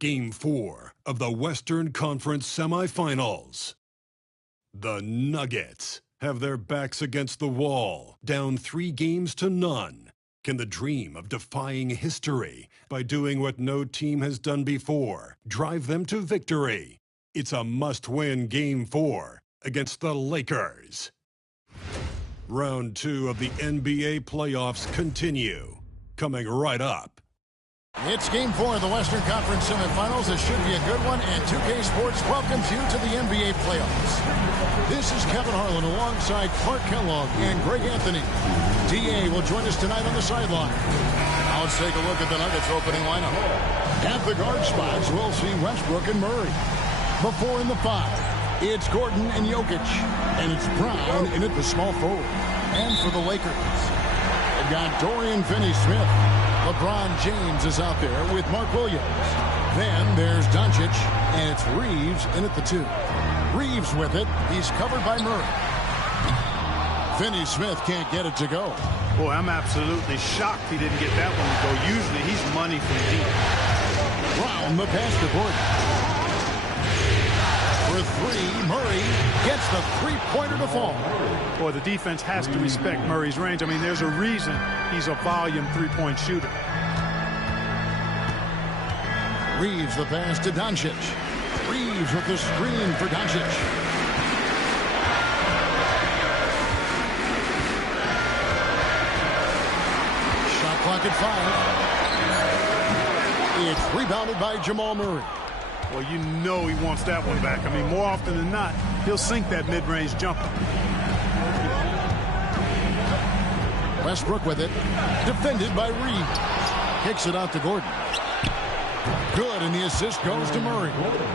Game 4 of the Western Conference semifinals. The Nuggets have their backs against the wall, down 3-0. Can the dream of defying history by doing what no team has done before drive them to victory? It's a must-win Game 4 against the Lakers. Round 2 of the NBA playoffs continue. Coming right up. It's Game 4 of the Western Conference semifinals. This should be a good one, and 2K Sports welcomes you to the NBA playoffs. This is Kevin Harlan alongside Clark Kellogg and Greg Anthony. DA will join us tonight on the sideline. Now let's take a look at the Nuggets opening lineup. At the guard spots, we'll see Westbrook and Murray. The 4 and the 5, it's Gordon and Jokic, and it's Brown in at the small forward. And for the Lakers, they've got Dorian Finney-Smith. LeBron James is out there with Mark Williams. Then there's Doncic, and it's Reeves in at the 2. Reeves with it. He's covered by Murray. Finney-Smith can't get it to go. Boy, I'm absolutely shocked he didn't get that one to go. Usually he's money from deep. Brown the pass to Gordon. For 3, Murray gets the three-pointer to fall. Boy, the defense has to respect Murray's range. I mean, there's a reason he's a volume three-point shooter. Reeves the pass to Doncic. Reeves with the screen for Doncic. Shot clock at 5. It's rebounded by Jamal Murray. Well, you know he wants that one back. I mean, more often than not, he'll sink that mid-range jumper. Westbrook with it. Defended by Reed. Kicks it out to Gordon. Good, and the assist goes to Murray.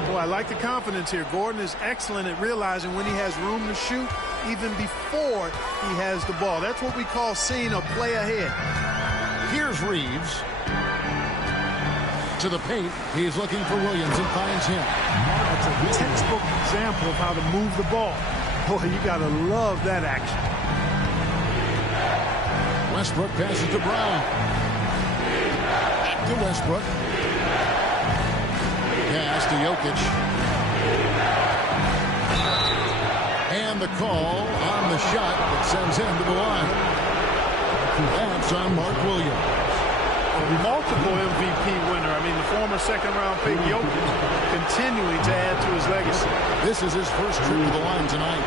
Boy, I like the confidence here. Gordon is excellent at realizing when he has room to shoot, even before he has the ball. That's what we call seeing a play ahead. Here's Reeves. To the paint, he's looking for Williams and finds him. That's a textbook example of how to move the ball. Boy, you gotta love that action. Westbrook passes to Brown. Back to Westbrook. Pass to Jokic. And the call on the shot that sends him to the line. That's on Mark Williams. Multiple MVP winner. I mean, the former second-round pick Jokic continuing to add to his legacy. This is his first trip to the line tonight.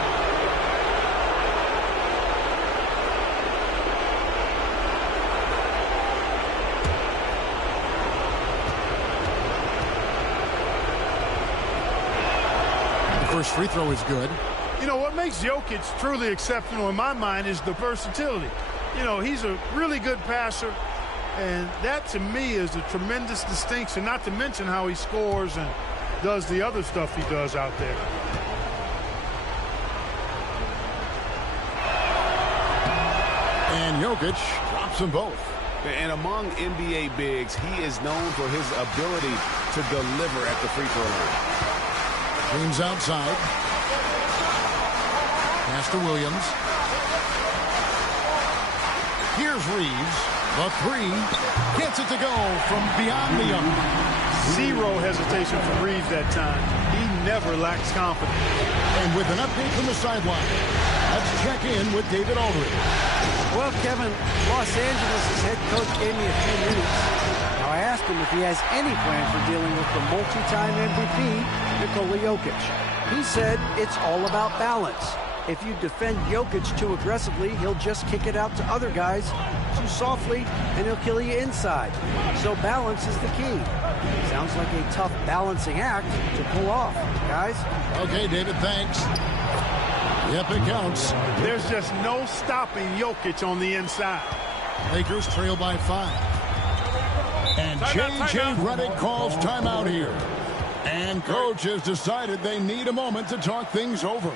The first free throw is good. You know, what makes Jokic truly exceptional in my mind is the versatility. You know, he's a really good passer. And that, to me, is a tremendous distinction, not to mention how he scores and does the other stuff he does out there. And Jokic drops them both. And among NBA bigs, he is known for his ability to deliver at the free throw line. James outside. Pass to Williams. Here's Reeves. The 3 gets it to go from beyond the arc. Zero hesitation from Reeves that time. He never lacks confidence. And with an update from the sideline, let's check in with David Aldridge. Well, Kevin, Los Angeles' head coach gave me a few minutes. Now, I asked him if he has any plan for dealing with the multi-time MVP, Nikola Jokic. He said it's all about balance. If you defend Jokic too aggressively, he'll just kick it out to other guys too softly, and he'll kill you inside. So balance is the key. Sounds like a tough balancing act to pull off, guys. Okay, David, thanks. Yep, it counts. There's just no stopping Jokic on the inside. Lakers trail by 5. And J.J. Redick calls timeout here. And coach has decided they need a moment to talk things over.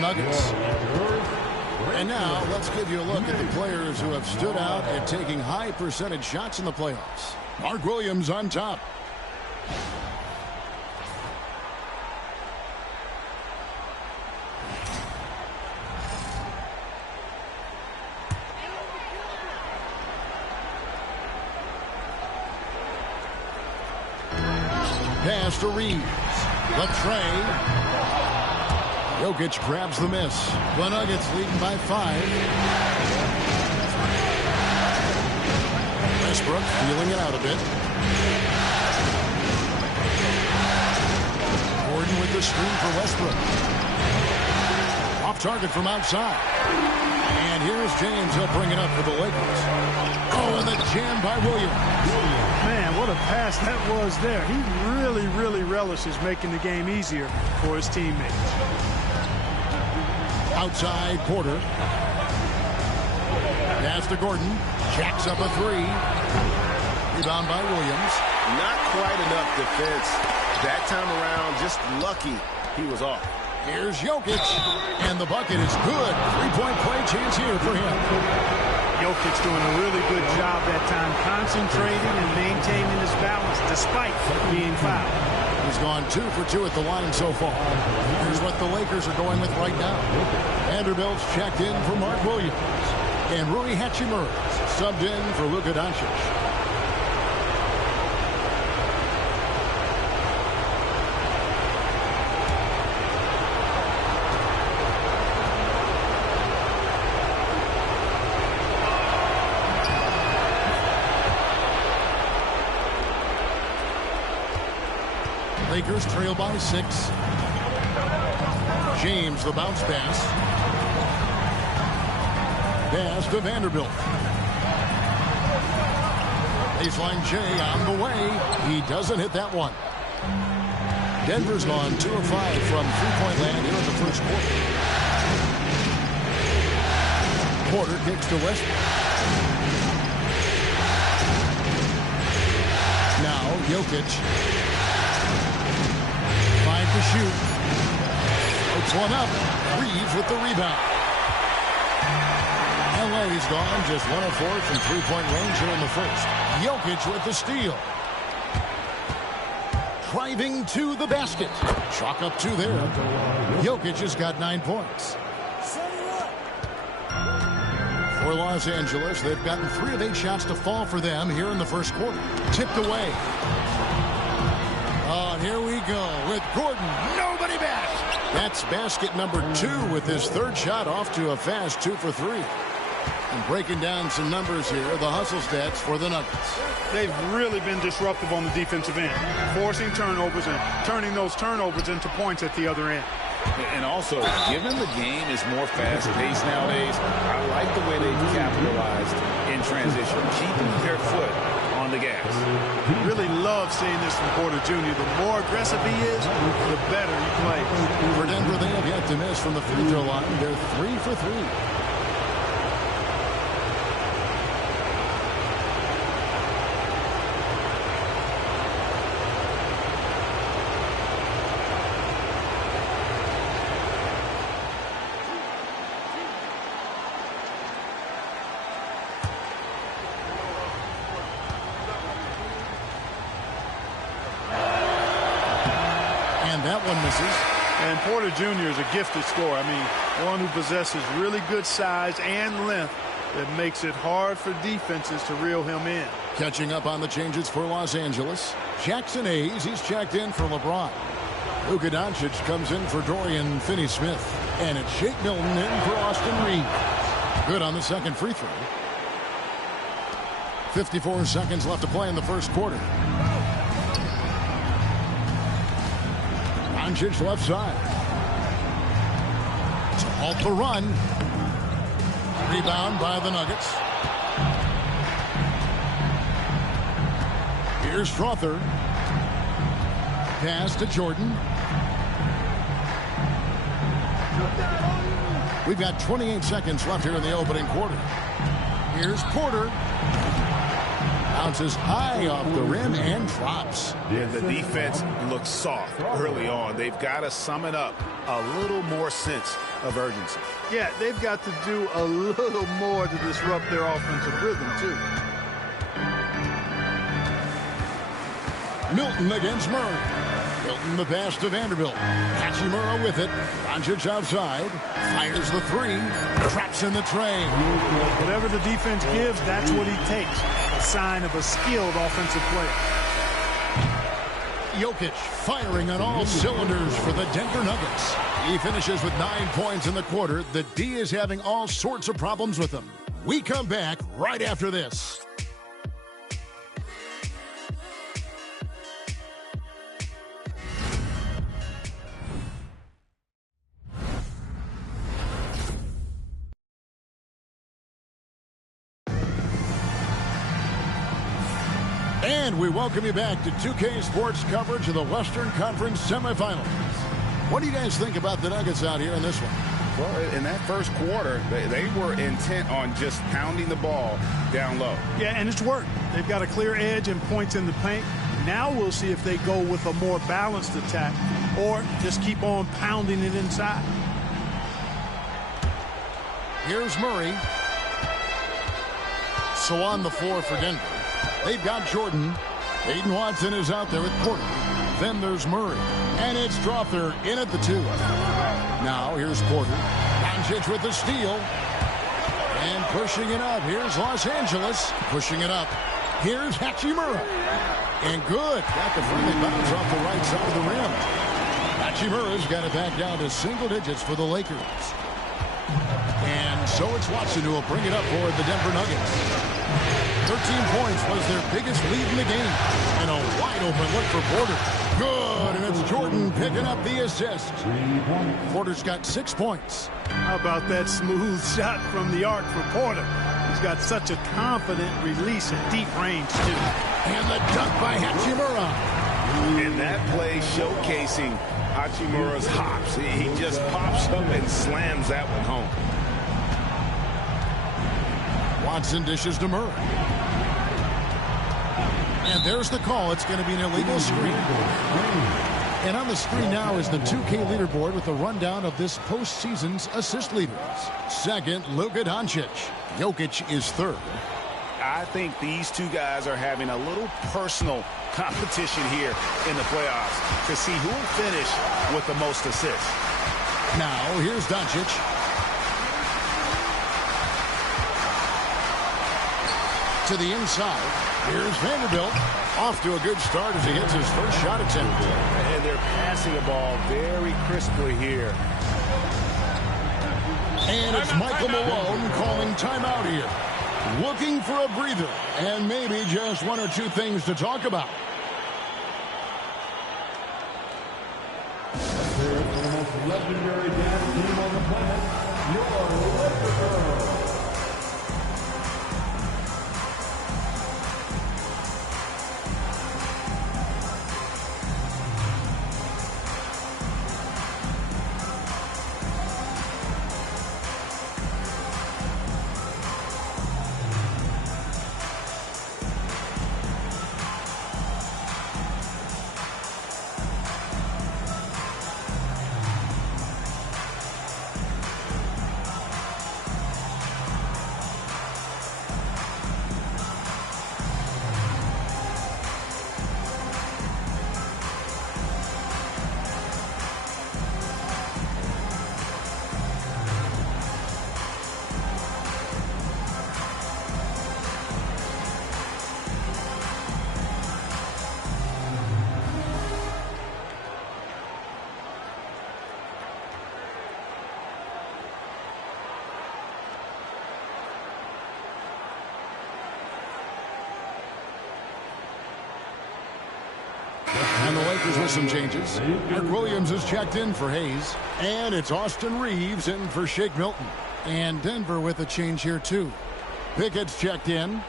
Nuggets. And now let's give you a look at the players who have stood out at taking high percentage shots in the playoffs. Mark Williams on top. Pass to Reeves. The tray. Jokic grabs the miss. The Nuggets leading by 5. Westbrook feeling it out a bit. Gordon with the screen for Westbrook. Off target from outside. And here's James. He'll bring it up for the Lakers. Oh, and the jam by Williams. Man, what a pass that was there. He really relishes making the game easier for his teammates. Outside Porter. Pass to Gordon. Jacks up a 3. Rebound by Williams. Not quite enough defense. That time around, just lucky he was off. Here's Jokic. And the bucket is good. 3-point play chance here for him. Jokic doing a really good job that time, concentrating and maintaining his balance despite being fouled. He's gone 2 for 2 at the line so far. Here's what the Lakers are going with right now. Vanderbilt's checked in for Mark Williams. And Rui Hachimura subbed in for Luka Doncic. Lakers trail by 6. James, the bounce pass. Pass to Vanderbilt. Baseline J on the way. He doesn't hit that one. Denver's gone 2 of 5 from three-point land here in the first quarter. Porter kicks to Westbrook. Now Jokic. To shoot. Puts one up. Reeves with the rebound. LA's gone just 1 of 4 from three-point range here in the first. Jokic with the steal. Driving to the basket. Chalk up 2 there. Jokic has got 9 points. For Los Angeles, they've gotten 3 of 8 shots to fall for them here in the first quarter. Tipped away. Here we go with Gordon. Nobody back. That's basket number 2 with his 3rd shot off to a fast 2 for 3. And breaking down some numbers here, the hustle stats for the Nuggets. They've really been disruptive on the defensive end, forcing turnovers and turning those turnovers into points at the other end. And also, given the game is more fast-paced nowadays, I like the way they've capitalized in transition, keeping their foot on the gas. Really love seeing this from Porter Jr. The more aggressive he is, the better he plays. For Denver, they have yet to miss from the free throw line. They're 3 for 3. That one misses. And Porter Jr. is a gifted scorer. I mean, one who possesses really good size and length that makes it hard for defenses to reel him in. Catching up on the changes for Los Angeles. Jackson Hayes, he's checked in for LeBron. Luka Doncic comes in for Dorian Finney-Smith. And it's Shake Milton in for Austin Reeves. Good on the second free throw. 54 seconds left to play in the first quarter. Doncic left side. To halt the run. Rebound by the Nuggets. Here's Strother. Pass to Jordan. We've got 28 seconds left here in the opening quarter. Here's Porter. Bounces high off the rim and drops. Yeah, the defense looks soft early on. They've got to sum it up a little more sense of urgency. Yeah, they've got to do a little more to disrupt their offensive rhythm, too. Milton against Murray. Milton the pass to Vanderbilt. Hachimura with it. Doncic outside. Fires the three. Traps in the tray. Whatever the defense gives, that's what he takes. A sign of a skilled offensive player. Jokic firing on all cylinders for the Denver Nuggets. He finishes with 9 points in the quarter. The D is having all sorts of problems with him. We come back right after this. And we welcome you back to 2K Sports coverage of the Western Conference semifinals. What do you guys think about the Nuggets out here in this one? Well, in that first quarter, they were intent on just pounding the ball down low. Yeah, and it's worked. They've got a clear edge and points in the paint. Now we'll see if they go with a more balanced attack or just keep on pounding it inside. Here's Murray. So on the floor for Denver. They've got Jordan. Aiden Watson is out there with Porter. Then there's Murray. And it's Strother in at the 2. Now here's Porter. Doncic with the steal. And pushing it up. Here's Los Angeles. Pushing it up. Here's Hachimura. And good. Got the friendly bounce off the right side of the rim. Hachimura's got it back down to single digits for the Lakers. And so it's Watson who will bring it up for the Denver Nuggets. 13 points was their biggest lead in the game. And a wide open look for Porter. Good, and it's Jordan picking up the assist. Porter's got 6 points. How about that smooth shot from the arc for Porter? He's got such a confident release at deep range, too. And the dunk by Hachimura. And that play showcasing Hachimura's hops. He just pops up and slams that one home. Watson dishes to Murray. And there's the call. It's going to be an illegal screen. And on the screen now is the 2K leaderboard with a rundown of this postseason's assist leaders. Second, Luka Doncic. Jokic is third. I think these two guys are having a little personal competition here in the playoffs to see who will finish with the most assists. Now, here's Doncic. To the inside. Here's Vanderbilt. Off to a good start as he hits his first shot attempt. And they're passing the ball very crisply here. And it's Michael Malone calling timeout here. Looking for a breather and maybe just one or two things to talk about. The most legendary dance team on the planet, your Lakers. And the Lakers with some changes. Mark Williams is checked in for Hayes. And it's Austin Reeves in for Shake Milton. And Denver with a change here, too. Pickett's checked in.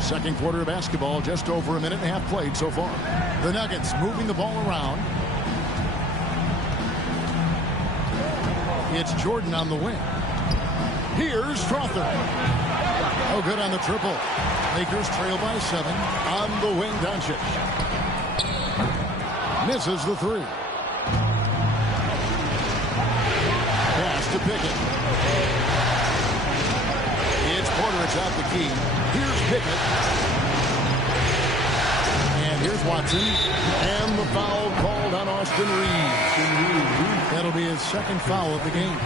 Second quarter of basketball, just over a minute and a half played so far. The Nuggets moving the ball around. It's Jordan on the wing. Here's Strother. No good on the triple. Lakers trail by 7. On the wing, Doncic. Misses the 3. Pass to Pickett. It's Porter. It's out the key. Here's Pickett. And here's Watson. And the foul called on Austin Reeves. That'll be his second foul of the game.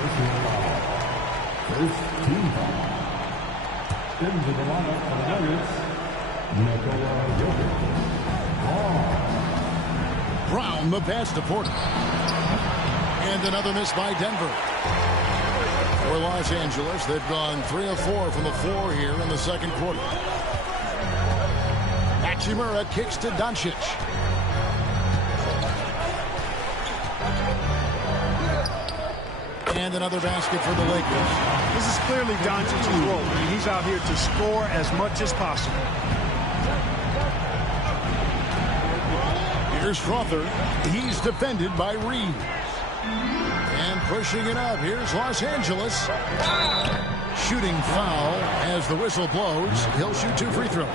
First team foul. Into the lineup for the Nuggets, Nikola Jokic. Brown, the pass to Porter. And another miss by Denver. For Los Angeles, they've gone 3 of 4 from the floor here in the second quarter. Hachimura kicks to Doncic. And another basket for the Lakers. This is clearly Doncic's role. I mean, he's out here to score as much as possible. Here's Strother. He's defended by Reeves. And pushing it up. Here's Los Angeles. Shooting foul as the whistle blows. He'll shoot 2 free throws.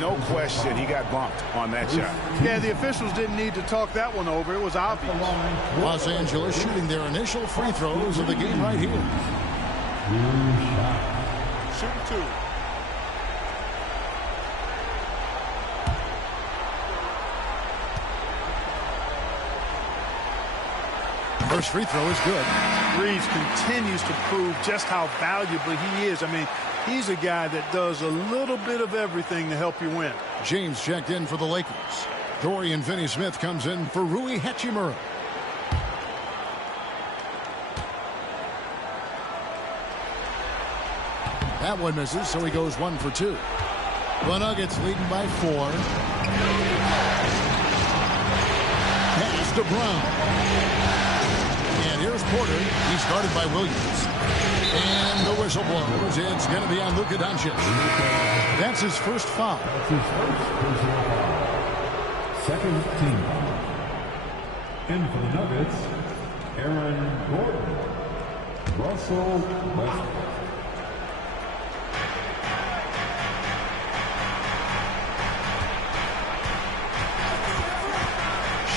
No question, he got bumped on that shot. Yeah, the officials didn't need to talk that one over. It was obvious. Los Angeles shooting their initial free throws of the game right here. Shoot 2. First free throw is good. Reeves continues to prove just how valuable he is. I mean, he's a guy that does a little bit of everything to help you win. James checked in for the Lakers. Dorian Finney-Smith comes in for Rui Hachimura. That one misses, so he goes 1 for 2. The Nuggets leading by 4. Pass to Brown. And here's Porter. He's guarded by Williams. And the whistle blows. It's going to be on Luka Doncic. That's his first foul. That's his first personal foul. Second team foul. In for the Nuggets, Aaron Gordon. Russell Westbrook.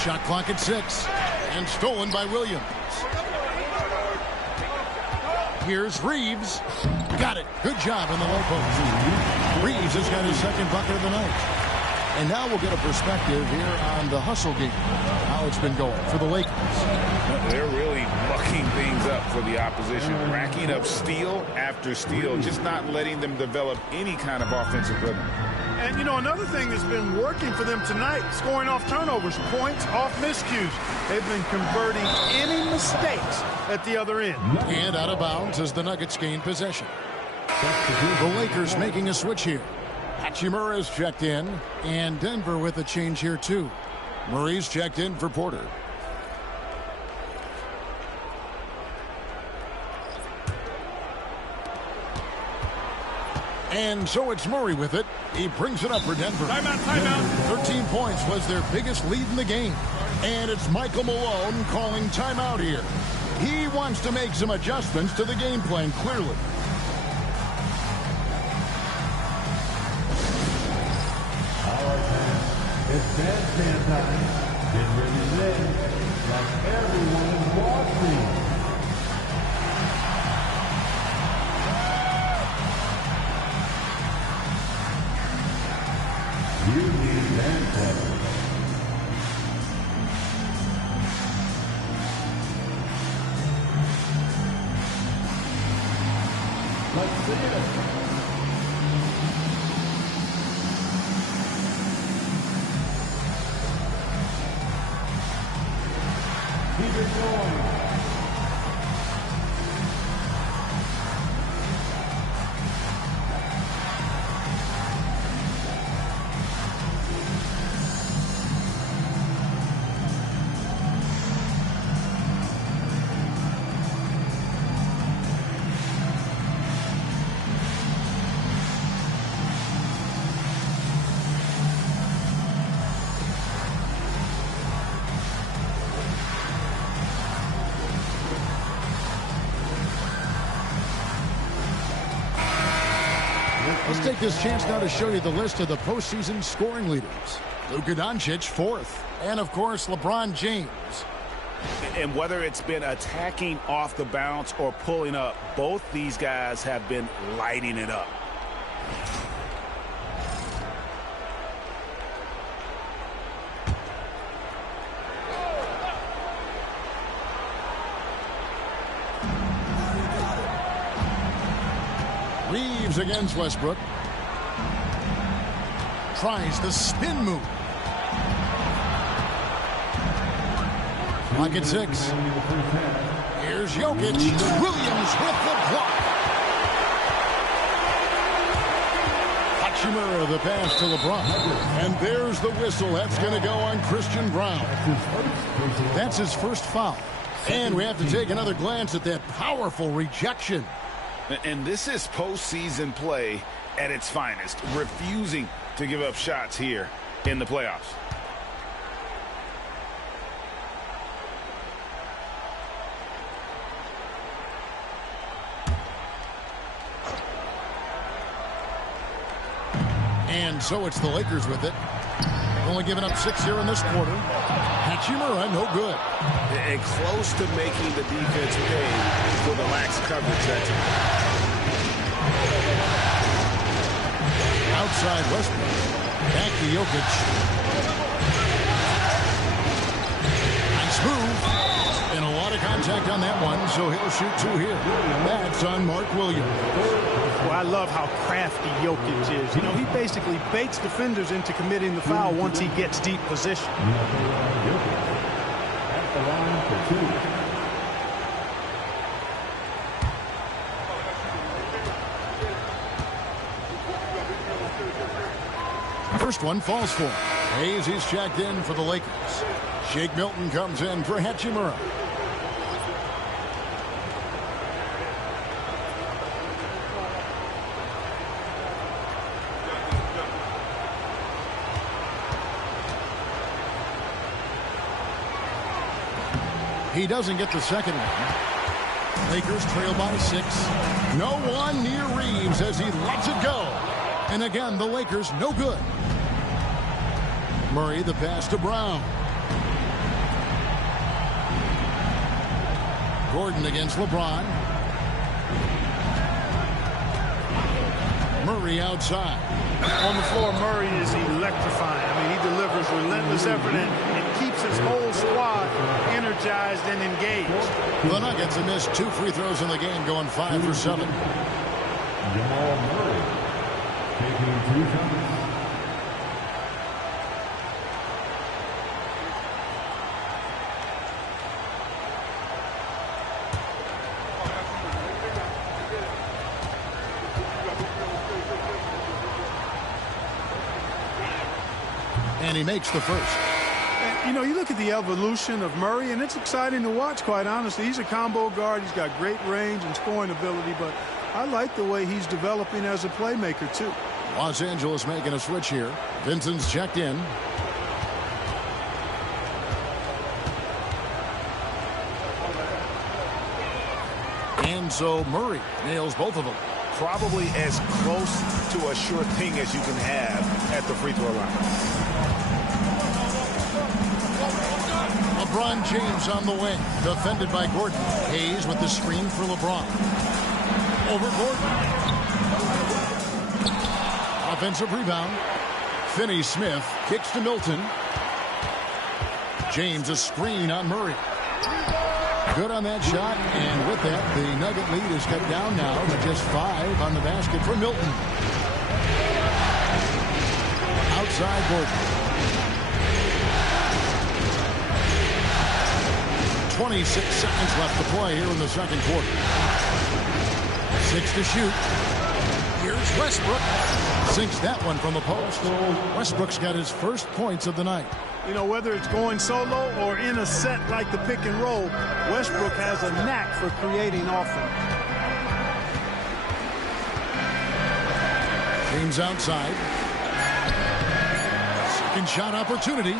Shot clock at 6. And stolen by Williams. Here's Reeves. Got it. Good job in the low post. Reeves has got his second bucket of the night. And now we'll get a perspective here on the hustle game. How it's been going for the Lakers. They're really mucking things up for the opposition. Racking up steal after steal. Just not letting them develop any kind of offensive rhythm. And, you know, another thing that's been working for them tonight, scoring off turnovers, points off miscues. They've been converting any mistakes at the other end. And out of bounds as the Nuggets gain possession. The Lakers making a switch here. Hachimura is checked in, and Denver with a change here too. Murray's checked in for Porter. And so it's Murray with it. He brings it up for Denver. Timeout. 13 points was their biggest lead in the game. And it's Michael Malone calling timeout here. He wants to make some adjustments to the game plan, clearly. It's bandstand time. Get ready to dance like everyone is watching. You need bandstand. Let's see it. Keep it going. Let's take this chance now to show you the list of the postseason scoring leaders. Luka Doncic, 4th. And, of course, LeBron James. And whether it's been attacking off the bounce or pulling up, both these guys have been lighting it up. Reeves against Westbrook. Tries the spin move. Clock at 6. Here's Jokic. Williams with the block. Hachimura the pass to LeBron. And there's the whistle. That's going to go on Christian Brown. That's his first foul. And we have to take another glance at that powerful rejection. And this is postseason play at its finest, refusing to give up shots here in the playoffs. And so it's the Lakers with it. Only giving up 6 here in this quarter. Hachimura, no good. And close to making the defense pay for the lax coverage that time. Outside Westbrook. Back to Jokic. Nice move. And a lot of contact on that one, so he'll shoot 2 here. That's on Mark Williams. Well, I love how crafty Jokic is. You know, he basically baits defenders into committing the foul once he gets deep position. At the line for 2. First one falls for him. Hayes, he's checked in for the Lakers. Shake Milton comes in for Hachimura. He doesn't get the second one. Lakers trail by 6. No one near Reeves as he lets it go. And again, the Lakers no good. Murray, the pass to Brown. Gordon against LeBron. Murray outside. On the floor, Murray is electrifying. I mean, he delivers relentless effort and keeps his whole squad energized and engaged. The Nuggets have missed 2 free throws in the game, going 5 for 7. Jamal Murray taking 2 shots. And he makes the first. And, you know, you look at the evolution of Murray, and it's exciting to watch, quite honestly. He's a combo guard. He's got great range and scoring ability, but I like the way he's developing as a playmaker, too. Los Angeles making a switch here. Vincent's checked in. And so Murray nails both of them. Probably as close to a sure thing as you can have at the free throw line. LeBron James on the wing, defended by Gordon. Hayes with the screen for LeBron. Over Gordon. Offensive rebound. Finney-Smith kicks to Milton. James a screen on Murray. Good on that shot, and with that, the Nugget lead is cut down now to just 5 on the basket for Milton. Outside Gordon. 26 seconds left to play here in the second quarter. 6 to shoot. Here's Westbrook. Sinks that one from the post. Westbrook's got his first points of the night. You know, whether it's going solo or in a set like the pick and roll, Westbrook has a knack for creating offense. James outside. Second shot opportunity.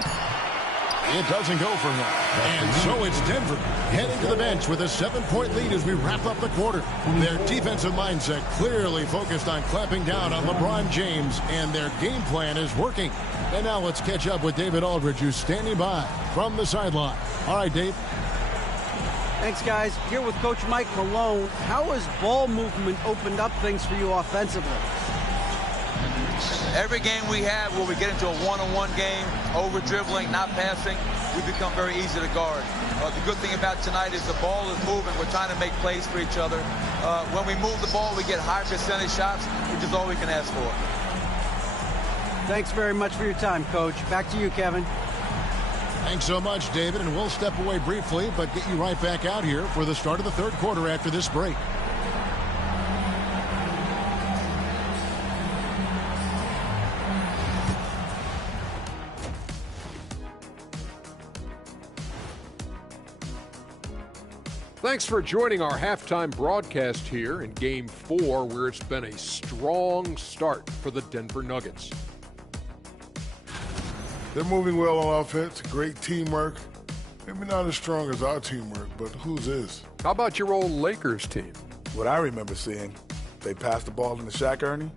It doesn't go for him. And so it's Denver heading to the bench with a 7-point lead as we wrap up the quarter. Their defensive mindset clearly focused on clamping down on LeBron James, and their game plan is working. And now let's catch up with David Aldridge, who's standing by from the sideline. All right, Dave. Thanks, guys. Here with Coach Mike Malone. How has ball movement opened up things for you offensively? Every game we have where we get into a one-on-one game, over-dribbling, not passing, we become very easy to guard. The good thing about tonight is the ball is moving. We're trying to make plays for each other. When we move the ball, we get high percentage shots, which is all we can ask for. Thanks very much for your time, Coach. Back to you, Kevin. Thanks so much, David, and we'll step away briefly, but get you right back out here for the start of the third quarter after this break. Thanks for joining our halftime broadcast here in Game 4, where it's been a strong start for the Denver Nuggets. They're moving well on offense, great teamwork. Maybe not as strong as our teamwork, but whose is? How about your old Lakers team? What I remember seeing, they pass the ball into Shaq Ernie,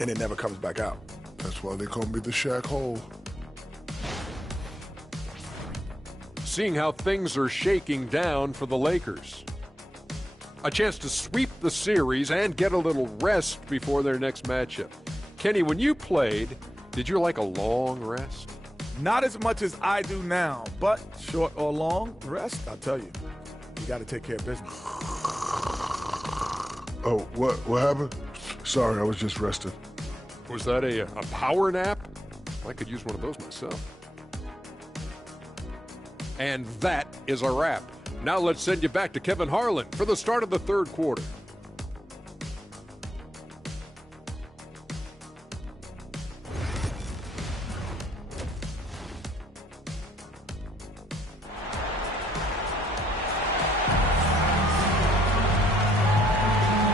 and it never comes back out. That's why they call me the Shaq Hole. Seeing how things are shaking down for the Lakers. A chance to sweep the series and get a little rest before their next matchup. Kenny, when you played, did you like a long rest? Not as much as I do now, but short or long rest, I'll tell you, you got to take care of business. Oh, what happened? Sorry, I was just resting. Was that a power nap? I could use one of those myself. And that is a wrap. Now let's send you back to Kevin Harlan for the start of the third quarter.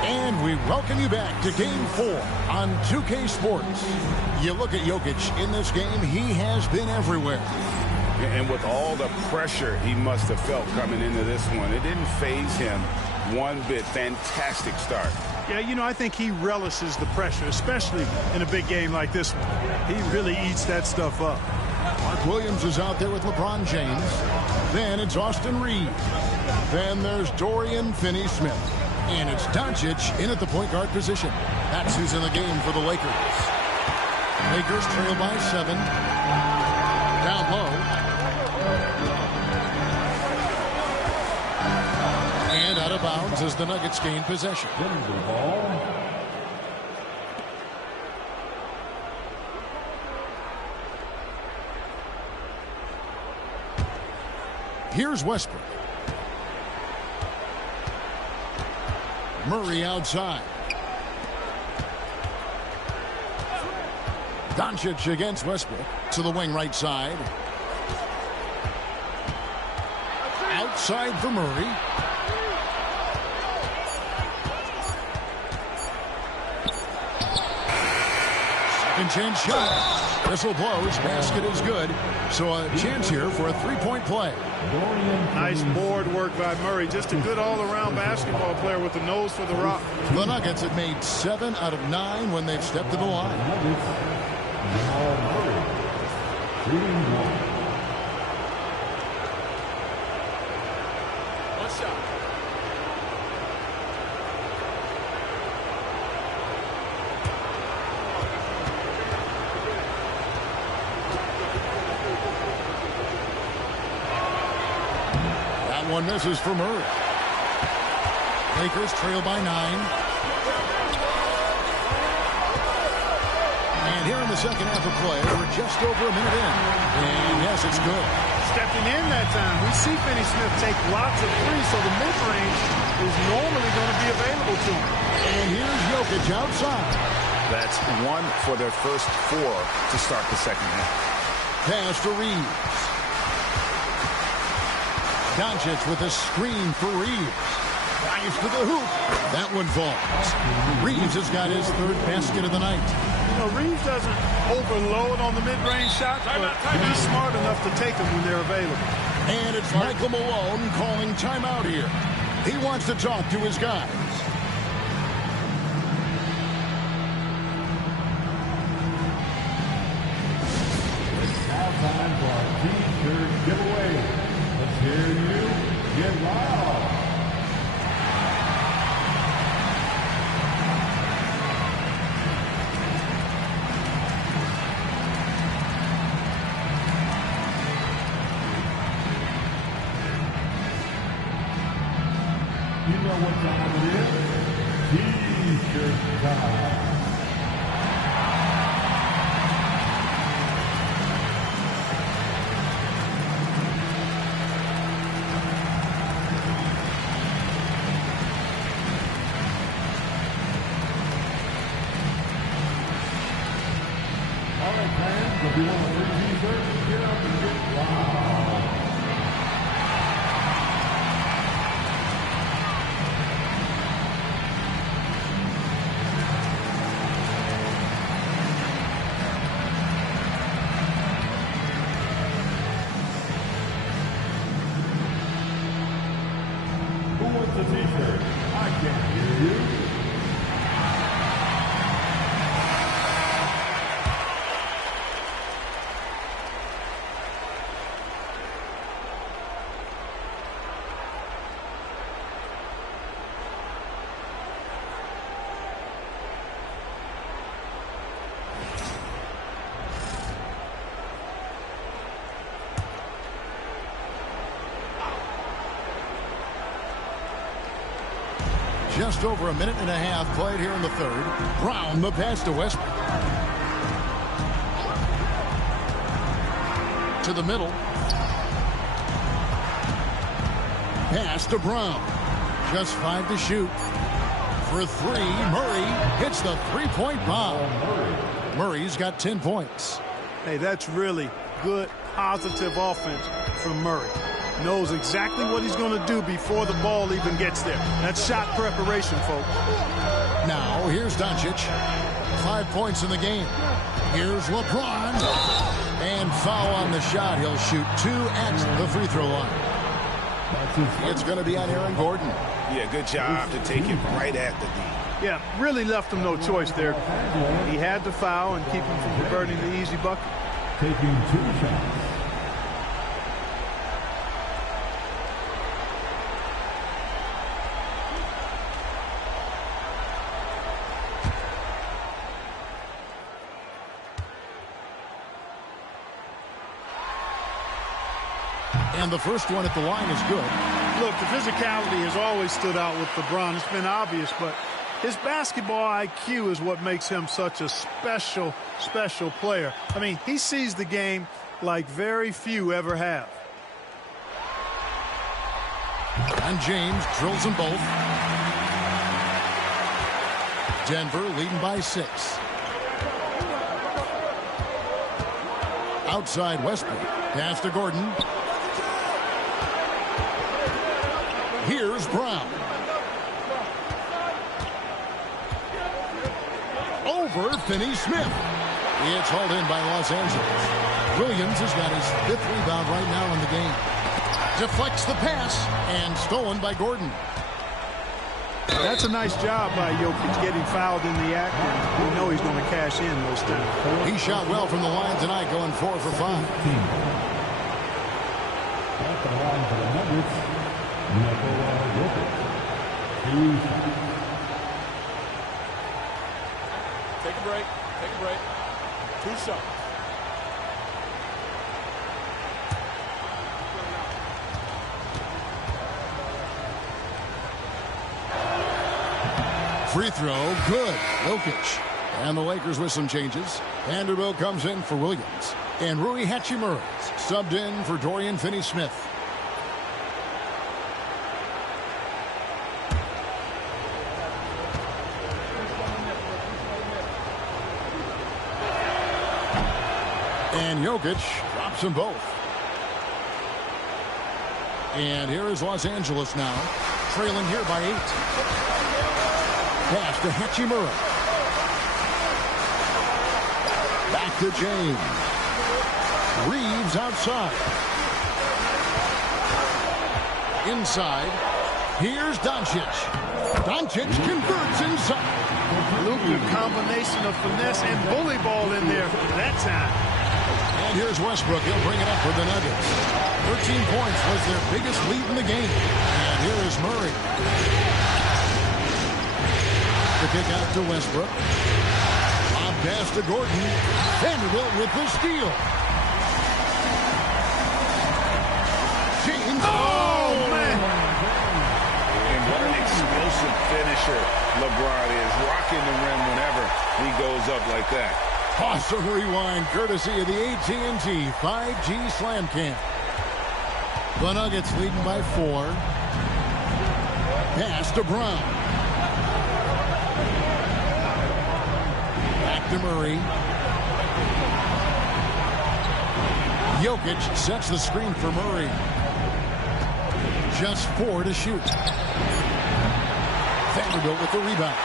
And we welcome you back to Game 4 on 2K Sports. You look at Jokic in this game, he has been everywhere. And with all the pressure he must have felt coming into this one, it didn't faze him one bit. Fantastic start. Yeah, you know, I think he relishes the pressure, especially in a big game like this one. He really eats that stuff up. Mark Williams is out there with LeBron James. Then it's Austin Reeves. Then there's Dorian Finney-Smith. And it's Doncic in at the point guard position. That's who's in the game for the Lakers. Lakers trail by 7. Down low. And out of bounds as the Nuggets gain possession. Here's Westbrook. Murray outside. Doncic against Westbrook to the wing right side. Outside for Murray. Second chance shot. Whistle blows. Basket is good. So a chance here for a three-point play. Nice board work by Murray. Just a good all-around basketball player with the nose for the rock. The Nuggets have made 7 out of 9 when they've stepped to the line. One misses for Murray. Lakers trail by 9. And here in the second half of play, we're just over a minute in. And yes, it's good. Stepping in that time. We see Finney-Smith take lots of threes, so the mid-range is normally going to be available to him. And here's Jokic outside. That's 1 for their first 4 to start the second half. Pass to Reeves. Doncic with a screen for Reeves. Drives to the hoop. That one falls. Reeves has got his third basket of the night. You know, Reeves doesn't overload on the mid-range shots, but he's smart enough to take them when they're available. And it's Michael Malone calling timeout here. He wants to talk to his guys. It's now time for our T-shirt giveaway. Let's hear you get wild. You know what time it is? T-shirt time. All right, fans, if you want a free T-shirt, get up and get wild. Who wants a T-shirt? I can't hear you. Just over a minute and a half played here in the third. Brown the pass to Westbrook. To the middle. Pass to Brown. Just 5 to shoot. For 3, Murray hits the three-point bomb. Murray's got 10 points. Hey, that's really good, positive offense from Murray. Knows exactly what he's going to do before the ball even gets there. That's shot preparation, folks. Now, here's Doncic. 5 points in the game. Here's LeBron. And foul on the shot. He'll shoot 2 at the free throw line. It's going to be on Aaron Gordon. Yeah, good job to take it right at the D. Yeah, really left him no choice there. He had to foul and keep him from converting the easy bucket. Taking 2 shots. And the first one at the line is good. Look, the physicality has always stood out with LeBron. It's been obvious, but his basketball IQ is what makes him such a special, special player. I mean, he sees the game like very few ever have. And James drills them both. Denver leading by 6. Outside Westbrook. Pass to Gordon. Here's Brown. Over Finney-Smith. It's hauled in by Los Angeles. Williams has got his 5th rebound right now in the game. Deflects the pass and stolen by Gordon. That's a nice job by Jokic getting fouled in the act, and we know he's going to cash in most times. He shot well from the line tonight, going 4 for 5. At the line for the Nuggets, Nikola Jokic. Take a break. Take a break. 2 shots. Free throw, good. Jokic. And the Lakers with some changes. Vanderbilt comes in for Williams. And Rui Hachimura subbed in for Dorian Finney-Smith. And Jokic drops them both. And here is Los Angeles now. trailing here by 8. Pass to Hachimura. Back to James. Reeves outside. Inside. Here's Doncic. Doncic converts inside. Luka, combination of finesse and bully ball in there that time. And here's Westbrook. He'll bring it up for the Nuggets. 13 points was their biggest lead in the game. And here is Murray. The kick out to Westbrook. Lob pass to Gordon. Vanderbilt with the steal. James. Oh, man. And what an explosive finisher LeBron is. Rocking the rim whenever he goes up like that. Awesome rewind courtesy of the AT&T 5G Slam Cam. The Nuggets leading by 4. Pass to Brown. Back to Murray. Jokic sets the screen for Murray. Just 4 to shoot. Vanderbilt with the rebound.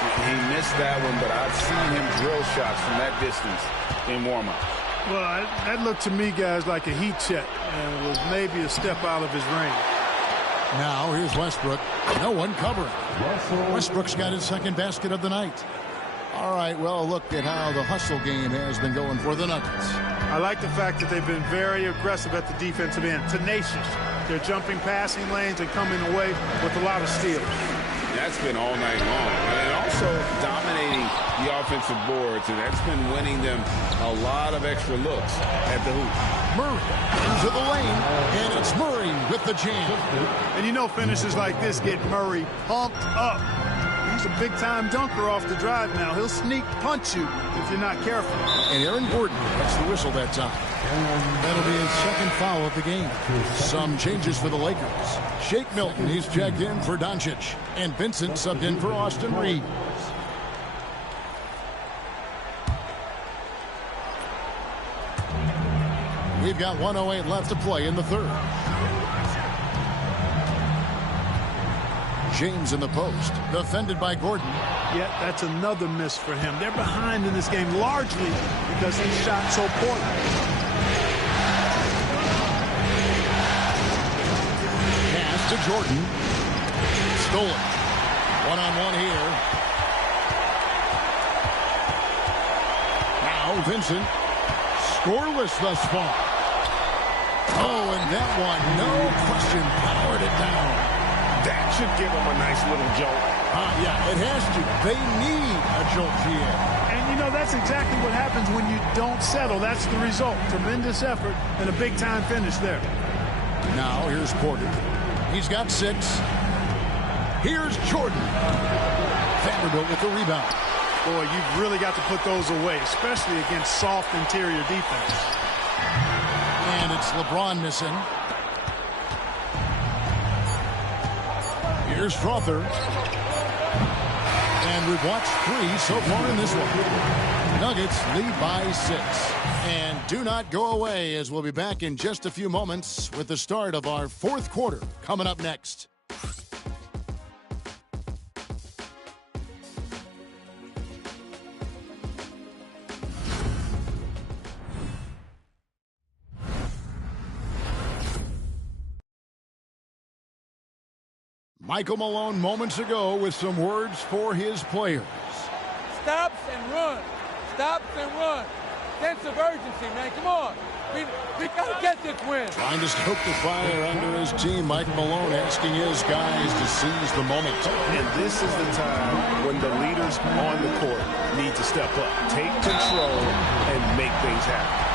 He missed that one, but I've seen him drill shots from that distance in warm-up. Well, that looked to me, guys, like a heat check, and was maybe a step out of his range. Now here's Westbrook. No one covering. Westbrook's got his second basket of the night. All right, well, look at how the hustle game has been going for the Nuggets. I like the fact that they've been very aggressive at the defensive end, tenacious. They're jumping passing lanes and coming away with a lot of steals. That's been all night long. And also dominating the offensive boards, and that's been winning them a lot of extra looks at the hoop. Murray into the lane, and it's Murray with the jam. And you know finishes like this get Murray pumped up. He's a big-time dunker off the drive now. He'll sneak punch you if you're not careful. And Aaron Gordon gets the whistle that time. That'll be his second foul of the game. Some changes for the Lakers. Shake Milton, he's checked in for Doncic. And Vincent subbed in for Austin Reeves. We've got 1:08 left to play in the third. James in the post, defended by Gordon. Yet that's another miss for him. They're behind in this game largely because he shot so poorly. Pass to Jordan. Stolen. One-on-one here. Now Vincent. Scoreless thus far. Oh, and that one, no question, powered it down. That should give them a nice little jolt. Yeah, it has to. They need a jolt here. And, you know, that's exactly what happens when you don't settle. That's the result. Tremendous effort and a big-time finish there. Now, here's Porter. He's got 6. Here's Jordan. Vanderbilt with the rebound. Boy, you've really got to put those away, especially against soft interior defense. And it's LeBron missing. Here's Strother. And we've watched 3 so far in this one. Nuggets lead by 6. And do not go away, as we'll be back in just a few moments with the start of our fourth quarter coming up next. Michael Malone moments ago with some words for his players. Stops and run. Stops and run. Sense of urgency, man. Come on. We got to get this win. Trying to stoke the fire under his team. Mike Malone asking his guys to seize the moment. And this is the time when the leaders on the court need to step up, take control, and make things happen.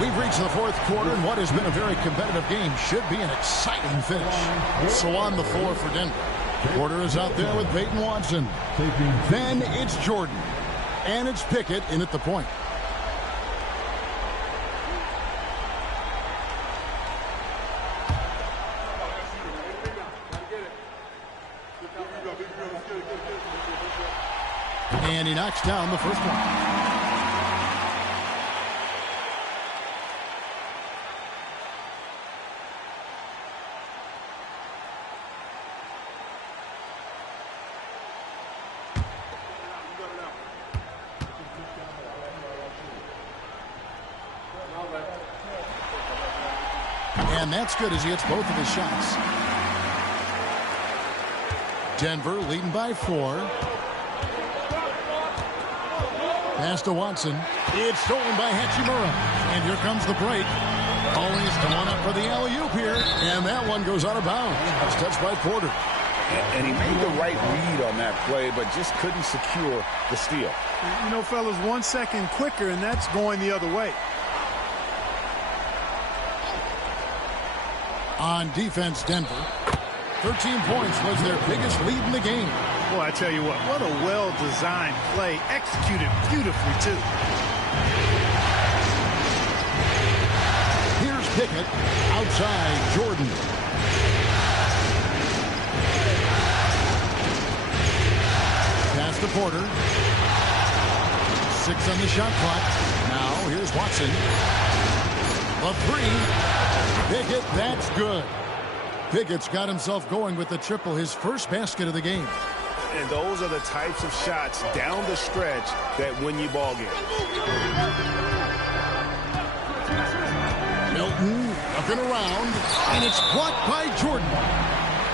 We've reached the fourth quarter, and what has been a very competitive game should be an exciting finish. So on the floor for Denver. Porter is out there with Peyton Watson. Then it's Jordan. And it's Pickett in at the point. And he knocks down the first one. And that's good as he hits both of his shots. Denver leading by 4. Pass to Watson. It's stolen by Hachimura. And here comes the break. Always going up for the alley-oop here. And that one goes out of bounds. It's touched by Porter. And he made the right read on that play, but just couldn't secure the steal. You know, fellas, 1 second quicker, and that's going the other way. On defense, Denver. 13 points was their biggest lead in the game. Boy, I tell you what a well-designed play. Executed beautifully, too. Here's Pickett. Outside, Jordan. Pass to Porter. 6 on the shot clock. Now, here's Watson. A 3. Pickett, that's good. Pickett's got himself going with the triple, his first basket of the game. And those are the types of shots down the stretch that win you ball games. Milton looking around, and it's blocked by Jordan.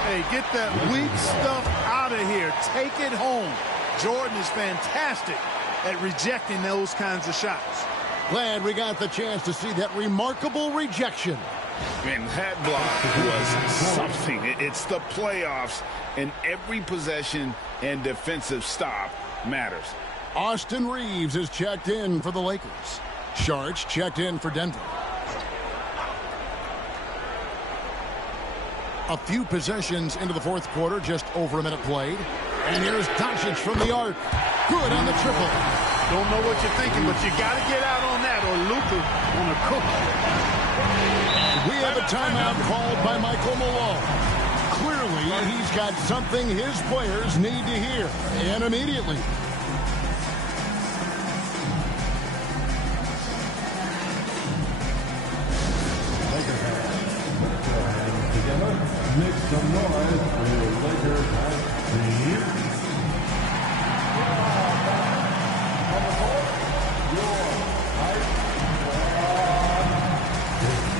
Hey, get that weak stuff out of here. Take it home. Jordan is fantastic at rejecting those kinds of shots. Glad we got the chance to see that remarkable rejection. And that block was something. It's the playoffs, and every possession and defensive stop matters. Austin Reeves is checked in for the Lakers. Sharch checked in for Denver. A few possessions into the fourth quarter, just over a minute played. And here's Doncic from the arc. Good on the triple. Don't know what you're thinking, but you got to get out on that or Luka on a cook. We have a timeout called by Michael Malone. Clearly, he's got something his players need to hear, and immediately. Together, make some noise for your Lakers team.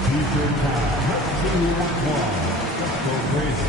T-shirt time. Let's see who wants one. Let's go crazy.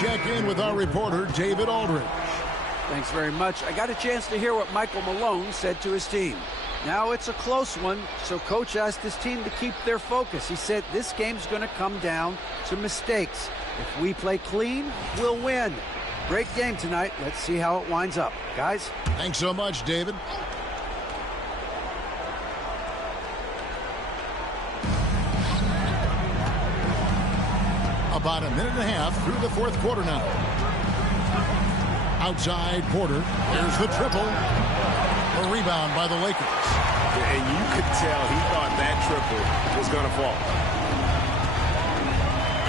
Check in with our reporter, David Aldridge. Thanks very much. I got a chance to hear what Michael Malone said to his team. Now it's a close one, so Coach asked his team to keep their focus. He said this game's going to come down to mistakes. If we play clean, we'll win. Great game tonight. Let's see how it winds up. Guys? Thanks so much, David. About a minute and a half through the fourth quarter now. Outside Porter. There's the triple. A rebound by the Lakers. And you could tell he thought that triple was going to fall.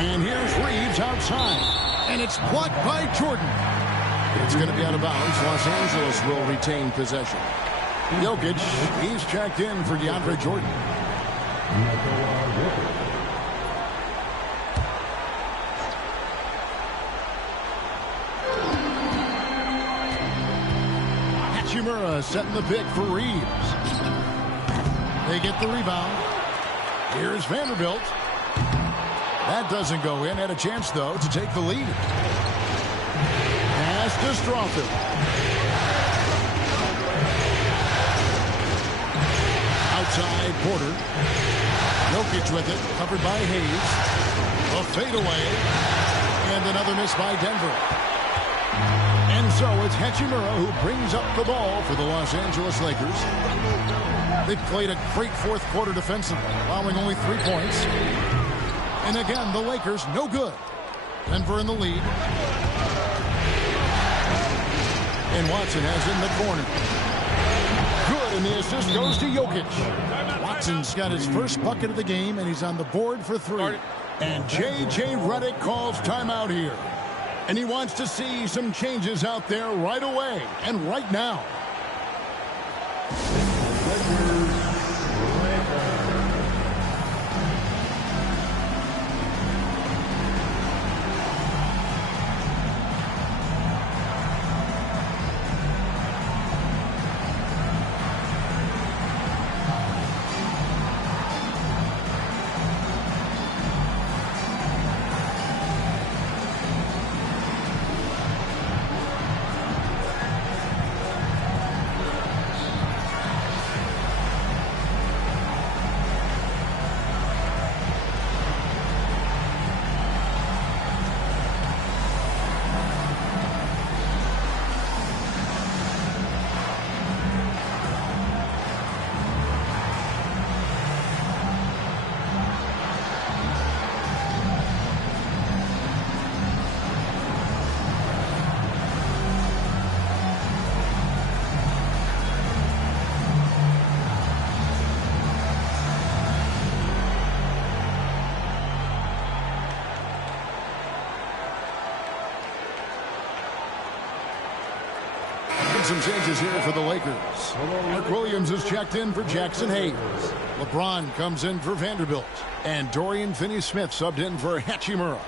And here's Reeves outside. And it's blocked by Jordan. It's going to be out of bounds. Los Angeles will retain possession. Jokic, he's checked in for DeAndre Jordan. Hachimura setting the pick for Reeves. They get the rebound. Here's Vanderbilt. That doesn't go in. Had a chance, though, to take the lead. Pass to Strawther. Outside Porter. Jokic with it. Covered by Hayes. A fadeaway. And another miss by Denver. And And so it's Hachimura who brings up the ball for the Los Angeles Lakers. They've played a great fourth quarter defensively, allowing only 3 points. And again, the Lakers no good. Denver in the lead. And Watson has in the corner. Good, and the assist goes to Jokic. Watson's got his first bucket of the game, and he's on the board for 3. And J.J. Redick calls timeout here. And he wants to see some changes out there right away and right now. Some changes here for the Lakers. Mark Williams is checked in for Jackson Hayes. LeBron comes in for Vanderbilt. And Dorian Finney-Smith subbed in for Hachimura.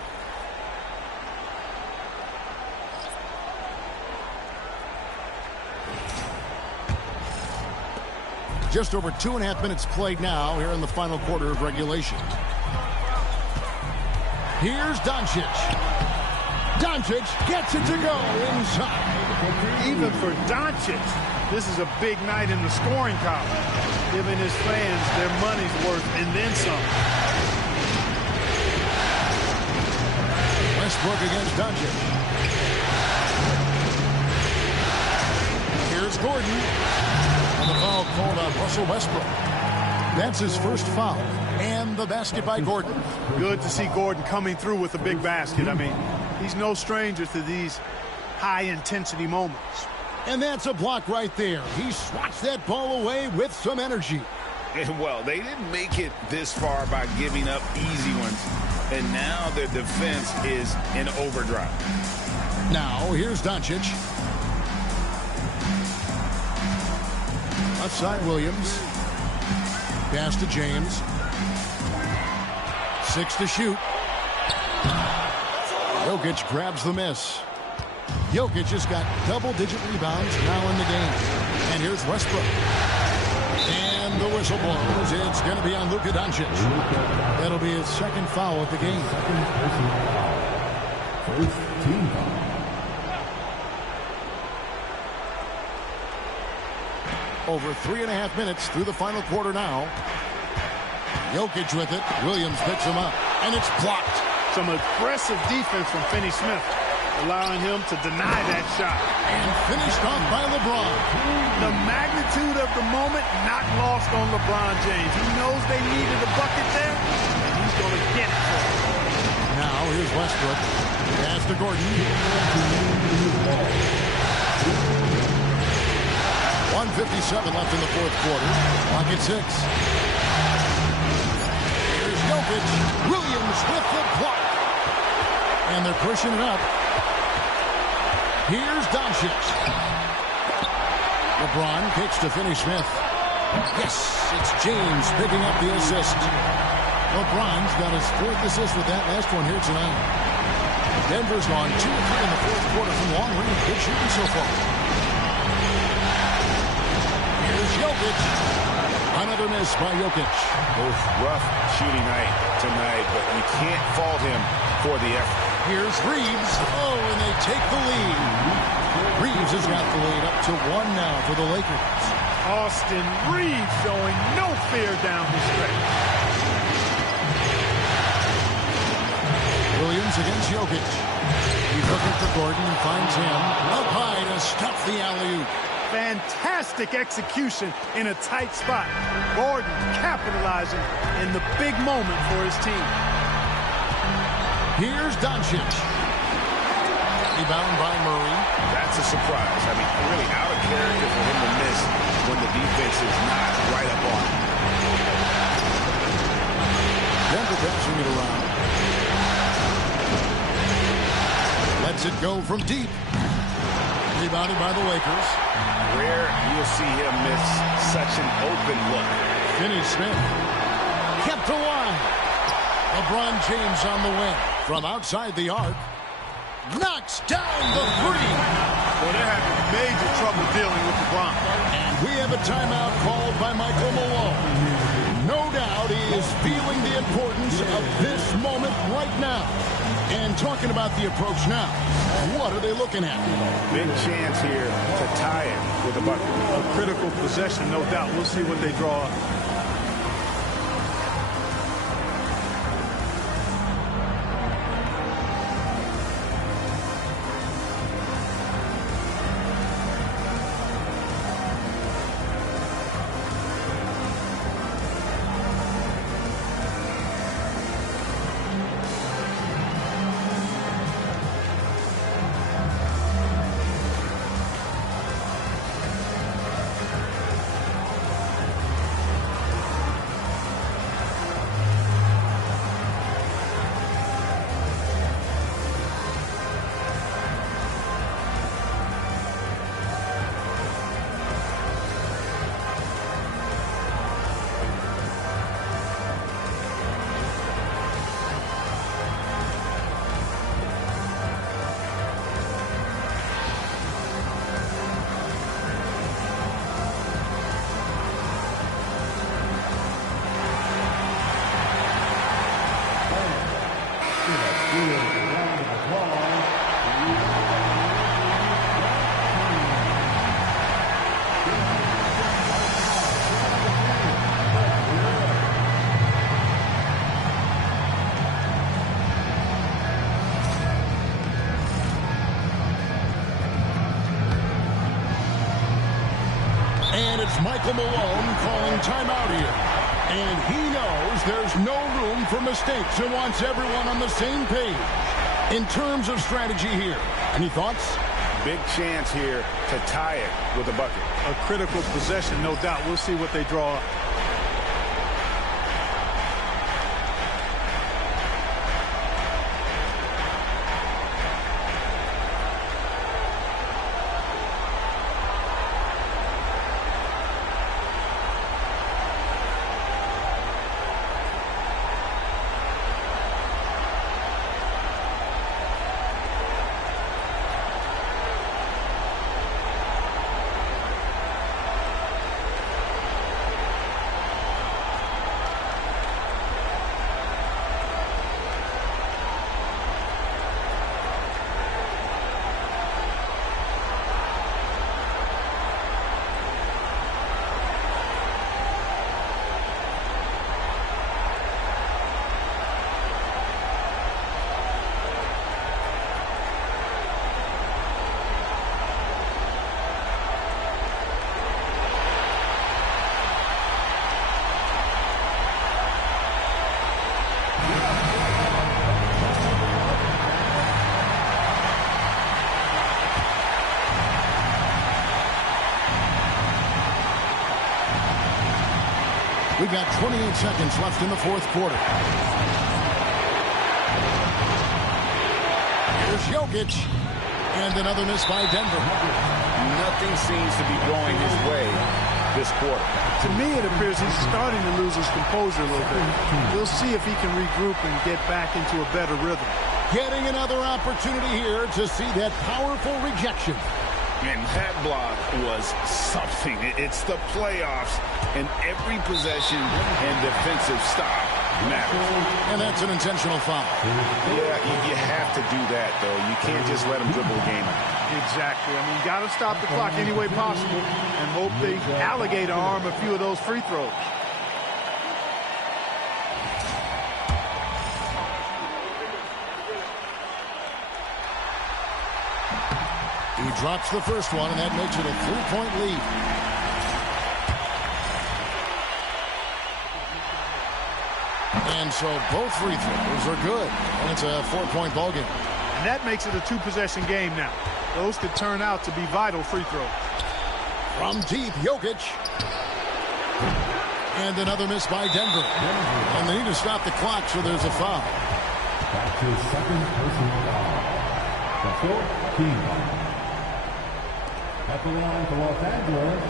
Just over 2.5 minutes played now here in the final quarter of regulation. Here's Doncic. Doncic gets it to go inside. Even for Doncic, this is a big night in the scoring column, giving his fans their money's worth and then some. Westbrook against Doncic. Here's Gordon. And the foul called on Russell Westbrook. That's his first foul. And the basket by Gordon. Good to see Gordon coming through with a big basket. I mean, he's no stranger to these high-intensity moments. And that's a block right there. He swats that ball away with some energy. And well, they didn't make it this far by giving up easy ones. And now their defense is in overdrive. Now, here's Doncic. Outside Williams. Pass to James. 6 to shoot. Jokic grabs the miss. Jokic has got double-digit rebounds now in the game. And here's Westbrook. And the whistle blows. It's going to be on Luka Doncic. That'll be his second foul of the game. First team foul. Over 3.5 minutes through the final quarter now. Jokic with it. Williams picks him up. And it's blocked. Some aggressive defense from Finney-Smith, allowing him to deny that shot. And finished off by LeBron. The magnitude of the moment not lost on LeBron James. He knows they needed a bucket there, and he's going to get it for them. Now here's Westbrook. Pass to Gordon. 1:57 left in the fourth quarter. Clock at 6. Here's Jokic. Williams with the block. And they're pushing it up. Here's Doncic. LeBron kicks to Finney-Smith. Yes, it's James picking up the assist. LeBron's got his 4th assist with that last one here tonight. Denver's gone 2 of 3 in the fourth quarter from long range. Good shooting so far. Here's Jokic. Another miss by Jokic. Both rough shooting night tonight, but you can't fault him for the effort. Here's Reeves. Oh, and they take the lead. Reeves has got the lead up to 1 now for the Lakers. Austin Reeves showing no fear down the stretch. Williams against Jokic. He's looking Looking for Gordon and finds him. Up high to stuff the alley-oop. Fantastic execution in a tight spot. Gordon capitalizing in the big moment for his team. Here's Doncic. Rebound by Murray. That's a surprise. I mean, really out of character for him to miss when the defense is not right up on him. Denver passing it around. Lets it go from deep. Rebounded by the Lakers. Rare you'll see him miss such an open look. Finney-Smith. Kept alive. LeBron James on the win. From outside the arc. Knocks down the three. Well, they're having major trouble dealing with LeBron. And we have a timeout called by Michael Malone. No doubt he is feeling the importance of this moment right now. And talking about the approach now, what are they looking at? Big chance here to tie it with a bucket. A critical possession, no doubt. We'll see what they draw up. And it's Michael Malone calling timeout here. And he knows there's no room for mistakes and wants everyone on the same page. In terms of strategy here, any thoughts? Big chance here to tie it with a bucket. A critical possession, no doubt. We'll see what they draw up. We've got 28 seconds left in the fourth quarter. Here's Jokic. And another miss by Denver. Nothing seems to be going his way this quarter. To me, it appears he's starting to lose his composure a little bit. We'll see if he can regroup and get back into a better rhythm. Getting another opportunity here to see that powerful rejection. And that block was something. It's the playoffs, and every possession and defensive stop matters. And that's an intentional foul. Yeah, you have to do that, though. You can't just let them dribble the game out. Exactly. I mean, you got to stop the clock any way possible and hope they alligator arm a few of those free throws. drops the first one, and that makes it a 3-point lead. And so both free throws are good, and it's a 4-point ball game. And that makes it a 2-possession game now. Those could turn out to be vital free throws. From deep, Jokic. And another miss by Denver. And they need to stop the clock, so there's a foul. That's his second personal foul. The fourth team foul. At the line for Los Angeles,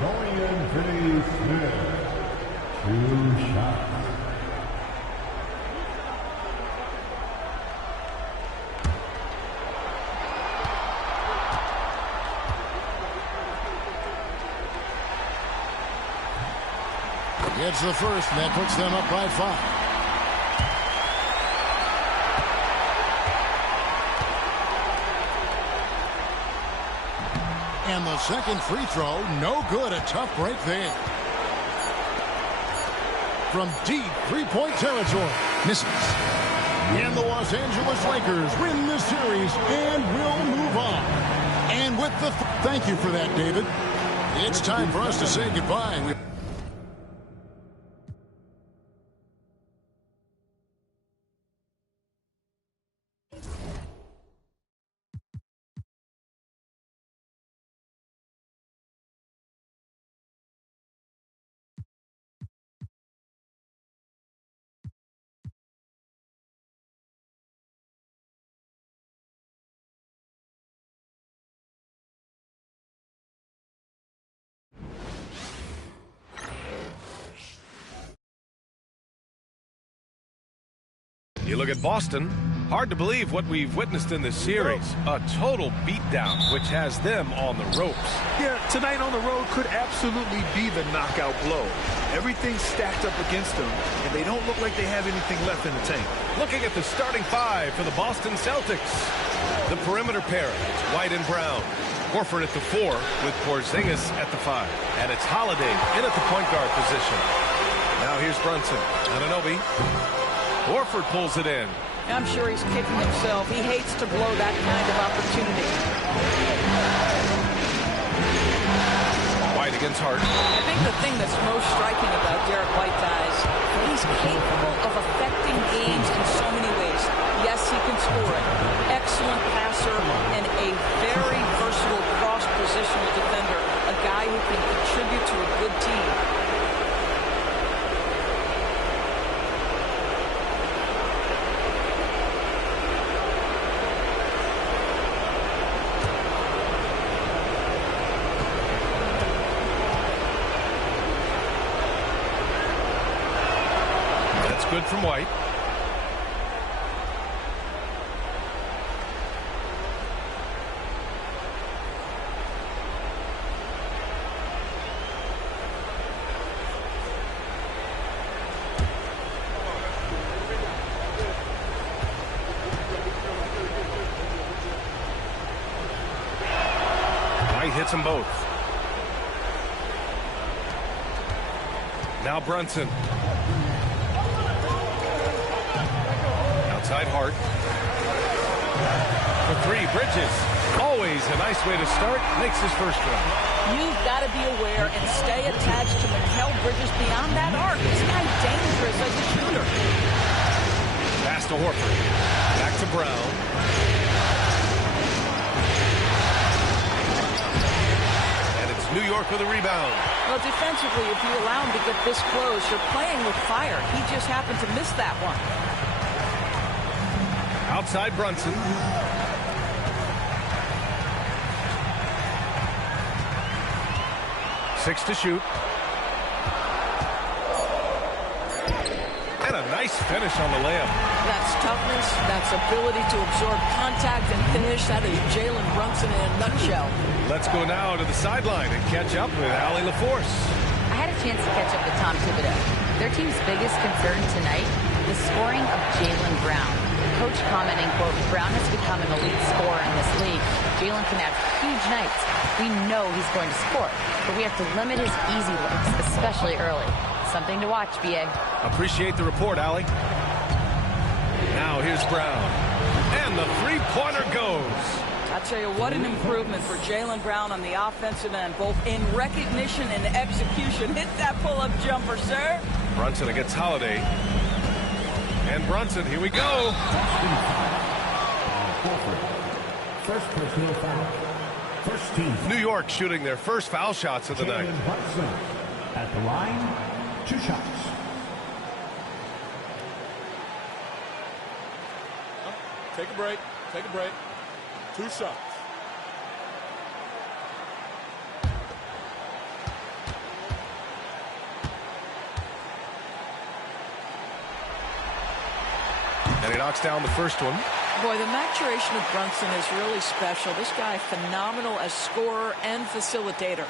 Dorian Finney-Smith. 2 shots. Gets the first, and that puts them up by 5. And the second free throw, no good. A tough break there. From deep 3-point territory, misses. And the Los Angeles Lakers win the series and will move on. And with the... Thank you for that, David. It's time for us to say goodbye. You look at Boston, hard to believe what we've witnessed in this series. A total beatdown, which has them on the ropes. Yeah, tonight on the road could absolutely be the knockout blow. Everything's stacked up against them, and they don't look like they have anything left in the tank. Looking at the starting 5 for the Boston Celtics. The perimeter pairing, it's White and Brown. Horford at the 4 with Porzingis at the 5. And it's Holiday in at the point guard position. Now here's Brunson. Anunoby. Horford pulls it in. I'm sure he's kicking himself. He hates to blow that kind of opportunity. White against Hart. I think the thing that's most striking about Derek White, guys, he's capable of affecting games in so many ways. Yes, he can score it. Excellent passer and a very versatile cross-positional defender. A guy who can contribute to a good team. Good from White. White hits them both. Now Brunson. Outside Hart. For 3, Bridges. Always a nice way to start. Makes his first run. You've got to be aware and stay attached to Mikal Bridges beyond that arc. This guy's dangerous as a shooter. Pass to Horford. Back to Brown. And it's New York with a rebound. Well, defensively, if you allow him to get this close, you're playing with fire. He just happened to miss that one. Outside Brunson. Six to shoot. And a nice finish on the layup. That's toughness. That's ability to absorb contact and finish. That is Jalen Brunson in a nutshell. Let's go now to the sideline and catch up with Allie LaForce. I had a chance to catch up with Tom Thibodeau. Their team's biggest concern tonight, the scoring of Jalen Brown. Coach commenting, quote, Brown has become an elite scorer in this league. Jalen can have huge nights. We know he's going to score, but we have to limit his easy looks, especially early. Something to watch, B.A. Appreciate the report, Allie. Now here's Brown. And the three-pointer goes. I tell you, what an improvement for Jaylen Brown on the offensive end, both in recognition and execution. Hit that pull-up jumper, sir. Brunson against Holiday. And Brunson, here we go. First personal foul. First team. New York shooting their first foul shots of the night. Brunson at the line, 2 shots. Take a break. Take a break. 2 shots. And he knocks down the first one. Boy, the maturation of Brunson is really special. This guy, phenomenal as scorer and facilitator.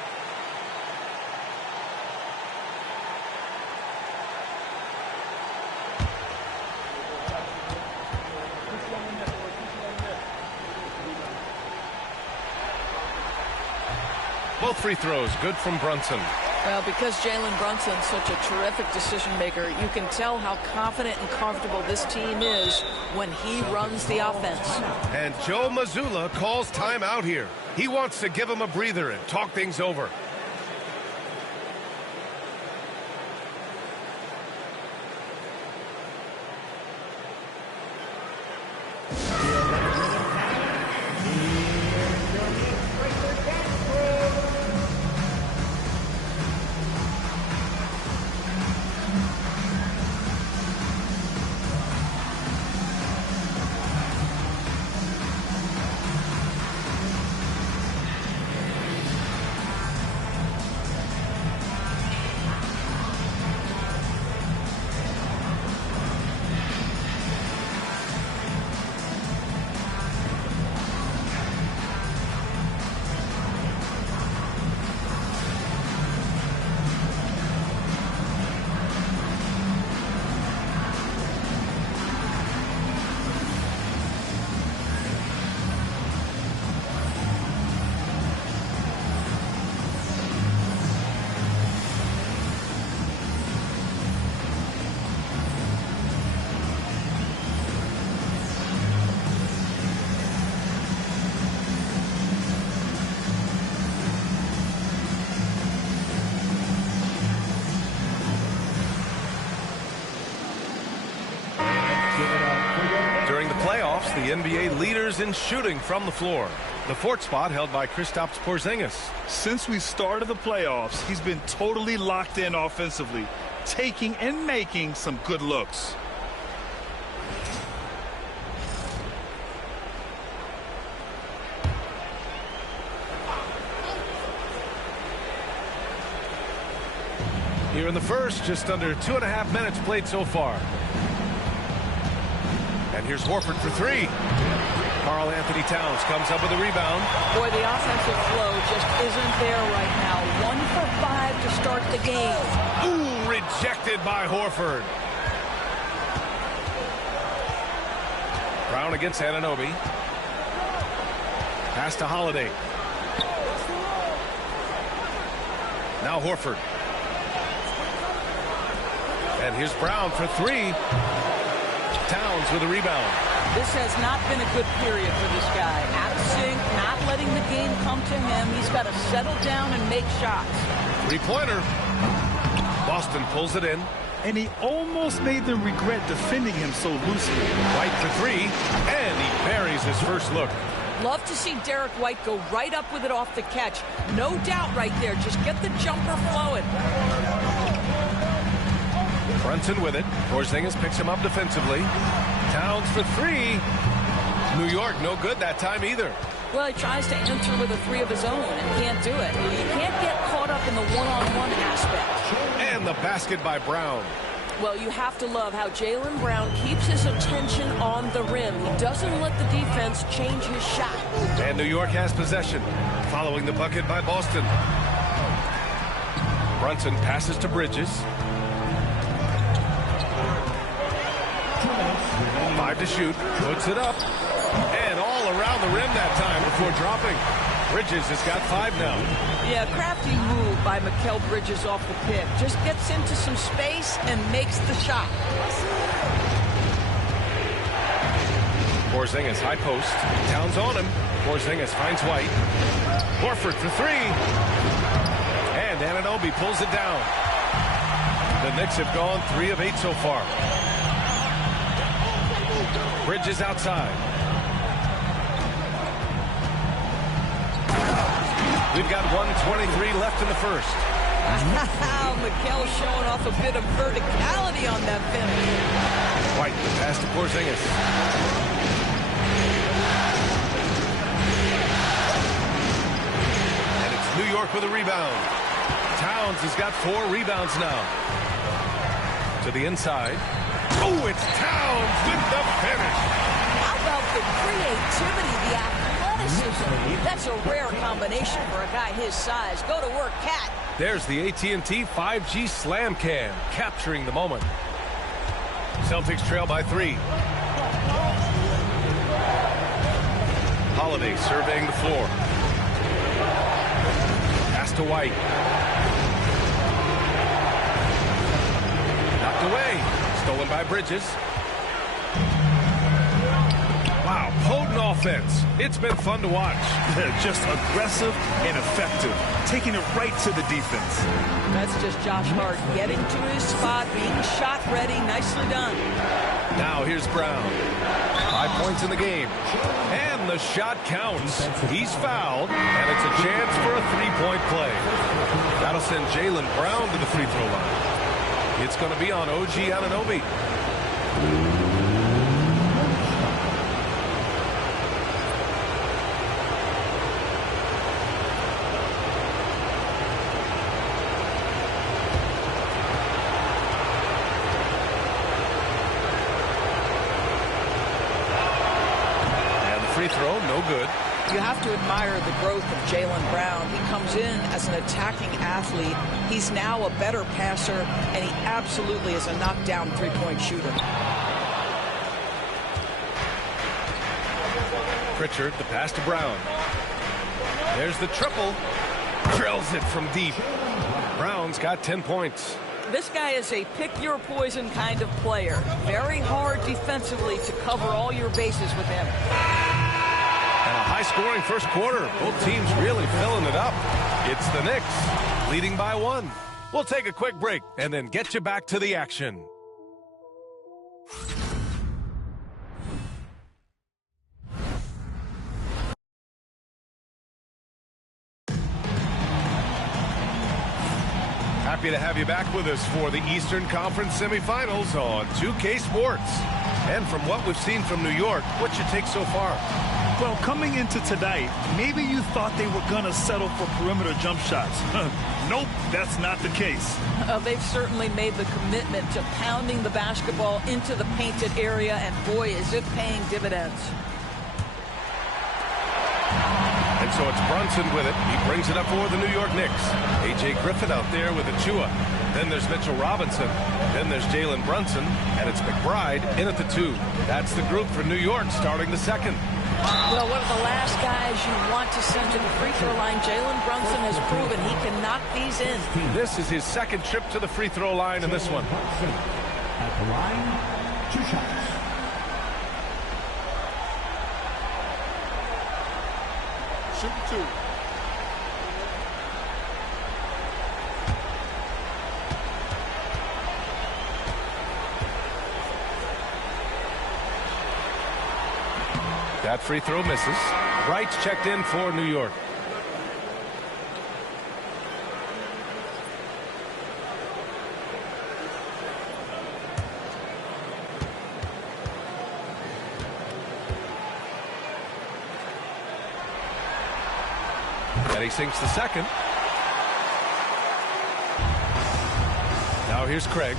Both free throws good from Brunson. Well, because Jalen Brunson's such a terrific decision maker, you can tell how confident and comfortable this team is when he runs the offense. And Joe Mazzulla calls timeout here. He wants to give him a breather and talk things over. During the playoffs, the NBA leaders in shooting from the floor. The 4th spot held by Kristaps Porzingis. Since we started the playoffs, he's been totally locked in offensively, taking and making some good looks. Here in the first, just under 2.5 minutes played so far. And here's Horford for 3. Karl Anthony Towns comes up with a rebound. Boy, the offensive flow just isn't there right now. 1 for 5 to start the game. Ooh, rejected by Horford. Brown against Anunoby. Pass to Holiday. Now Horford. And here's Brown for 3. Towns with a rebound. This has not been a good period for this guy. Out of sync, not letting the game come to him. He's got to settle down and make shots. 3-pointer. Boston pulls it in. And he almost made them regret defending him so loosely. White for 3, and he buries his first look. Love to see Derek White go right up with it off the catch. No doubt right there. Just get the jumper flowing. Brunson with it. Porzingis picks him up defensively. Towns for 3. New York no good that time either. Well, he tries to enter with a 3 of his own and can't do it. You can't get caught up in the one-on-one aspect. And the basket by Brown. Well, you have to love how Jaylen Brown keeps his attention on the rim. He doesn't let the defense change his shot. And New York has possession, following the bucket by Boston. Brunson passes to Bridges. 5 to shoot, puts it up, and all around the rim that time before dropping. Bridges has got 5 now. Yeah, crafty move by Mikal Bridges off the pick. Just gets into some space and makes the shot. Porzingis, high post. Towns on him. Porzingis finds White. Horford for three. And Anunoby pulls it down. The Knicks have gone 3 of 8 so far. Bridges outside. We've got 1:23 left in the first. Wow, Mikal showing off a bit of verticality on that finish. White, pass to Porzingis. And it's New York with a rebound. Towns has got 4 rebounds now. To the inside. Oh, it's Towns with the finish. How about the creativity, the athleticism? That's a rare combination for a guy his size. Go to work, Cat. There's the AT&T 5G Slam Cam, capturing the moment. Celtics trail by 3. Holiday surveying the floor. Pass to White. Knocked away. Stolen by Bridges. Wow, potent offense. It's been fun to watch. Just aggressive and effective, taking it right to the defense. That's just Josh Hart getting to his spot, being shot ready. Nicely done. Now here's Brown. 5 points in the game. And the shot counts. He's fouled, and it's a chance for a 3-point play. That'll send Jaylen Brown to the free throw line. It's going to be on OG Anunoby. Free throw, no good. You have to admire the growth of Jaylen Brown. He comes in as an attacking athlete. He's now a better passer, and he absolutely is a knockdown three-point shooter. Pritchard, the pass to Brown. There's the triple. Drills it from deep. Brown's got 10 points. This guy is a pick-your-poison kind of player. Very hard defensively to cover all your bases with him. And a high-scoring first quarter. Both teams really filling it up. It's the Knicks leading by 1. We'll take a quick break and then get you back to the action. Happy to have you back with us for the Eastern Conference semifinals on 2K Sports. And from what we've seen from New York, what's your take so far? Well, coming into tonight, maybe you thought they were going to settle for perimeter jump shots. Nope, that's not the case. They've certainly made the commitment to pounding the basketball into the painted area, and boy, is it paying dividends. And so it's Brunson with it. He brings it up for the New York Knicks. A.J. Griffin out there with Achua. Then there's Mitchell Robinson. Then there's Jalen Brunson. And it's McBride in at the 2. That's the group for New York starting the second. Well, one of the last guys you want to send to the free throw line, Jalen Brunson has proven he can knock these in. This is his second trip to the free throw line in this one. At the line, 2 shots. Shoot 2. That free throw misses. Wright's checked in for New York. And he sinks the second. Now here's Craig.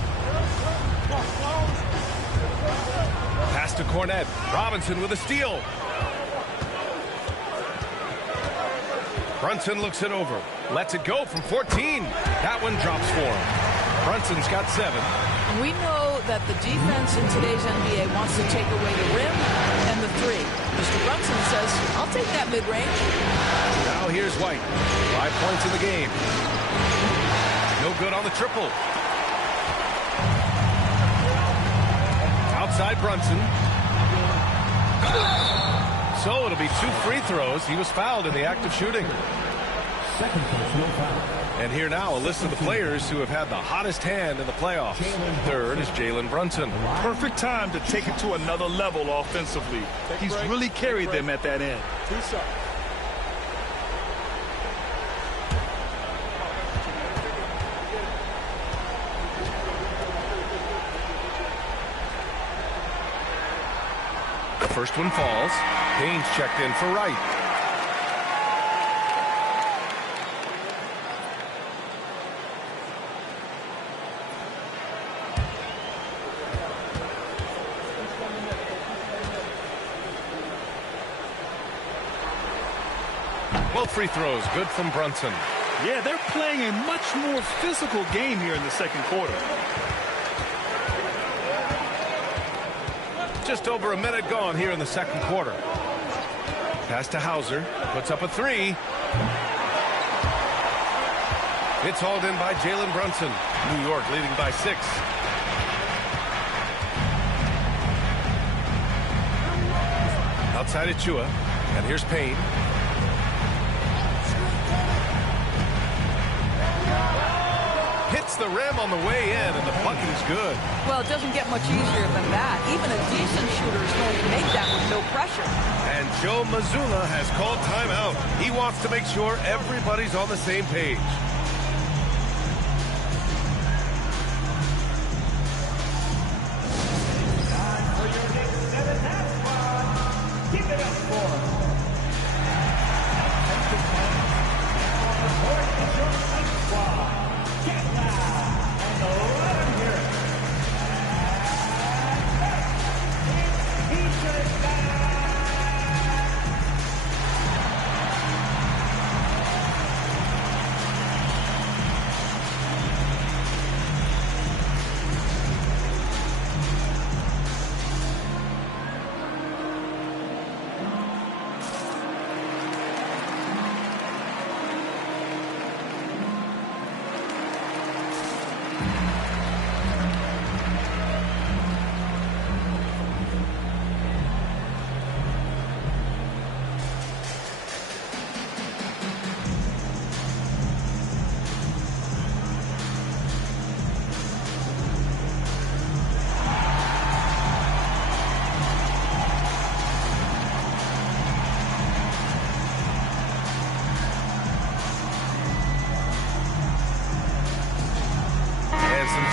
Pass to Cornette. Robinson with a steal. Brunson looks it over. Lets it go from 14. That one drops for him. Brunson's got 7. We know that the defense in today's NBA wants to take away the rim and the 3. Mr. Brunson says, I'll take that mid-range. Now here's White. 5 points in the game. No good on the triple. Outside Brunson. So it'll be 2 free throws. He was fouled in the act of shooting. Second personal foul. And here now, a list of the players who have had the hottest hand in the playoffs. Third is Jalen Brunson. Perfect time to take it to another level offensively. He's really carried them at that end. The first one falls. Payne's checked in for Wright. Both free throws good from Brunson. Yeah, they're playing a much more physical game here in the second quarter. Just over a minute gone here in the second quarter. Pass to Hauser. Puts up a 3. It's hauled in by Jalen Brunson. New York leading by 6. Outside Achua. And here's Payne. Hits the rim on the way in, and the bucket is good. Well, it doesn't get much easier than that. Even a decent shooter is going to make that with no pressure. And Joe Mazzulla has called timeout. He wants to make sure everybody's on the same page. Keep it up for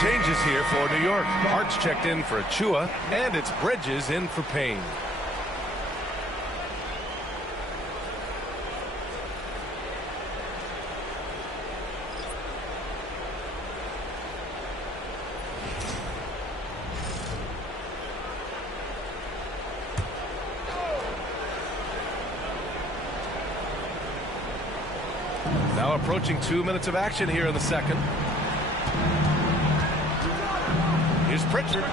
Changes here for New York. Hart's checked in for Achua, and it's Bridges in for Payne. Now approaching 2 minutes of action here in the second. Here's Pritchard.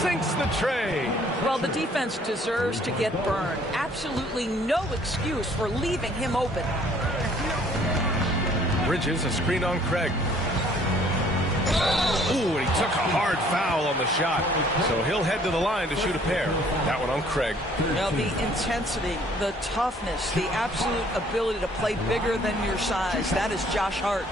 Sinks the tray. Well, the defense deserves to get burned. Absolutely no excuse for leaving him open. Bridges, a screen on Craig. Ooh, and he took a hard foul on the shot. So he'll head to the line to shoot a pair. That one on Craig. Now, the intensity, the toughness, the absolute ability to play bigger than your size. That is Josh Hart.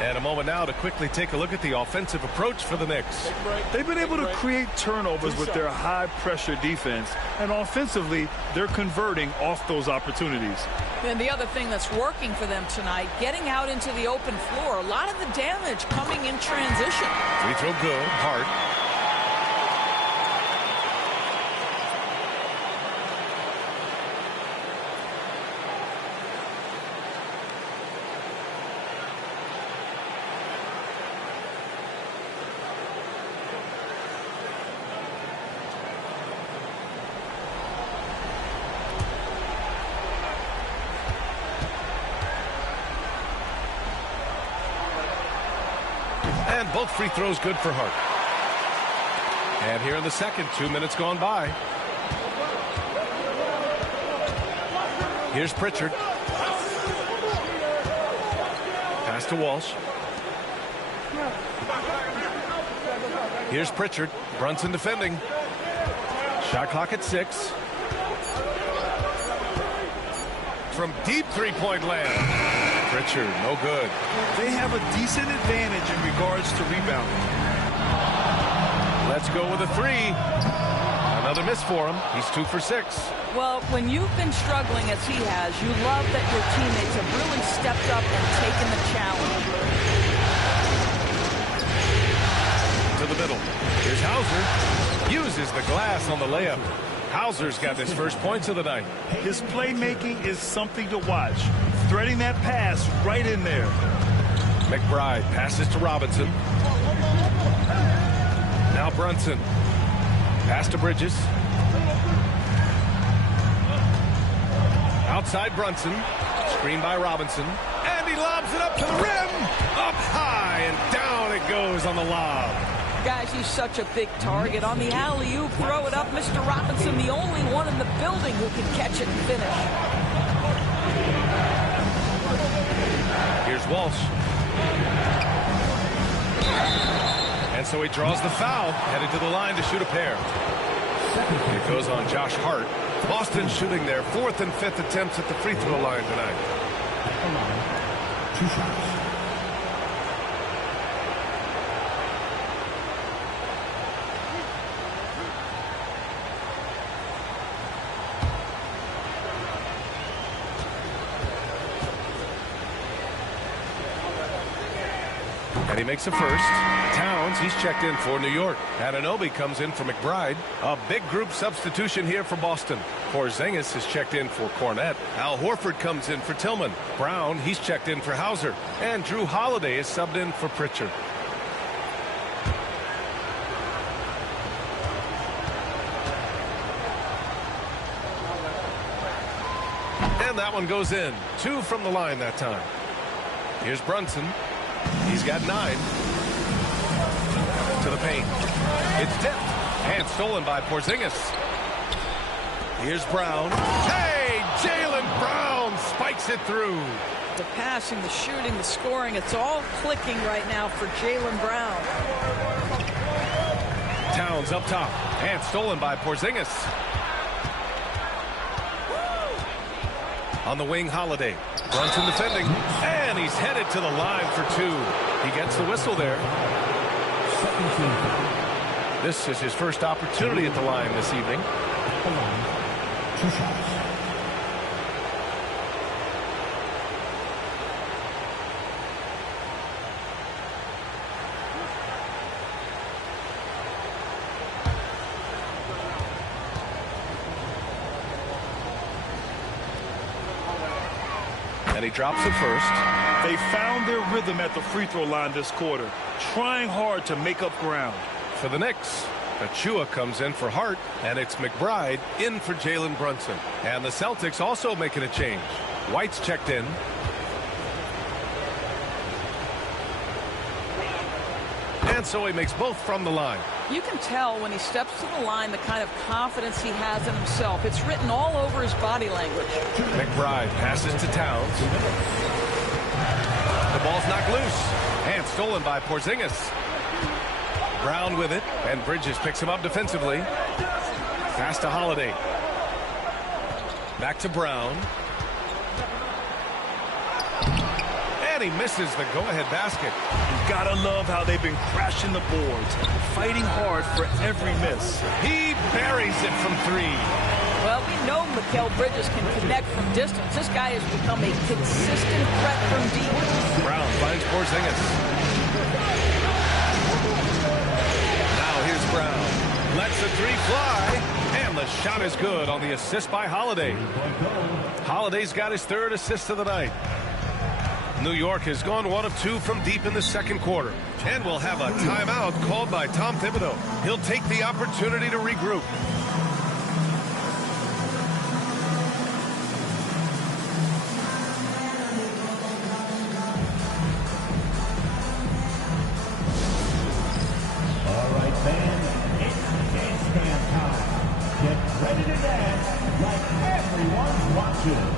And a moment now to quickly take a look at the offensive approach for the Knicks. They've been able to create turnovers with their high-pressure defense, and offensively, they're converting off those opportunities. And the other thing that's working for them tonight, getting out into the open floor. A lot of the damage coming in transition. Free throw good. Hart. And both free throws good for Hart. And here in the second, 2 minutes gone by. Here's Pritchard. Pass to Walsh. Here's Pritchard. Brunson defending. Shot clock at 6. From deep three-point land. Pritchard, no good. They have a decent advantage in regards to rebounding. Let's go with a three. Another miss for him. He's 2 for 6. Well, when you've been struggling as he has, you love that your teammates have really stepped up and taken the challenge. To the middle. Here's Hauser. Uses the glass on the layup. Hauser's got his first points of the night. His playmaking is something to watch. Threading that pass right in there. McBride passes to Robinson. Now Brunson. Pass to Bridges. Outside Brunson. Screen by Robinson. And he lobs it up to the rim. Up high and down it goes on the lob. Guys, he's such a big target. On the alley-oop, throw it up. Mr. Robinson, the only one in the building who can catch it and finish. Here's Walsh. And so he draws the foul, headed to the line to shoot a pair. It goes on Josh Hart. Boston shooting their 4th and 5th attempts at the free throw line tonight. 2 shots. And he makes a first. Towns, he's checked in for New York. Anunoby comes in for McBride. A big group substitution here for Boston. Porzingis has checked in for Cornette. Al Horford comes in for Tillman. Brown, he's checked in for Hauser. And Drew Holiday is subbed in for Pritchard. And that one goes in. 2 from the line that time. Here's Brunson. He's got 9. To the paint. It's tipped. And stolen by Porzingis. Here's Brown. Hey, Jaylen Brown spikes it through. The passing, the shooting, the scoring, it's all clicking right now for Jaylen Brown. Towns up top. And stolen by Porzingis. On the wing, Holiday. Brunson defending. And he's headed to the line for 2. He gets the whistle there. This is his first opportunity at the line this evening. 2 shots. And he drops it first. They found their rhythm at the free throw line this quarter, trying hard to make up ground. For the Knicks, Achua comes in for Hart, and it's McBride in for Jalen Brunson. And the Celtics also making a change. White's checked in. And so he makes both from the line. You can tell when he steps to the line the kind of confidence he has in himself. It's written all over his body language. McBride passes to Towns. The ball's knocked loose and stolen by Porzingis. Brown with it, and Bridges picks him up defensively. Pass to Holiday. Back to Brown. And he misses the go-ahead basket. You gotta love how they've been crashing the boards, fighting hard for every miss. He buries it from 3. Well, we know Mikal Bridges can connect from distance. This guy has become a consistent threat from deep. Brown finds Porzingis. Now here's Brown. Lets the 3 fly. And the shot is good on the assist by Holiday. Holiday's got his 3rd assist of the night. New York has gone 1 of 2 from deep in the second quarter. And will have a timeout called by Tom Thibodeau. He'll take the opportunity to regroup. All right, fans, it's dance band time. Get ready to dance like everyone's watching.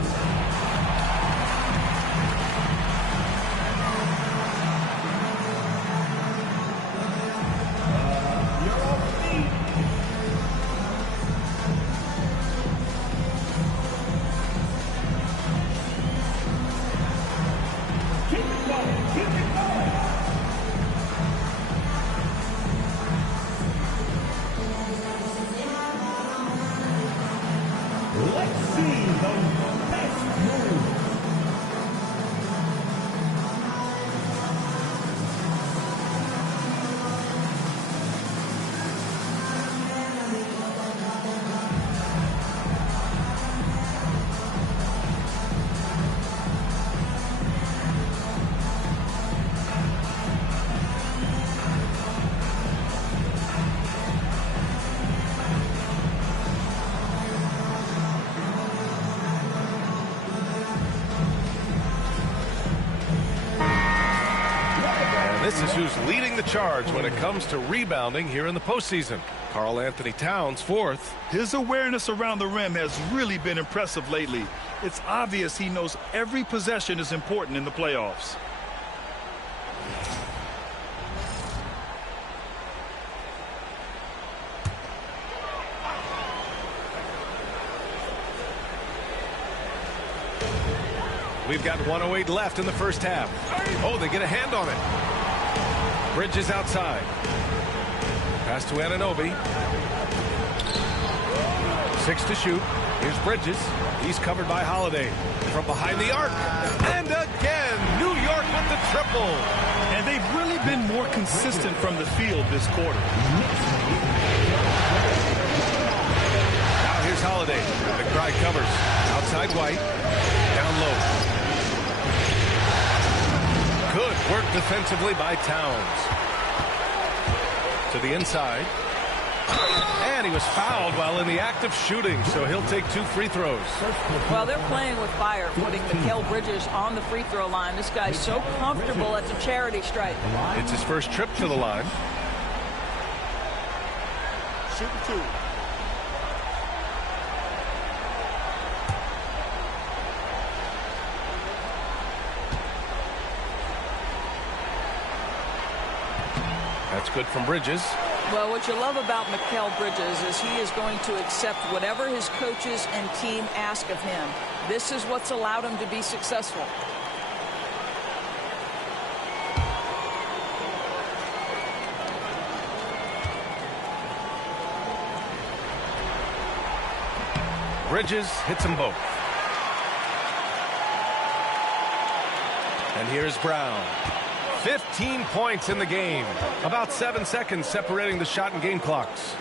who's leading the charge when it comes to rebounding here in the postseason. Karl Anthony Towns, fourth. His awareness around the rim has really been impressive lately. It's obvious he knows every possession is important in the playoffs. We've got 1:08 left in the first half. Oh, they get a hand on it. Bridges outside. Pass to Anunoby. 6 to shoot. Here's Bridges. He's covered by Holiday. From behind the arc. And again, New York with the triple. And they've really been more consistent from the field this quarter. Now here's Holiday. McBride covers. Outside White. Down low. Good work defensively by Towns. To the inside. And he was fouled while in the act of shooting, so he'll take 2 free throws. Well, they're playing with fire, putting Mikal Bridges on the free throw line. This guy's so comfortable at the charity stripe. It's his first trip to the line. Shooting 2. That's good from Bridges. Well, what you love about Mikal Bridges is he is going to accept whatever his coaches and team ask of him. This is what's allowed him to be successful. Bridges hits them both. And here's Brown. 15 points in the game. About 7 seconds separating the shot and game clocks.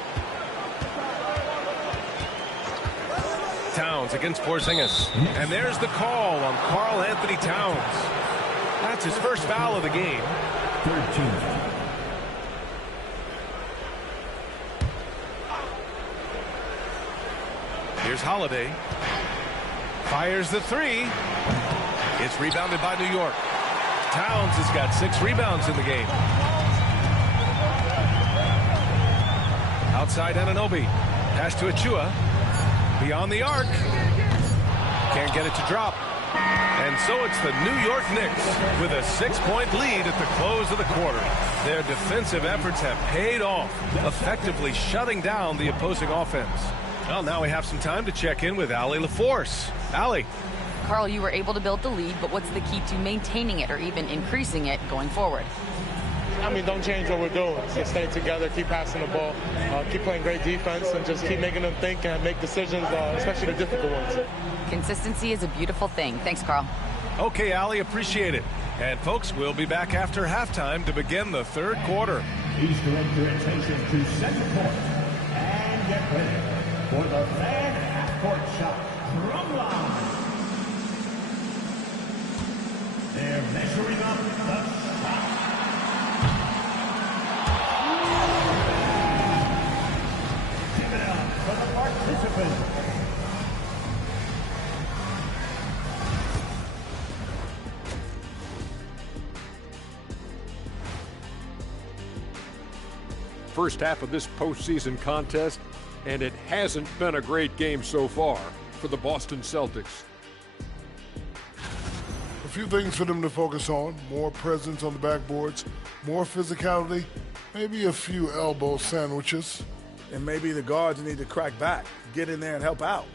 Towns against Porzingis. And there's the call on Karl Anthony Towns. That's his first foul of the game. 13. Here's Holiday. Fires the 3. It's rebounded by New York. Towns has got 6 rebounds in the game. Outside Anunoby. Pass to Achua. Beyond the arc. Can't get it to drop. And so it's the New York Knicks with a 6-point lead at the close of the quarter. Their defensive efforts have paid off, effectively shutting down the opposing offense. Well, now we have some time to check in with Allie LaForce. Allie. Karl, you were able to build the lead, but what's the key to maintaining it or even increasing it going forward? I mean, don't change what we're doing. Just stay together, keep passing the ball, keep playing great defense, and just keep making them think and make decisions, especially the difficult ones. Consistency is a beautiful thing. Thanks, Karl. Okay, Allie, appreciate it. And, folks, we'll be back after halftime to begin the third quarter. Please direct your attention to center court and get ready for the fan half-court shot from line. They're measuring up the shot. Give it up for the participants. First half of this postseason contest, and it hasn't been a great game so far for the Boston Celtics. A few things for them to focus on: more presence on the backboards, more physicality, maybe a few elbow sandwiches. And maybe the guards need to crack back, get in there and help out.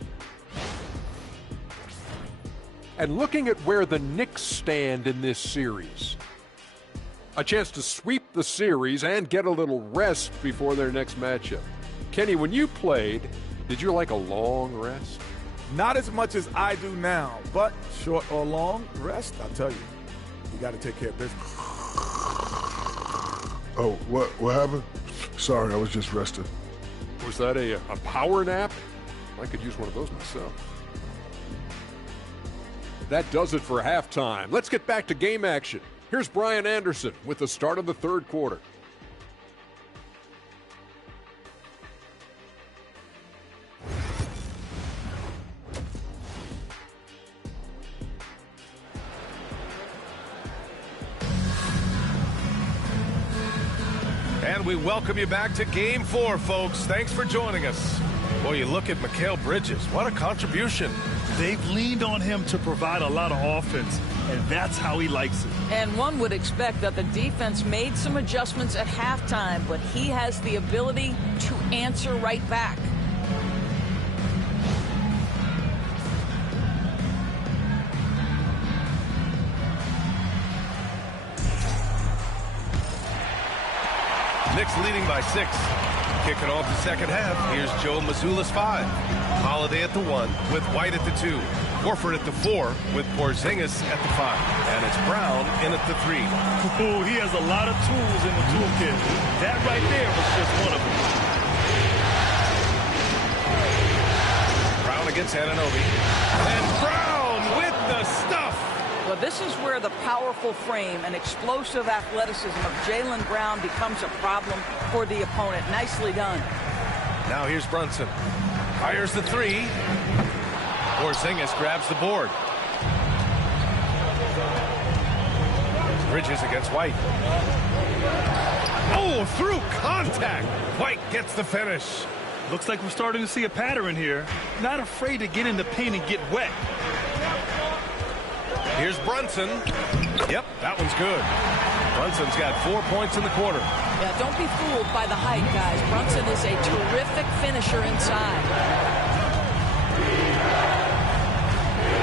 And looking at where the Knicks stand in this series, a chance to sweep the series and get a little rest before their next matchup. Kenny, when you played, did you like a long rest? Not as much as I do now, but short or long rest, I'll tell you, you got to take care of business. Oh, what happened? Sorry, I was just resting. Was that a power nap? I could use one of those myself. That does it for halftime. Let's get back to game action. Here's Brian Anderson with the start of the third quarter. And we welcome you back to Game 4, folks. Thanks for joining us. Boy, you look at Mikal Bridges. What a contribution. They've leaned on him to provide a lot of offense, and that's how he likes it. And one would expect that the defense made some adjustments at halftime, but he has the ability to answer right back. Knicks leading by 6. Kicking off the second half, here's Joe Mazzulla's 5. Holiday at the 1 with White at the 2. Horford at the 4 with Porzingis at the 5. And it's Brown in at the 3. Ooh, he has a lot of tools in the toolkit. That right there was just one of them. Brown against Anunoby. And Brown with the stuff. But this is where the powerful frame and explosive athleticism of Jaylen Brown becomes a problem for the opponent. Nicely done. Now here's Brunson. Fires the 3. Porzingis grabs the board. Bridges against White. Oh, through contact. White gets the finish. Looks like we're starting to see a pattern here. Not afraid to get in the paint and get wet. Here's Brunson. Yep, that one's good. Brunson's got 4 points in the quarter. Yeah, don't be fooled by the height, guys. Brunson is a terrific finisher inside.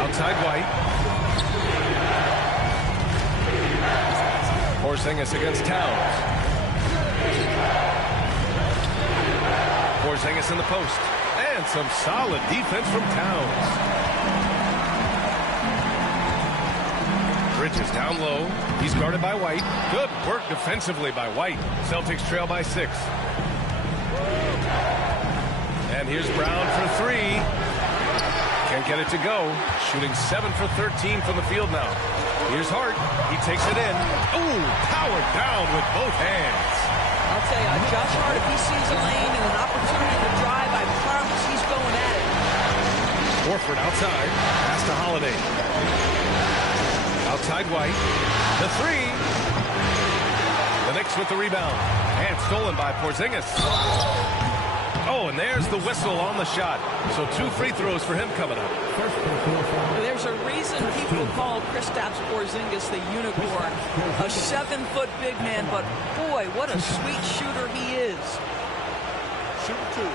Outside White. Porzingis against Towns. Porzingis in the post. And some solid defense from Towns. Bridges down low. He's guarded by White. Good work defensively by White. Celtics trail by 6. And here's Brown for 3. Can't get it to go. Shooting 7 for 13 from the field now. Here's Hart. He takes it in. Ooh, powered down with both hands. I'll tell you, Josh Hart, if he sees a lane and an opportunity to drive, I promise he's going at it. Horford outside. Pass to Holiday. Outside White. The 3. The Knicks with the rebound. And stolen by Porzingis. Oh, and there's the whistle on the shot. So 2 free throws for him coming up. There's a reason people call Kristaps Porzingis the unicorn. A 7-foot big man, but boy, what a sweet shooter he is. Shoot 2.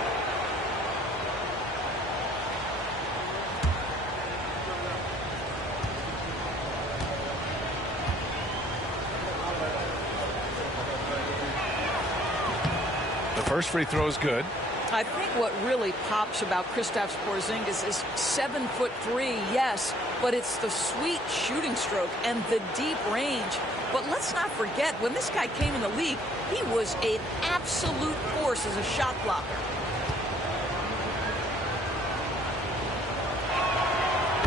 First free throw is good. I think what really pops about Kristaps Porzingis is 7'3", yes, but it's the sweet shooting stroke and the deep range. But let's not forget, when this guy came in the league, he was an absolute force as a shot blocker.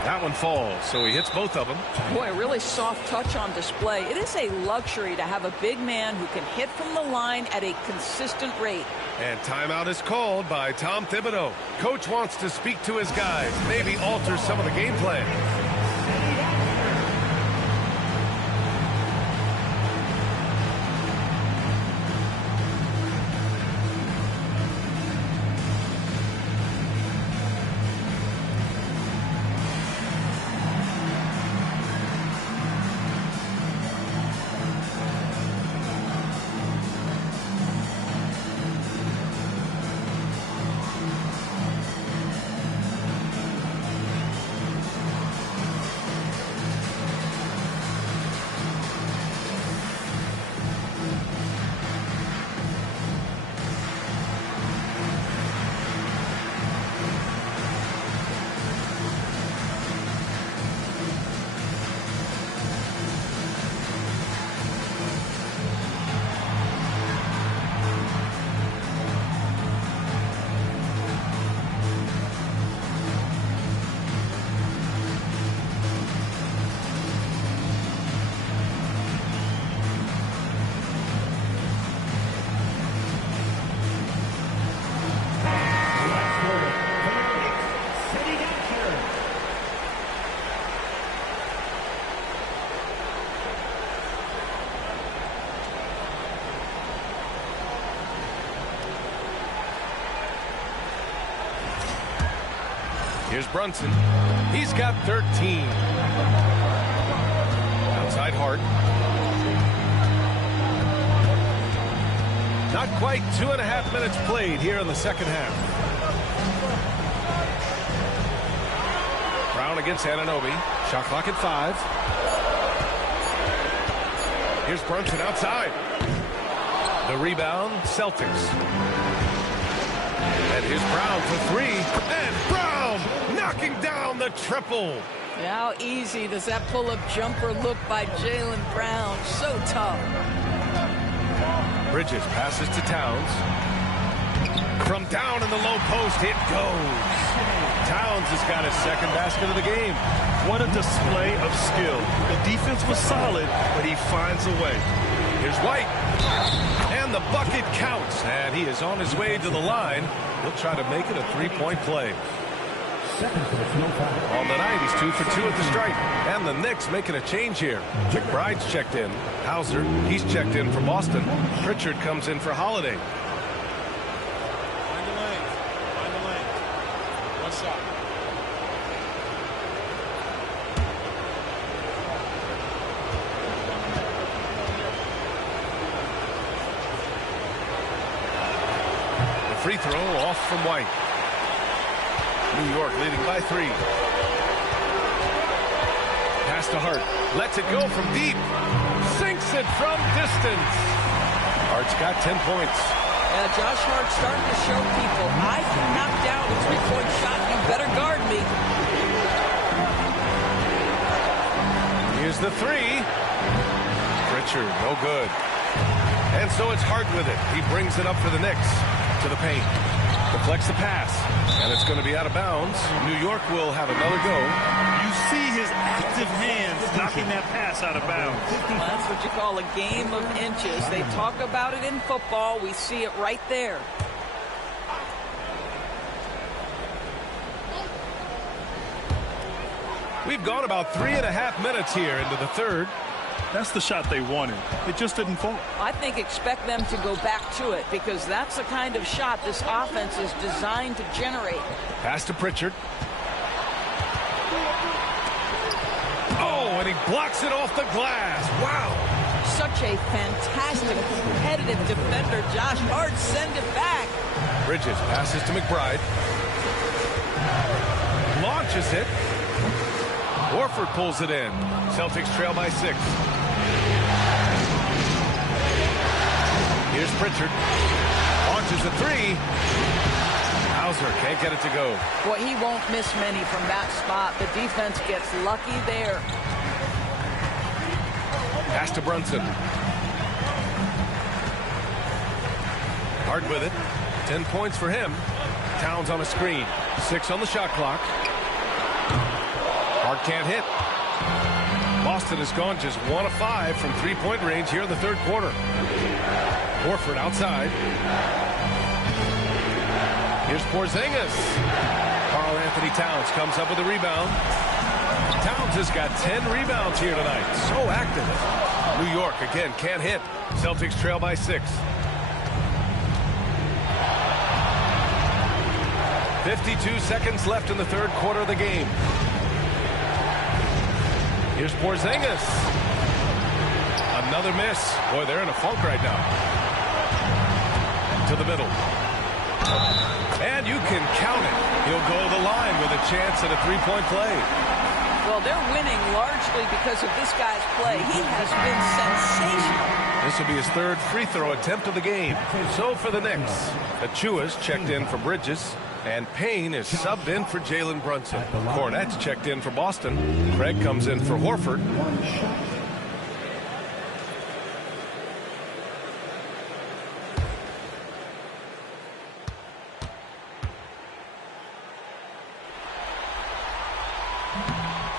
That one falls, so he hits both of them. Boy, really soft touch on display. It is a luxury to have a big man who can hit from the line at a consistent rate. And timeout is called by Tom Thibodeau. Coach wants to speak to his guys, maybe alter some of the game plan. Here's Brunson. He's got 13. Outside Hart. Not quite 2.5 minutes played here in the second half. Brown against Anunoby. Shot clock at 5. Here's Brunson outside. The rebound, Celtics. And here's Brown for 3. And Brown knocking down the triple. How easy does that pull-up jumper look by Jaylen Brown? So tough. Bridges passes to Towns. From down in the low post, it goes. Towns has got his second basket of the game. What a display of skill. The defense was solid, but he finds a way. Here's White. And the bucket counts. And he is on his way to the line. He'll try to make it a three-point play. On the night, he's 2 for 2 at the stripe. And the Knicks making a change here. McBride's checked in. Hauser, he's checked in for Boston. Pritchard comes in for Holiday. Find the lane. Find the lane. One shot. The free throw off from White. New York leading by 3. Pass to Hart. Lets it go from deep. Sinks it from distance. Hart's got 10 points. Yeah, Josh Hart starting to show people, I can knock down a three-point shot. You better guard me. Here's the 3. Pritchard, no good. And so it's Hart with it. He brings it up for the Knicks. To the paint. Deflects the pass. And it's going to be out of bounds. New York will have another go. You see his active hands knocking that pass out of bounds. Well, that's what you call a game of inches. They talk about it in football. We see it right there. We've gone about 3.5 minutes here into the third. That's the shot they wanted. It just didn't fall. I think expect them to go back to it because that's the kind of shot this offense is designed to generate. Pass to Pritchard. Oh, and he blocks it off the glass. Wow. Such a fantastic competitive defender. Josh Hart, send it back. Bridges passes to McBride. Launches it. Horford pulls it in. Celtics trail by 6. Here's Pritchard. Launches a 3. Hauser can't get it to go. Boy, he won't miss many from that spot. The defense gets lucky there. Pass to Brunson. Hart with it. 10 points for him. Towns on a screen. 6 on the shot clock. Hart can't hit. Boston has gone just 1 of 5 from three-point range here in the third quarter. Horford outside. Here's Porzingis. Karl Anthony Towns comes up with a rebound. Towns has got 10 rebounds here tonight. So active. New York again can't hit. Celtics trail by 6. 52 seconds left in the third quarter of the game. Here's Porzingis. Another miss. Boy, they're in a funk right now. To the middle. And you can count it. He'll go to the line with a chance at a three-point play. Well, they're winning largely because of this guy's play. He has been sensational. This will be his third free throw attempt of the game. So for the Knicks, Achua's checked in for Bridges. And Payne is subbed in for Jalen Brunson. Cornette's checked in for Boston. Craig comes in for Horford.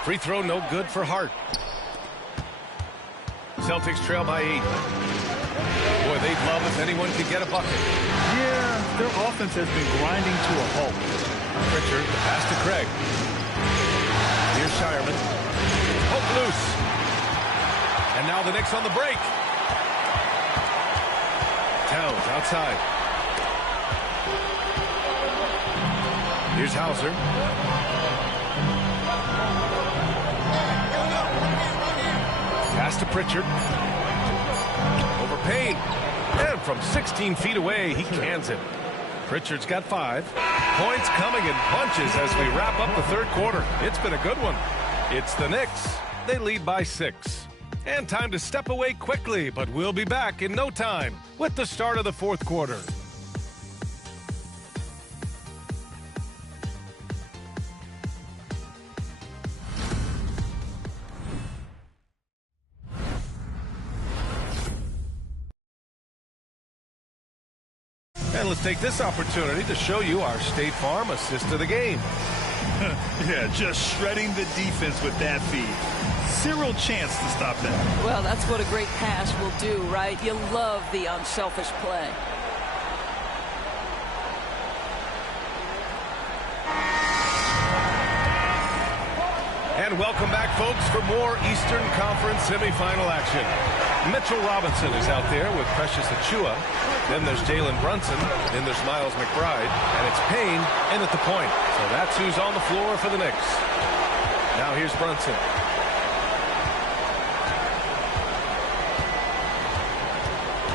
Free throw no good for Hart. Celtics trail by 8. Boy, they'd love if anyone could get a bucket. Yeah, their offense has been grinding to a halt. Pritchard, the pass to Craig. Here's Shireman. Hook loose. And now the Knicks on the break. Towns outside. Here's Hauser. Pass to Pritchard. Over Payne. And from 16 feet away, he cans it. Pritchard's got 5. Points coming in bunches as we wrap up the third quarter. It's been a good one. It's the Knicks. They lead by 6. And time to step away quickly, but we'll be back in no time with the start of the fourth quarter. And let's take this opportunity to show you our State Farm assist of the game. Yeah, just shredding the defense with that feed. Zero chance to stop that. Well, that's what a great pass will do, right? You love the unselfish play. And welcome back, folks, for more Eastern Conference semifinal action. Mitchell Robinson is out there with Precious Achiuwa. Then there's Jalen Brunson. Then there's Miles McBride. And it's Payne in at the point. So that's who's on the floor for the Knicks. Now here's Brunson.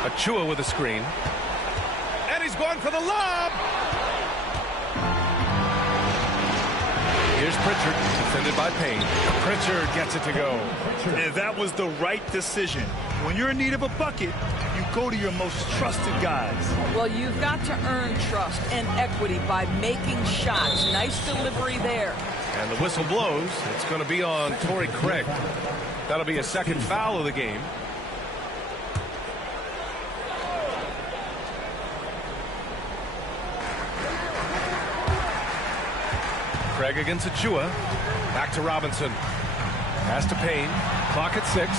Achiuwa with a screen. And he's going for the lob. Here's Pritchard, defended by Payne. Pritchard gets it to go. And that was the right decision. When you're in need of a bucket, you go to your most trusted guys. Well, you've got to earn trust and equity by making shots. Nice delivery there. And the whistle blows. It's going to be on Torrey Craig. That'll be a second foul of the game. Craig against Achiuwa. Back to Robinson. Pass to Payne. Clock at 6.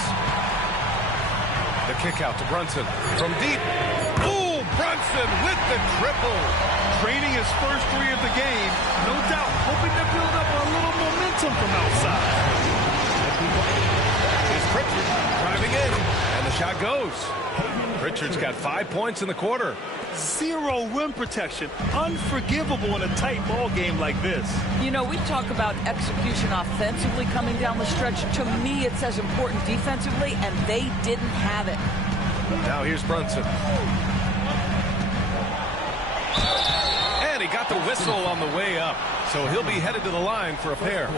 The kick out to Brunson. From deep. Ooh, Brunson with the triple. Training his first 3 of the game. No doubt hoping to build up a little momentum from outside. Here's Pritchard driving in. And the shot goes. Pritchard's got 5 points in the quarter. Zero rim protection. Unforgivable in a tight ball game like this. You know, we talk about execution offensively coming down the stretch. To me, it's as important defensively, and they didn't have it. Now here's Brunson. And he got the whistle on the way up. So he'll be headed to the line for a pair.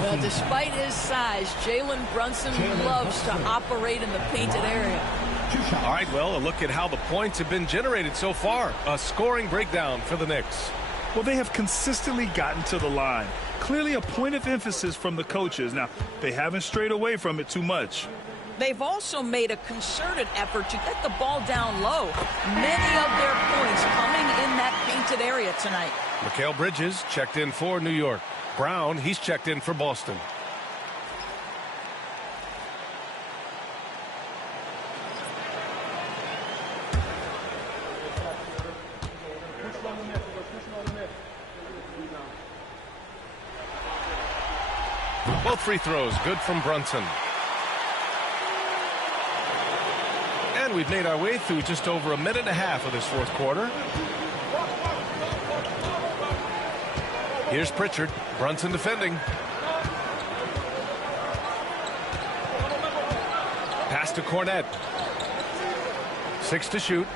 Well, despite his size, Jalen Brunson loves to operate in the painted area. All right, well, a look at how the points have been generated so far. A scoring breakdown for the Knicks. Well, they have consistently gotten to the line. Clearly a point of emphasis from the coaches. Now, they haven't strayed away from it too much. They've also made a concerted effort to get the ball down low. Many of their points coming in that painted area tonight. Mikal Bridges checked in for New York. Brown, he's checked in for Boston. Both free throws good from Brunson. And we've made our way through just over a minute and a half of this fourth quarter. Here's Pritchard. Brunson defending. Pass to Cornette. 6 to shoot.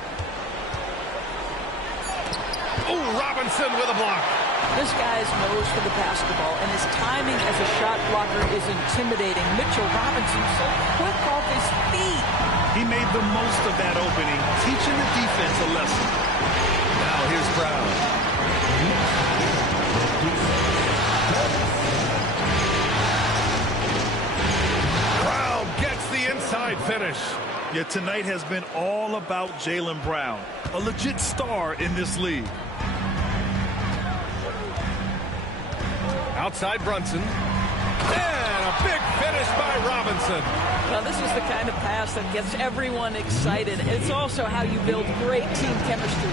Oh, Robinson with a block. This guy's nose for the basketball, and his timing as a shot blocker is intimidating. Mitchell Robinson so quick off his feet. He made the most of that opening, teaching the defense a lesson. Now here's Brown. Brown gets the inside finish. Yet tonight has been all about Jalen Brown, a legit star in this league. Outside Brunson. And a big finish by Robinson. Well, this is the kind of pass that gets everyone excited. It's also how you build great team chemistry.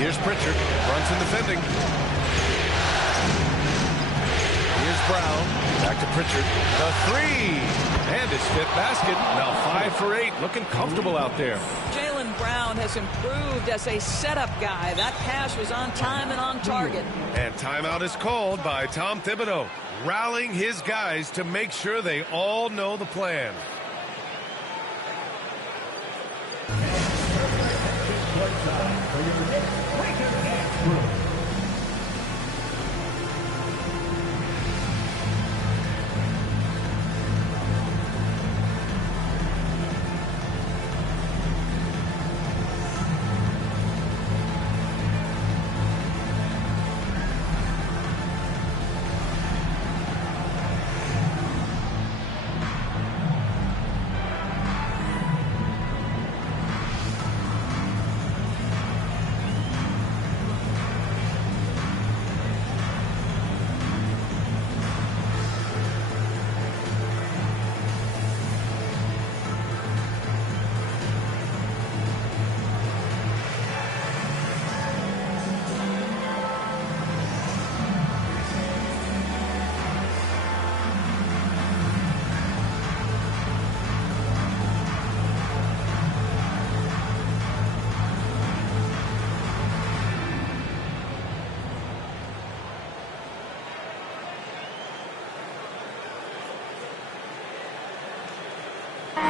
Here's Pritchard. Brunson defending. Here's Brown. Back to Pritchard. The 3. And his 5th basket. Now 5 for 8. Looking comfortable out there. Jalen Brown has improved as a setup guy. That pass was on time and on target. And timeout is called by Tom Thibodeau, rallying his guys to make sure they all know the plan.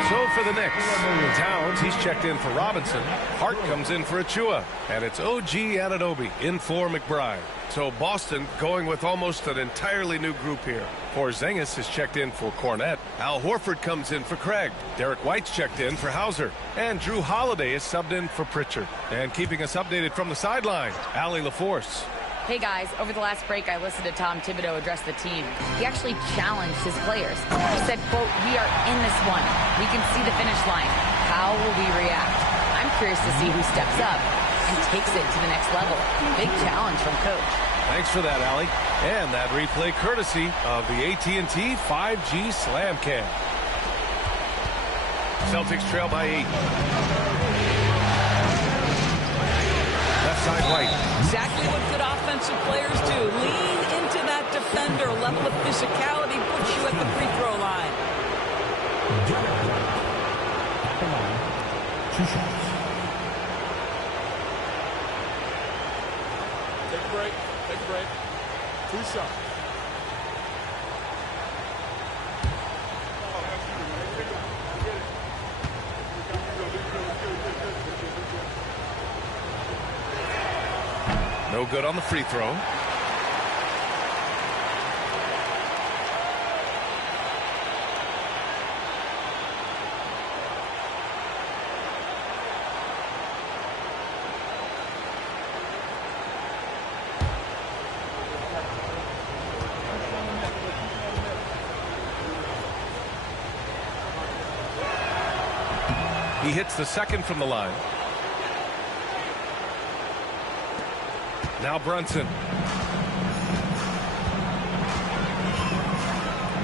So for the Knicks, Towns, he's checked in for Robinson. Hart comes in for Achua. And it's OG Anunoby in for McBride. So Boston going with almost an entirely new group here. Porzingis is checked in for Cornette. Al Horford comes in for Craig. Derek White's checked in for Hauser. And Drew Holiday is subbed in for Pritchard. And keeping us updated from the sideline, Allie LaForce. Hey guys, over the last break I listened to Tom Thibodeau address the team. He actually challenged his players. He said, quote, "We are in this one. We can see the finish line. How will we react?" I'm curious to see who steps up and takes it to the next level. Big challenge from coach. Thanks for that, Allie. And that replay courtesy of the AT&T 5G Slam Cam. Celtics trail by 8. Left side White. Exactly what good offensive players do. Lean into that defender. Level of physicality puts you at the free throw line. Take a break. Take a break. 2 shots. No good on the free throw. He hits the second from the line. Now Brunson.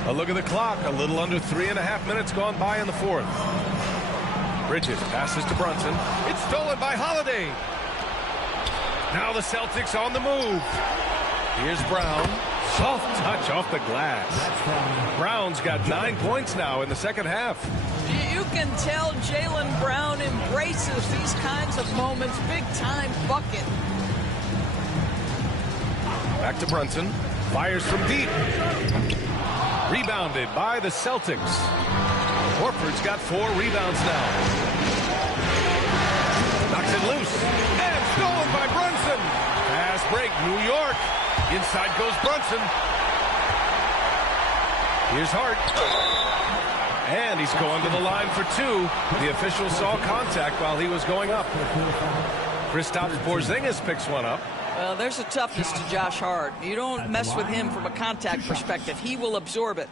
A look at the clock. A little under 3.5 minutes gone by in the fourth. Bridges passes to Brunson. It's stolen by Holiday. Now the Celtics on the move. Here's Brown. Soft touch off the glass. Brown's got 9 points now in the second half. You can tell Jaylen Brown embraces these kinds of moments. Big time bucket. Back to Brunson. Fires from deep. Rebounded by the Celtics. Horford's got 4 rebounds now. Knocks it loose. And stolen by Brunson. Fast break, New York. Inside goes Brunson. Here's Hart. And he's going to the line for 2. The official saw contact while he was going up. Kristaps Porzingis picks one up. Well, there's a toughness to Josh Hart. You don't mess with him from a contact perspective. He will absorb it.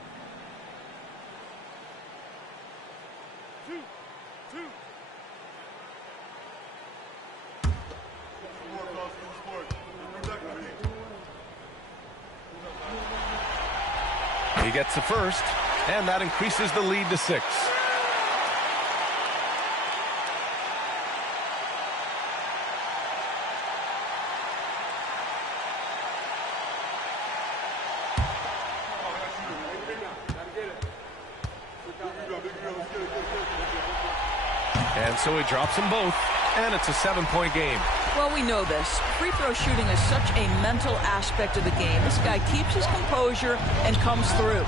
He gets the first, and that increases the lead to 6. And so he drops them both. and it's a 7-point game. Well, we know this. Free throw shooting is such a mental aspect of the game. This guy keeps his composure and comes through.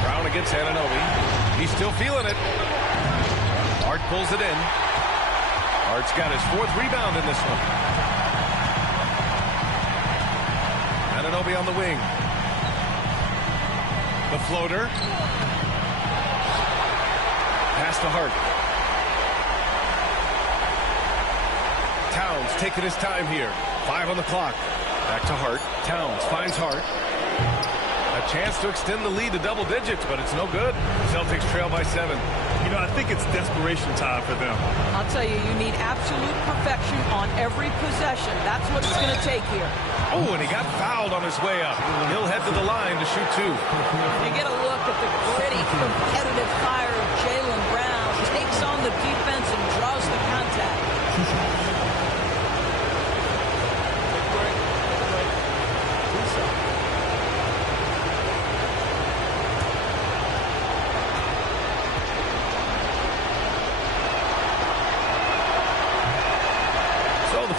Brown against Anunoby. He's still feeling it. Hart pulls it in. Hart's got his 4th rebound in this one. Anunoby on the wing. The floater. Pass to Hart. Towns taking his time here. 5 on the clock. Back to Hart. Towns finds Hart. A chance to extend the lead to double digits, but it's no good. Celtics trail by 7. You know, I think it's desperation time for them. I'll tell you, you need absolute perfection on every possession. That's what it's going to take here. Oh, and he got fouled on his way up. He'll head to the line to shoot 2. You get a look at the gritty, competitive fire of Jaylen Brown. Takes on the defense and draws the contact.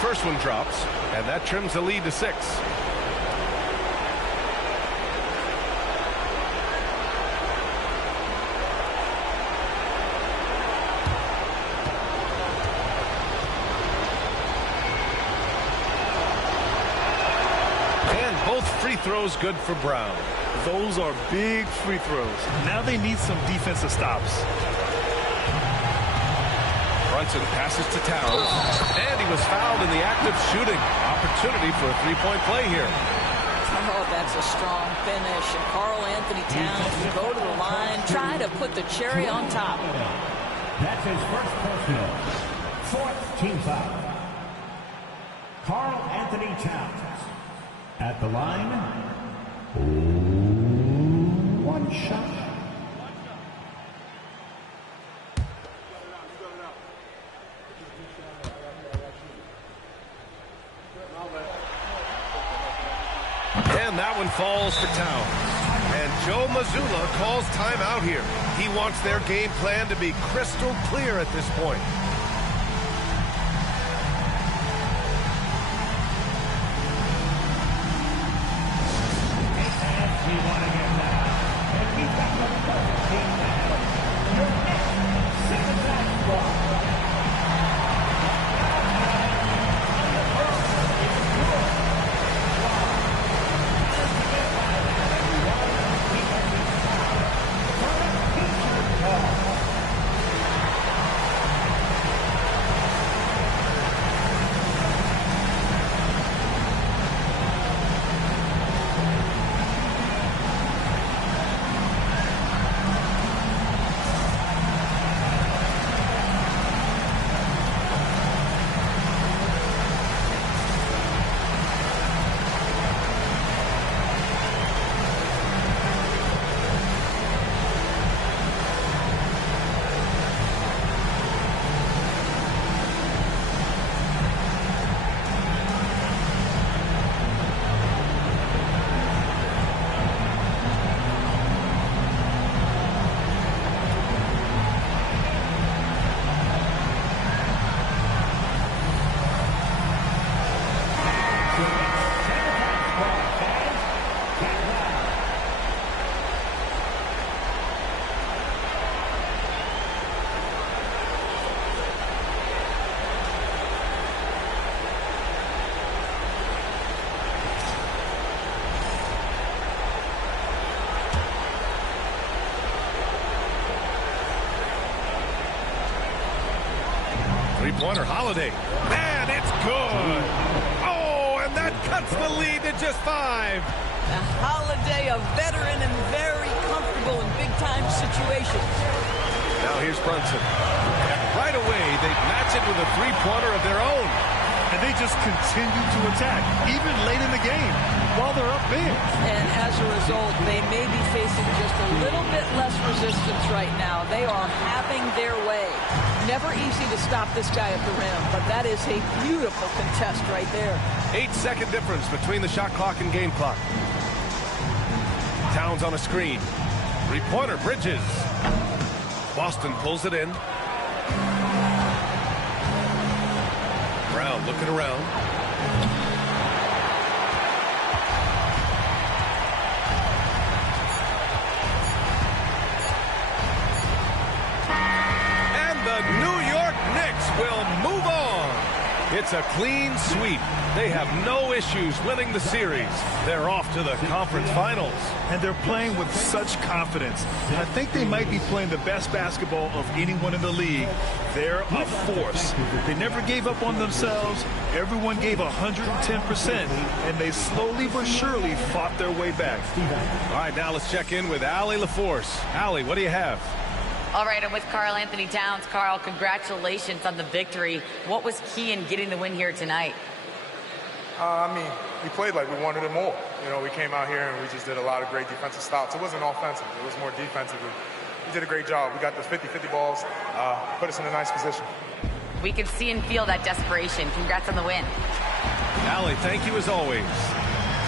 First one drops, and that trims the lead to 6. And both free throws good for Brown. Those are big free throws. Now they need some defensive stops. Brunson passes to Towns, and he was fouled in the act of shooting. Opportunity for a 3-point play here. Oh, that's a strong finish. And Karl Anthony Towns will go to the line, try to put the cherry on top. That's his first personal. 4th team foul. Karl Anthony Towns at the line. 1 shot. And that one falls for Towns. And Joe Mazzulla calls timeout here. He wants their game plan to be crystal clear at this point. Three-pointer Holiday. And it's good. Oh, and that cuts the lead to just 5. Holiday, a veteran and very comfortable in big-time situations. Now here's Brunson. And right away, they match it with a three-pointer of their own. And they just continue to attack, even late in the game, while they're up big. And as a result, they may be facing just a little bit less resistance right now. They are having their way. Never easy to stop this guy at the rim, but that is a beautiful contest right there. 8-second difference between the shot clock and game clock. Towns on a screen. Three-pointer, Bridges. Boston pulls it in. Brown looking around. And the New York Knicks will move on. It's a clean sweep. They have no issues winning the series. They're off to the conference finals. And they're playing with such confidence. I think they might be playing the best basketball of anyone in the league. They're a force. They never gave up on themselves. Everyone gave 110%, and they slowly but surely fought their way back. All right, now let's check in with Allie LaForce. Allie, what do you have? All right, I'm with Karl Anthony Towns. Karl, congratulations on the victory. What was key in getting the win here tonight? We played like we wanted it more. We came out here and we just did a lot of great defensive stops. It wasn't offensive. It was more defensive. We did a great job. We got those 50-50 balls, put us in a nice position. We can see and feel that desperation. Congrats on the win. Allie, thank you as always.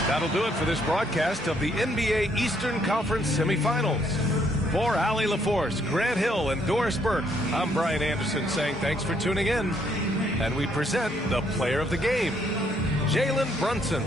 That'll do it for this broadcast of the NBA Eastern Conference semifinals. For Allie LaForce, Grant Hill, and Doris Burke, I'm Brian Anderson saying thanks for tuning in. And we present the player of the game, Jalen Brunson.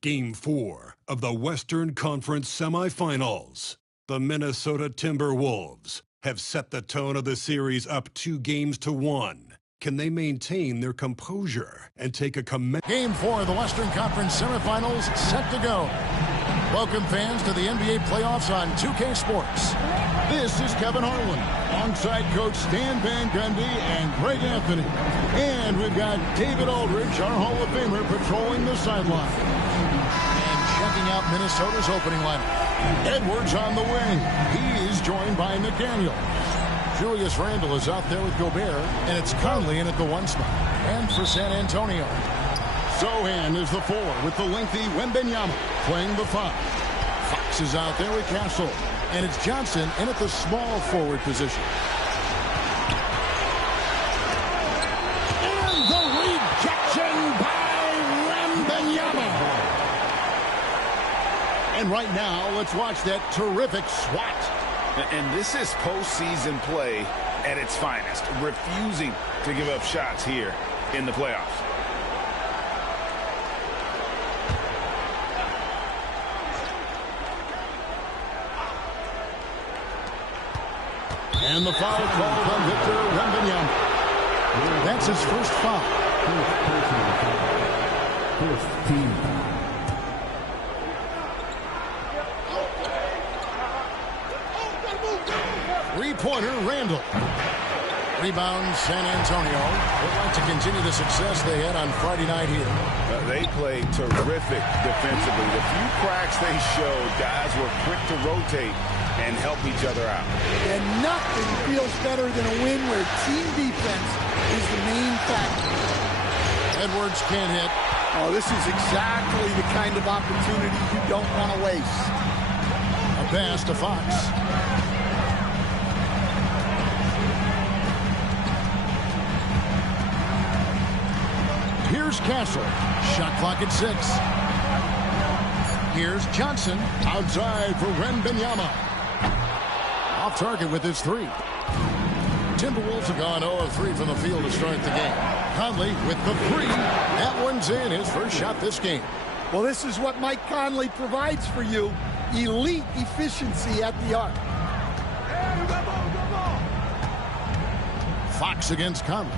Game 4 of the Western Conference semifinals. The Minnesota Timberwolves have set the tone of the series up 2-1. Can they maintain their composure and take a Game 4 of the Western Conference semifinals set to go. Welcome fans to the NBA playoffs on 2K Sports. This is Kevin Harlan alongside Coach Stan Van Gundy and Greg Anthony. And we've got David Aldridge, our Hall of Famer, patrolling the sideline. And checking out Minnesota's opening lineup. Edwards on the wing. He is joined by McDaniel. Julius Randle is out there with Gobert, and it's Conley in at the 1 spot. And for San Antonio, Sohan is the 4 with the lengthy Wembanyama playing the 5. Fox is out there with Castle, and it's Johnson in at the small forward position. And the rejection by Wembanyama. And right now, let's watch that terrific swat. And this is postseason play at its finest, refusing to give up shots here in the playoffs. And the foul called on Victor Wembanyama. That's his first foul. First team foul. Three-pointer, Randall. Rebound, San Antonio. Would like to continue the success they had on Friday night here. They played terrific defensively. The few cracks they showed, guys were quick to rotate and help each other out. And nothing feels better than a win where team defense is the main factor. Edwards can't hit. Oh, this is exactly the kind of opportunity you don't want to waste. A pass to Fox. Here's Castle. Shot clock at 6. Here's Johnson. Outside for Wembanyama. Off target with his 3. Timberwolves have gone 0 of 3 from the field to start the game. Conley with the 3. That one's in. His first shot this game. Well, this is what Mike Conley provides for you. Elite efficiency at the arc. Fox against Conley.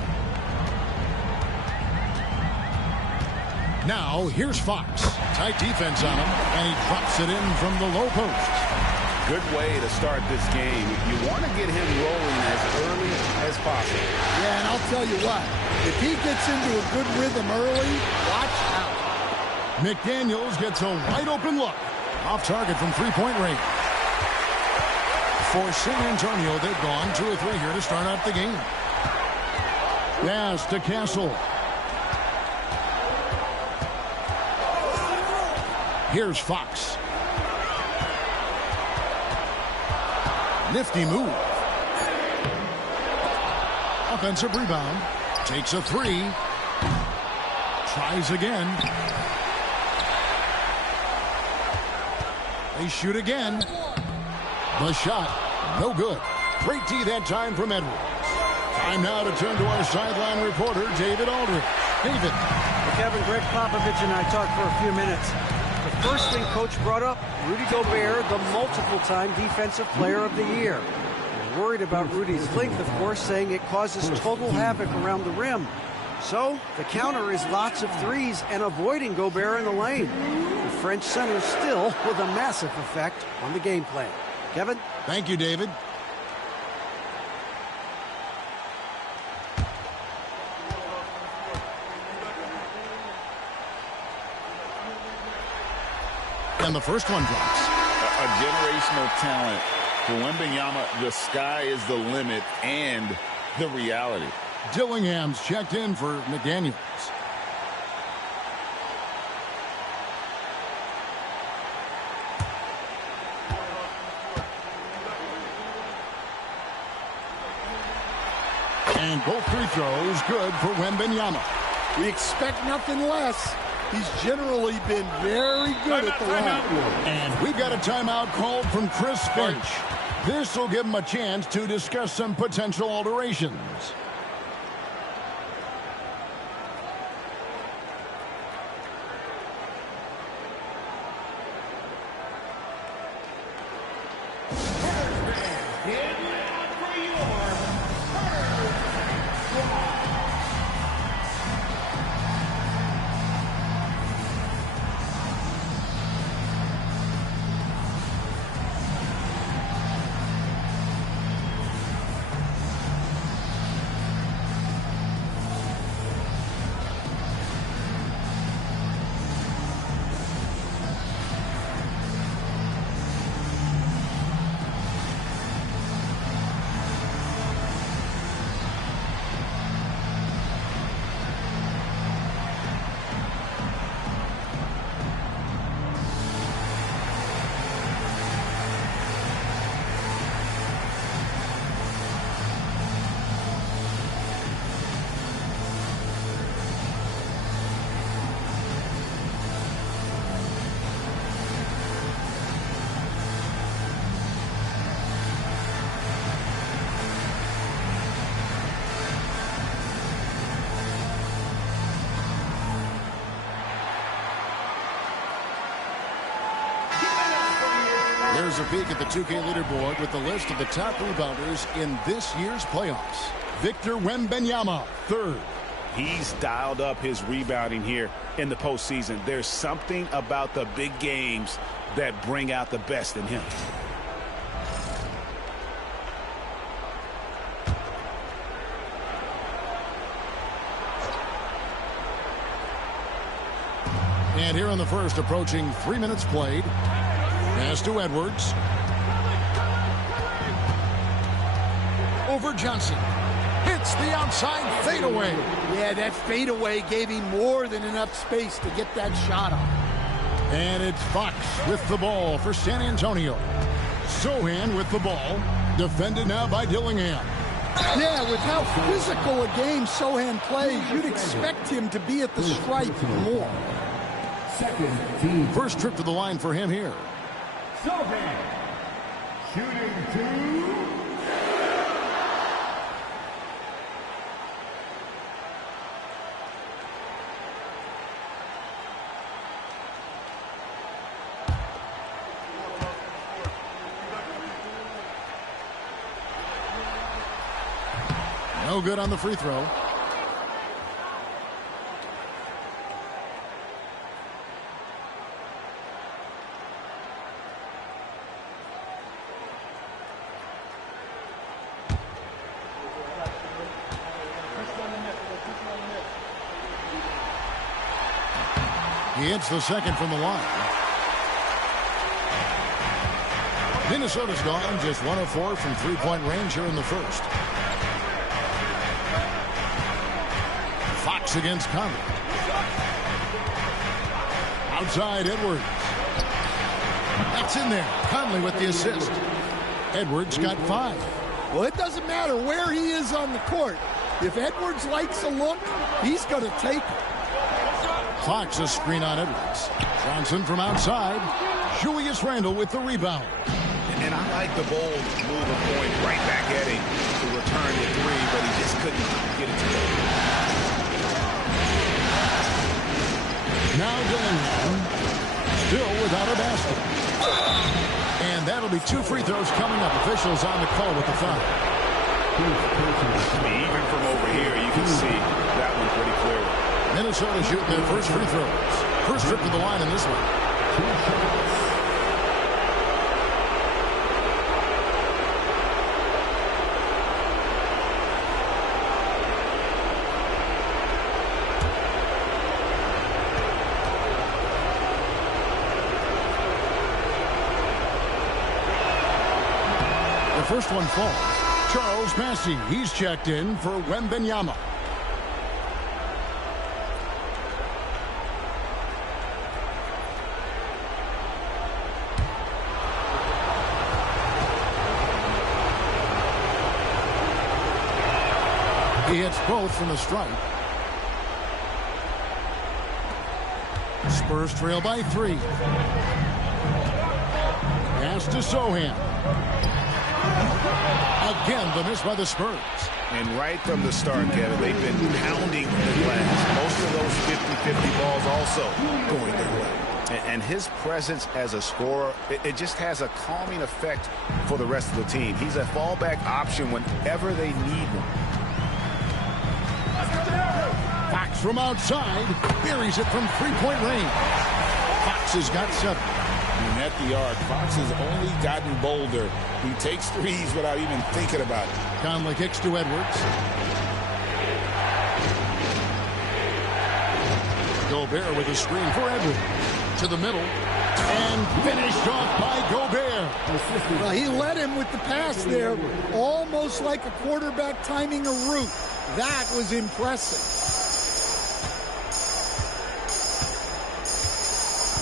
Now, here's Fox. Tight defense on him, and he drops it in from the low post. Good way to start this game. You want to get him rolling as early as possible. Yeah, and I'll tell you what. If he gets into a good rhythm early, watch out. McDaniels gets a wide-open look. Off target from three-point range. For San Antonio, they've gone 2 or 3 here to start out the game. Pass to Castle. Here's Fox. Nifty move. Offensive rebound. Takes a 3. Tries again. They shoot again. The shot, no good. Great D that time from Edwards. Time now to turn to our sideline reporter, David Aldridge. David. Well, Kevin, Greg Popovich and I talked for a few minutes. The first thing Coach brought up, Rudy Gobert, the multiple-time Defensive Player of the Year. We're worried about Rudy's length, of course, saying it causes total havoc around the rim. So the counter is lots of threes and avoiding Gobert in the lane. The French center still with a massive effect on the game plan. Kevin? Thank you, David. And the first one drops. A generational talent. For Wembanyama, the sky is the limit and the reality. Dillingham's checked in for McDaniels. And both free throws good for Wembanyama. We expect nothing less. He's generally been very good at the line. And we've got a timeout called from Chris Finch. This will give him a chance to discuss some potential alterations. Here's a peek at the 2K leaderboard with the list of the top rebounders in this year's playoffs. Victor Wembanyama, third. He's dialed up his rebounding here in the postseason. There's something about the big games that bring out the best in him. And here in the first, approaching 3 minutes played. Pass to Edwards. Over Johnson. Hits the outside fadeaway. Yeah, that fadeaway gave him more than enough space to get that shot off. And it's Fox with the ball for San Antonio. Sohan with the ball. Defended now by Dillingham. Yeah, with how physical a game Sohan plays, you'd expect him to be at the stripe more. Second team. First trip to the line for him here. Sohan. Shooting 2. No good on the free throw. He hits the second from the line. Minnesota's gone just 1 of 4 from three-point range here in the first. Fox against Conley. Outside Edwards. That's in there. Conley with the assist. Edwards got 5. Well, it doesn't matter where he is on the court. If Edwards likes a look, he's going to take it. Fox a screen on Edwards. Johnson from outside. Julius Randle with the rebound. And I like the bold move of going right back at him to return the three, but he just couldn't get it to go. Now Dillingham, still without a basket. And that'll be 2 free throws coming up. Officials on the call with the foul. Even from over here, you can see that one pretty clearly. Minnesota shooting their first free throws. First trip to the line in this one. First one falls. Charles Massey, he's checked in for Wembanyama. He hits both from the stripe. Spurs trail by 3. Pass to Sohan. Again, the miss by the Spurs. And right from the start, Kevin, they've been pounding the glass. Most of those 50-50 balls also going their way. And his presence as a scorer, it just has a calming effect for the rest of the team. He's a fallback option whenever they need one. Fox from outside. Buries it from three-point range. Fox has got 7. And at the arc, Fox has only gotten bolder. He takes threes without even thinking about it. Conley kicks to Edwards. Gobert with a screen for Edwards. To the middle. And finished off by Gobert. Well, he led him with the pass there, almost like a quarterback timing a route. That was impressive.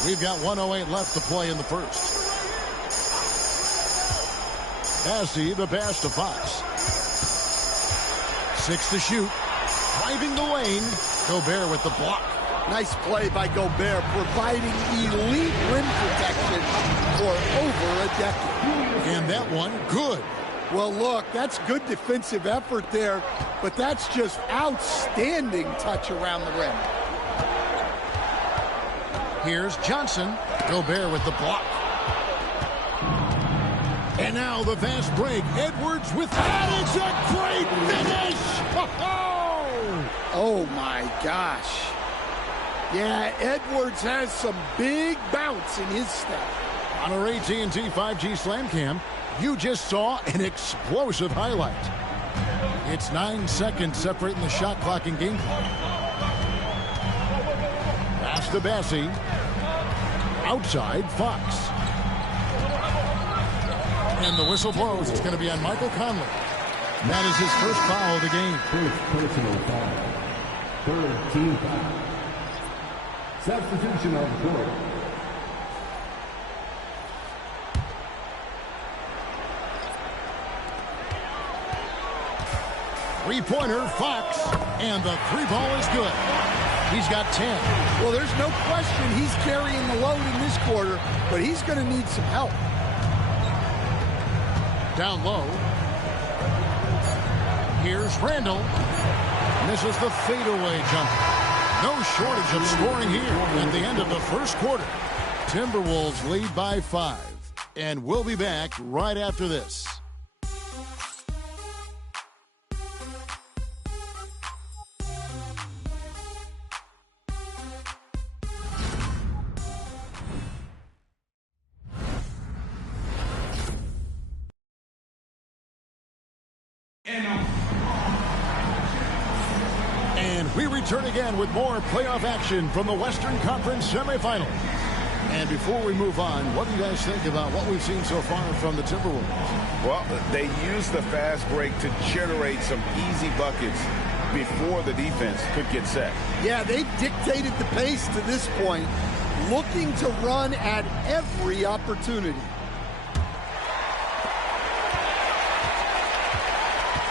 We've got 1:08 left to play in the first. Massey, the pass to Fox. 6 to shoot. Driving the lane. Gobert with the block. Nice play by Gobert, providing elite rim protection for over a decade. And that one, good. Well, look, that's good defensive effort there, but that's just outstanding touch around the rim. Here's Johnson. Gobert with the block. Now the fast break. Edwards with that. It's a great finish. Oh, my gosh. Yeah, Edwards has some big bounce in his step. On our AT&T 5G Slam Cam, you just saw an explosive highlight. It's 9 seconds separating the shot clock and game clock. Pass to Bassie. Outside, Fox. And the whistle blows. It's going to be on Michael Conley. That is his first foul of the game. First personal foul. Third team foul. Substitution on the court. Three-pointer, Fox. And the three ball is good. He's got 10. Well, there's no question he's carrying the load in this quarter, but he's going to need some help. Down low. Here's Randall. Misses the fadeaway jumper. No shortage of scoring here at the end of the first quarter. Timberwolves lead by 5. And we'll be back right after this. And we return again with more playoff action from the Western Conference semifinals. And before we move on, what do you guys think about what we've seen so far from the Timberwolves? Well, they used the fast break to generate some easy buckets before the defense could get set. Yeah, they've dictated the pace to this point, looking to run at every opportunity.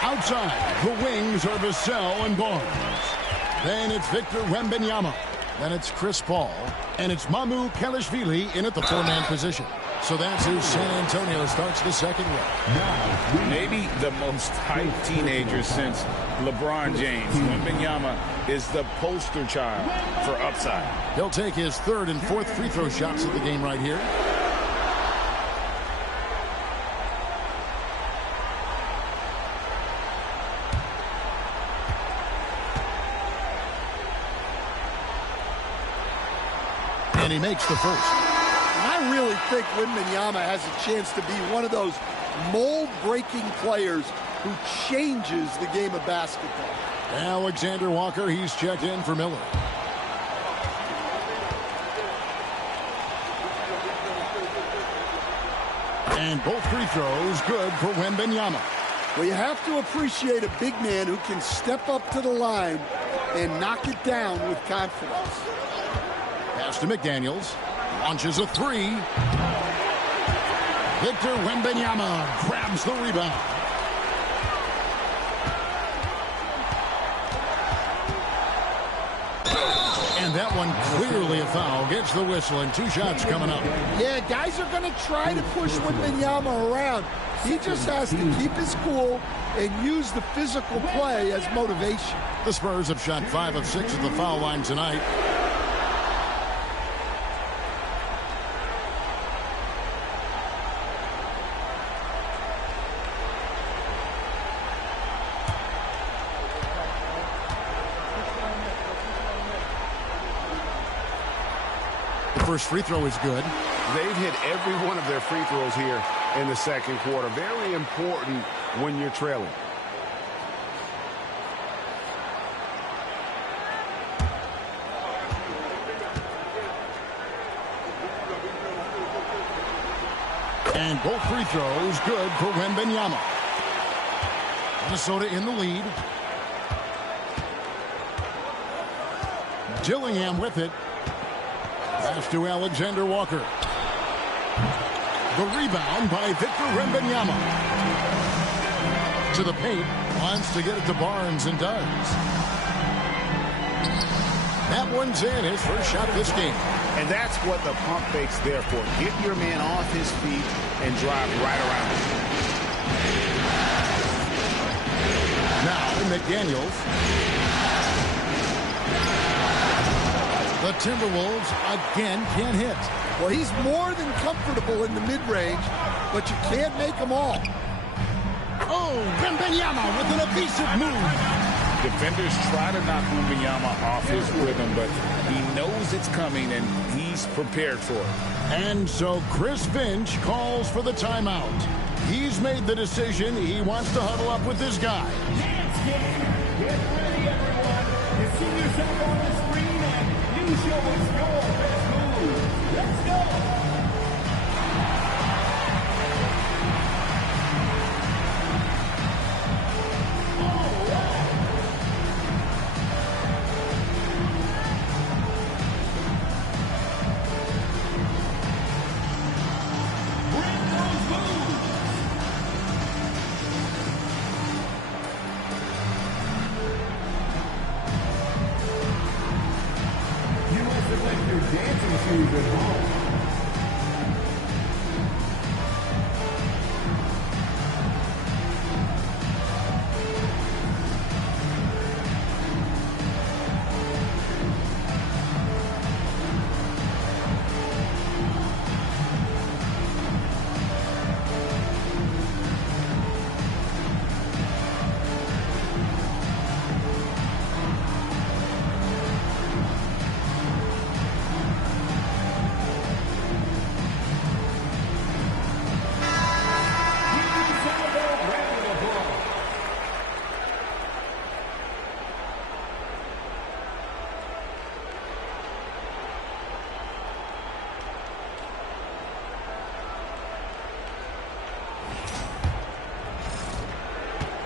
Outside, the wings are Vassell and Barnes. Then it's Victor Wembanyama. Then it's Chris Paul. And it's Mamu Kelishvili in at the four-man position. So that's who San Antonio starts the second with. Maybe the most hyped teenager since LeBron James. Wembanyama is the poster child for upside. He'll take his third and fourth free throw shots of the game right here. And he makes the first. And I really think Wembanyama has a chance to be one of those mold-breaking players who changes the game of basketball. Alexander Walker, he's checked in for Miller. And both free throws good for Wembanyama. Well, you have to appreciate a big man who can step up to the line and knock it down with confidence. Pass to McDaniels. Launches a three. Victor Wembanyama grabs the rebound. And that one clearly a foul. Gets the whistle and two shots coming up. Yeah, guys are going to try to push Wembanyama around. He just has to keep his cool and use the physical play as motivation. The Spurs have shot 5 of 6 at the foul line tonight. First free throw is good. They've hit every one of their free throws here in the second quarter. Very important when you're trailing. And both free throws good for Wembanyama. Minnesota in the lead. Dillingham with it. Pass to Alexander Walker. The rebound by Victor Wembanyama. To the paint. Wants to get it to Barnes and does. That one's in. His first shot of this game. And that's what the pump fake's there for. Get your man off his feet and drive right around him. Now McDaniels. The Timberwolves again can't hit. Well, he's more than comfortable in the mid-range. but you can't make them all. Oh, Wembanyama with an evasive move. Defenders try to knock Wembanyama off his rhythm, but he knows it's coming, and he's prepared for it. And so Chris Finch calls for the timeout. He's made the decision. He wants to huddle up with this guy. Get ready, everyone. You see yourself on the screen and you show us your best move. Let's go.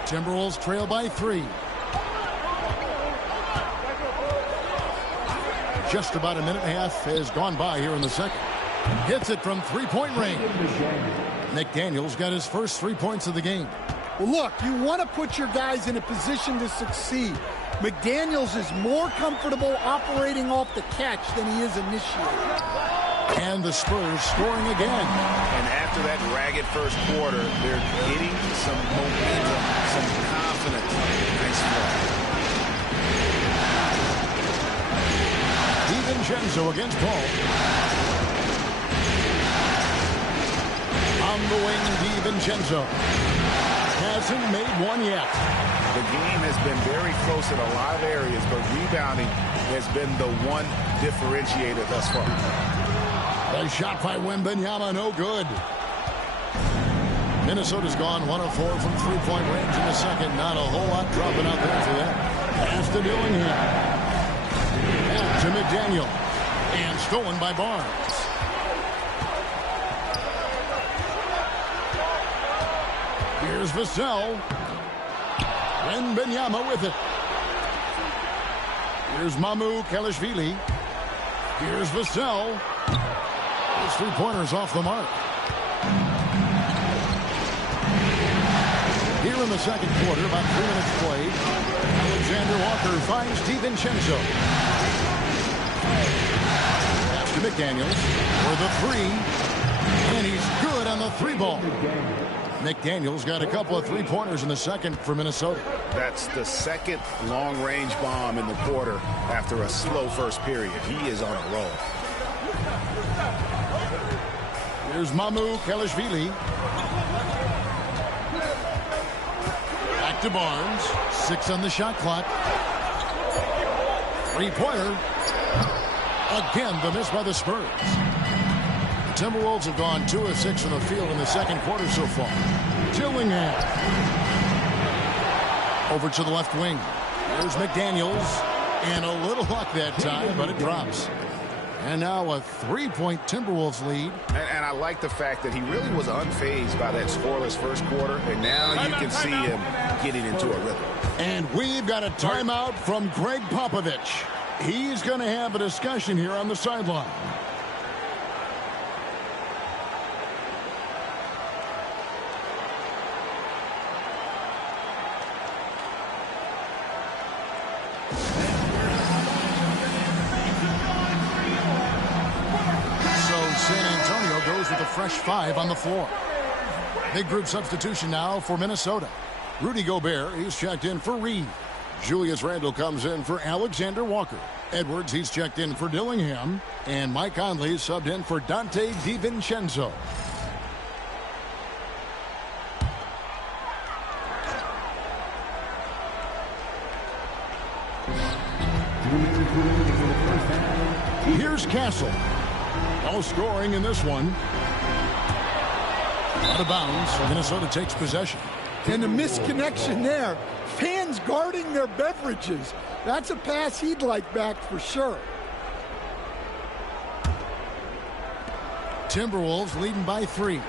Timberwolves trail by 3. Just about a minute and a half has gone by here in the second. Hits it from three-point range. McDaniels got his first 3 points of the game. Well, look, you want to put your guys in a position to succeed. McDaniels is more comfortable operating off the catch than he is initiating. And the Spurs scoring again. And after that ragged first quarter, they're getting some momentum, some confidence. Nice play. DiVincenzo against Paul. On the wing, DiVincenzo. Hasn't made one yet. The game has been very close in a lot of areas, but rebounding has been the one differentiator thus far. The shot by Wembanyama, no good. Minnesota's gone 1 of 4 from three-point range in the second. Not a whole lot dropping out there for them. Pass to Dillingham. Back to McDaniel. And stolen by Barnes. Here's Vassell. Wembanyama with it. Here's Mamu Kelishvili. Here's Vassell. His three-pointers off the mark. Here in the second quarter, about 3 minutes played, Alexander Walker finds DiVincenzo. Pass to McDaniels for the three. And he's good on the three ball. McDaniels got a couple of three-pointers in the second for Minnesota. That's the second long-range bomb in the quarter after a slow first period. He is on a roll. Here's Mamu Kelishvili. Back to Barnes. 6 on the shot clock. Three-pointer. Again, the miss by the Spurs. The Timberwolves have gone 2 of 6 from the field in the second quarter so far. Dillingham. Over to the left wing. Here's McDaniels. And a little luck that time, but it drops. And now a 3-point Timberwolves lead. And I like the fact that he really was unfazed by that scoreless first quarter. And now you can see him getting into a rhythm. And we've got a timeout from Greg Popovich. He's going to have a discussion here on the sideline. San Antonio goes with a fresh 5 on the floor. Big group substitution now for Minnesota. Rudy Gobert, he's checked in for Reed. Julius Randle comes in for Alexander Walker. Edwards, he's checked in for Dillingham. And Mike Conley subbed in for Dante DiVincenzo. Here's Castle. No scoring in this one. Out of bounds. Minnesota takes possession. And a misconnection there. Fans guarding their beverages. That's a pass he'd like back for sure. Timberwolves leading by 3.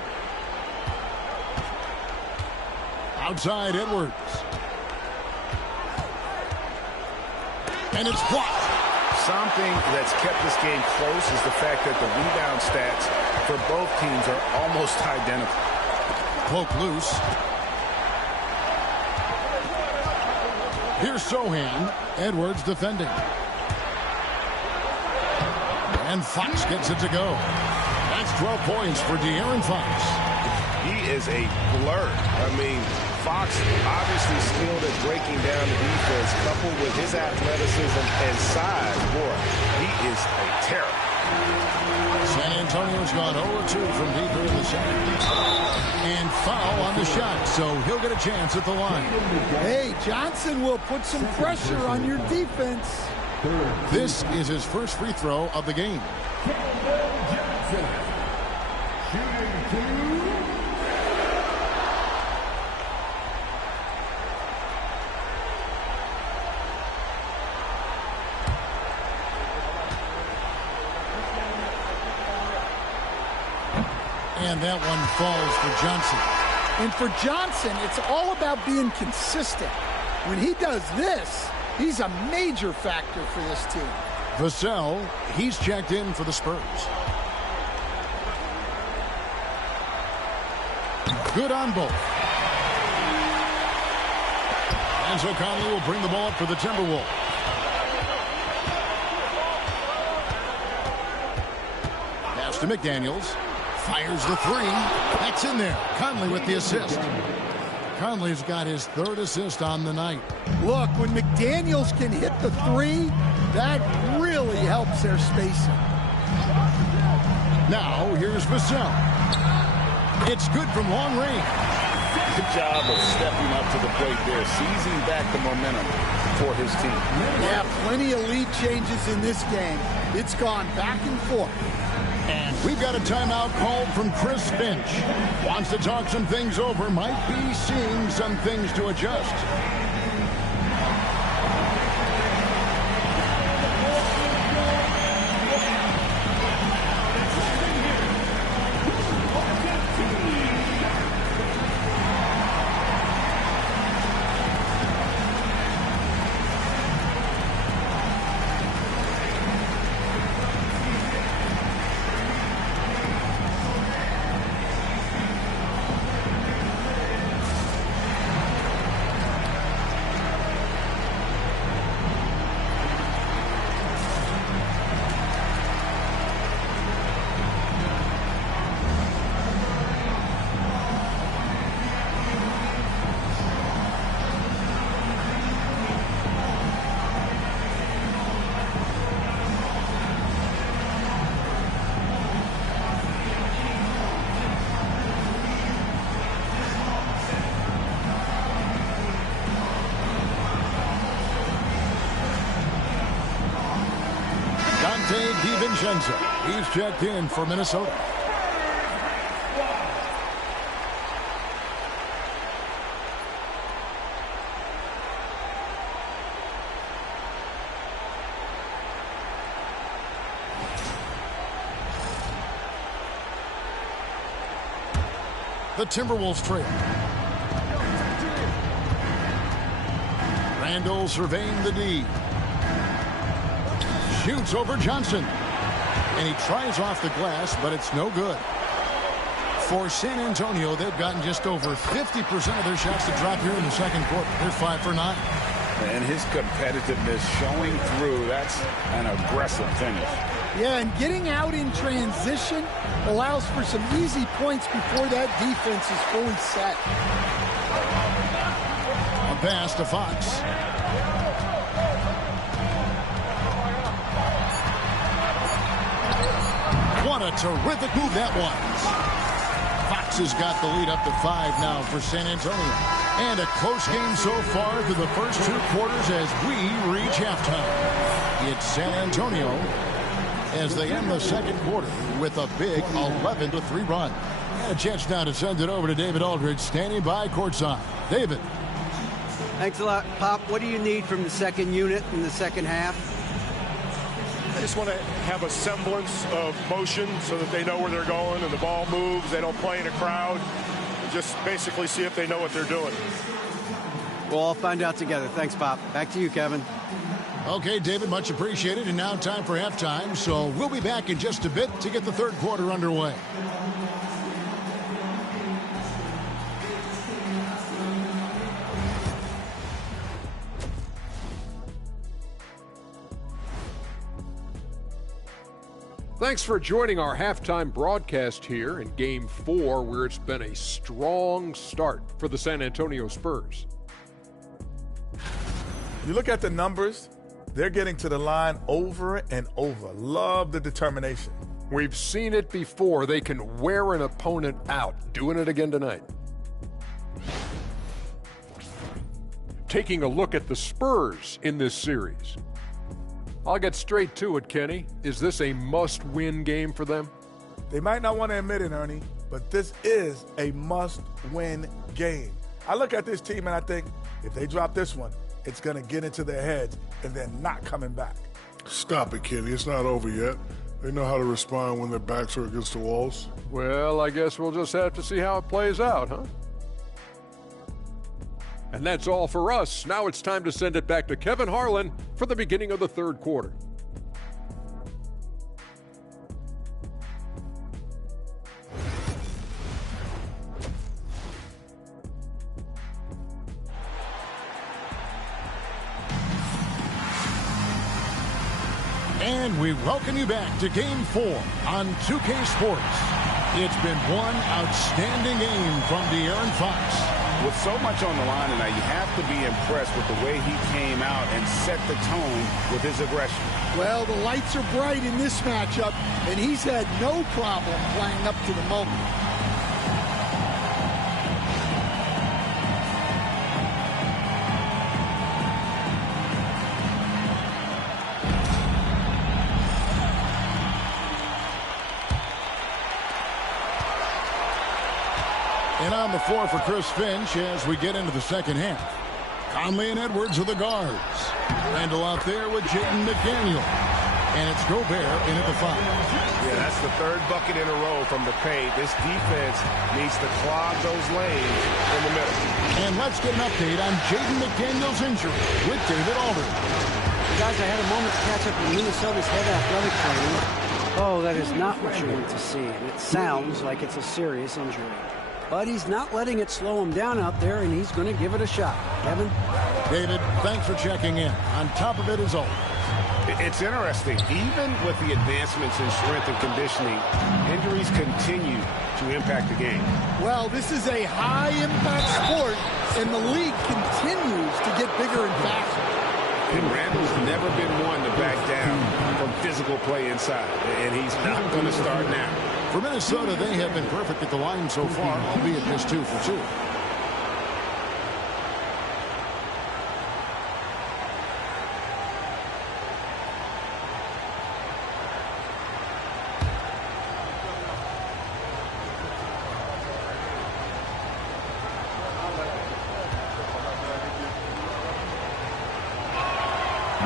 Outside Edwards. And it's blocked. Something that's kept this game close is the fact that the rebound stats for both teams are almost identical. Poke loose. Here's Sohan. Edwards defending. And Fox gets it to go. That's 12 points for De'Aaron Fox. He is a blur. I mean, Fox obviously skilled at breaking down the defense, coupled with his athleticism and size. Boy, he is a terror. San Antonio's gone 0-2 from deep in the second. And foul on the shot, so he'll get a chance at the line. Hey, Johnson will put some pressure on your defense. This is his first free throw of the game. And that one falls for Johnson. And for Johnson, it's all about being consistent. When he does this, he's a major factor for this team. Vassell, he's checked in for the Spurs. Good on both. And so Conley will bring the ball up for the Timberwolves. Pass to McDaniels. Fires the 3. That's in there. Conley with the assist. Conley's got his 3rd assist on the night. Look, when McDaniels can hit the 3, that really helps their spacing. Now, here's Vassell. It's good from long range. Good job of stepping up to the plate there, seizing back the momentum for his team. Yeah, plenty of lead changes in this game. It's gone back and forth. And we've got a timeout called from Chris Finch. Wants to talk some things over. Might be seeing some things to adjust. DiVincenzo, he's checked in for Minnesota. The Timberwolves trail. Randall surveying the D. Shoots over Johnson. And he tries off the glass, but it's no good. For San Antonio, they've gotten just over 50% of their shots to drop here in the second quarter. They're 5 for 9. And his competitiveness showing through. That's an aggressive finish. Yeah, and getting out in transition allows for some easy points before that defense is fully set. A pass to Fox. What a terrific move that was. Fox has got the lead up to 5 now for San Antonio. And a close game so far through the first 2 quarters as we reach halftime. It's San Antonio as they end the second quarter with a big 11-3 run. And a chance now to send it over to David Aldridge, standing by courtside. David. Thanks a lot, Pop. What do you need from the second unit in the second half? I just want to have a semblance of motion so that they know where they're going and the ball moves. They don't play in a crowd. Just basically see if they know what they're doing. We'll all find out together. Thanks, Pop. Back to you, Kevin. Okay, David, much appreciated. And now time for halftime. So we'll be back in just a bit to get the third quarter underway. Thanks for joining our halftime broadcast here in Game 4, where it's been a strong start for the San Antonio Spurs. You look at the numbers, they're getting to the line over and over. Love the determination. We've seen it before. They can wear an opponent out. Doing it again tonight. Taking a look at the Spurs in this series. I'll get straight to it, Kenny. Is this a must-win game for them? They might not want to admit it, Ernie, but this is a must-win game. I look at this team and I think if they drop this one, it's going to get into their heads and they're not coming back. Stop it, Kenny. It's not over yet. They know how to respond when their backs are against the walls. Well, I guess we'll just have to see how it plays out, huh? And that's all for us. Now it's time to send it back to Kevin Harlan for the beginning of the third quarter. And we welcome you back to Game 4 on 2K Sports. It's been one outstanding game from De'Aaron Fox. With so much on the line tonight, you have to be impressed with the way he came out and set the tone with his aggression. Well, the lights are bright in this matchup, and he's had no problem playing up to the moment. And on the floor for Chris Finch as we get into the second half. Conley and Edwards are the guards. Randall out there with Jaden McDaniel. And it's Gobert in at the 5. Yeah, that's the third bucket in a row from the paint. This defense needs to clog those lanes in the middle. And let's get an update on Jaden McDaniel's injury with David Aldridge. Guys, I had a moment to catch up with Minnesota's head athletic trainer. Oh, that is not what you want to see. And it sounds like it's a serious injury. But he's not letting it slow him down out there, and he's going to give it a shot. Kevin? David, thanks for checking in. On top of it as always. It's interesting. Even with the advancements in strength and conditioning, injuries continue to impact the game. Well, this is a high-impact sport, and the league continues to get bigger and faster. And Randall's never been one to back down from physical play inside, and he's not going to start now. For Minnesota, they have been perfect at the line so far, albeit just 2 for 2.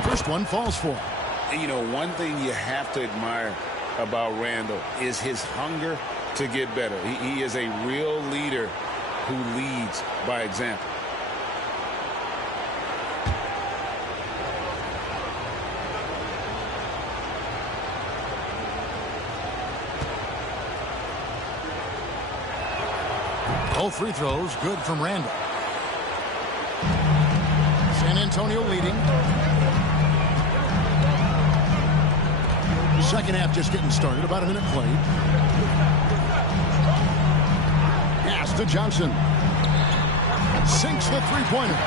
First one falls for him. You know, one thing you have to admire about Randall is his hunger to get better. He is a real leader who leads by example. Both free throws good from Randall. San Antonio leading. Second half just getting started. About a minute played. Pass to Johnson. Sinks the three-pointer.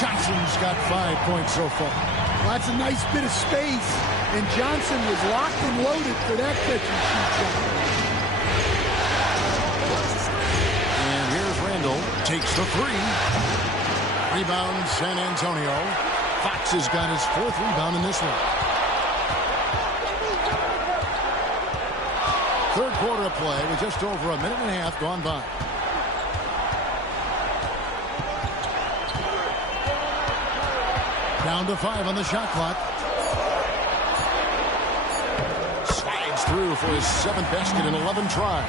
Johnson's got 5 points so far. Well, that's a nice bit of space. And Johnson was locked and loaded for that catch-and-shoot shot. And here's Randall. Takes the three. Rebound, San Antonio. Fox has got his 4th rebound in this one. Third quarter of play with just over a minute and a half gone by. Down to 5 on the shot clock. Slides through for his 7th basket in 11 tries.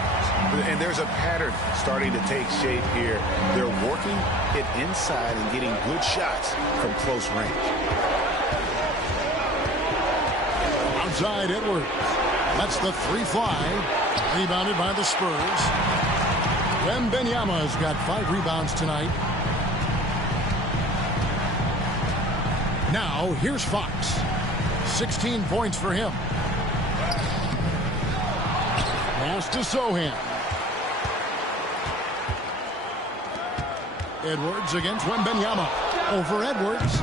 And there's a pattern starting to take shape here. They're working it inside and getting good shots from close range. Outside Edwards. Lets the 3 fly. Rebounded by the Spurs. Wembanyama's got 5 rebounds tonight. Now, here's Fox. 16 points for him. Pass to Sohan. Edwards against Wembanyama. Over Edwards.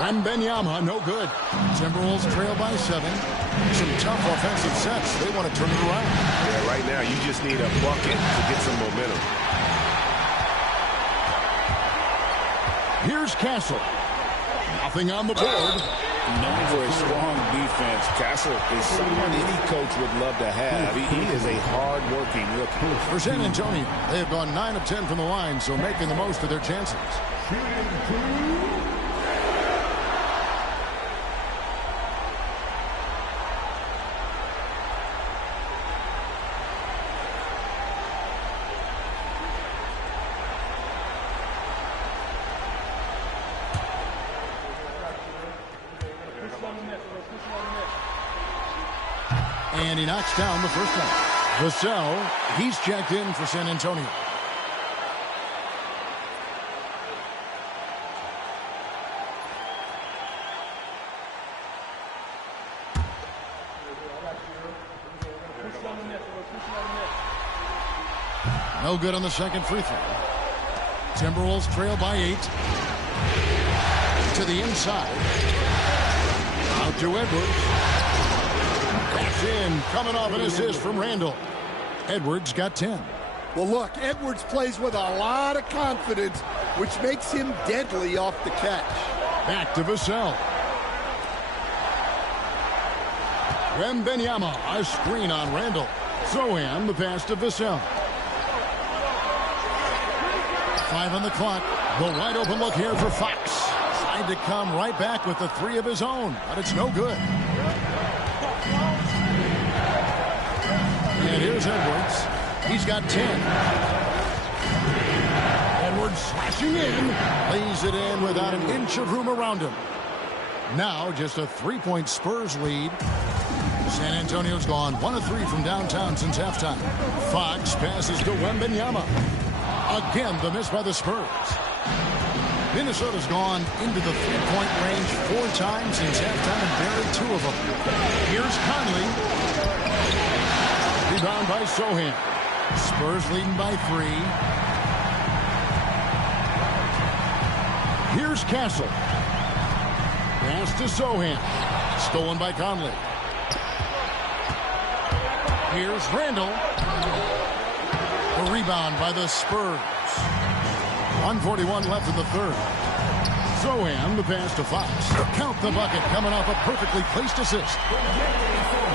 Wembanyama, no good. Timberwolves trail by 7. Some tough offensive sets. They want to turn it around. Yeah, right now you just need a bucket to get some momentum. Here's Castle. Nothing on the board. Known for a strong defense, Castle is someone any coach would love to have. He is a hard-working rookie. For San Antonio, they have gone 9 of 10 from the line, so making the most of their chances. And he knocks down the first one. Vassell, he's checked in for San Antonio. No good on the second free throw. Timberwolves trail by 8. To the inside. Out to Edwards. Pass in, coming off an assist from Randall. Edwards got 10. Well, look, Edwards plays with a lot of confidence, which makes him deadly off the catch. Back to Vassell. Wembanyama, a screen on Randall. Sohan, the pass to Vassell. 5 on the clock. The wide open look here for Fox. Tried to come right back with the 3 of his own, but it's no good. And here's Edwards. He's got 10. Edwards slashing in. Lays it in without an inch of room around him. Now just a 3-point Spurs lead. San Antonio's gone 1 of 3 from downtown since halftime. Fox passes to Wembanyama. Again, the miss by the Spurs. Minnesota's gone into the 3-point range 4 times since halftime and buried 2 of them. Here's Conley. Rebound by Sohan. Spurs leading by 3. Here's Castle. Pass to Sohan. Stolen by Conley. Here's Randall. The rebound by the Spurs. 1:41 left in the third. Sohan, the pass to Fox. Count the bucket coming off a perfectly placed assist.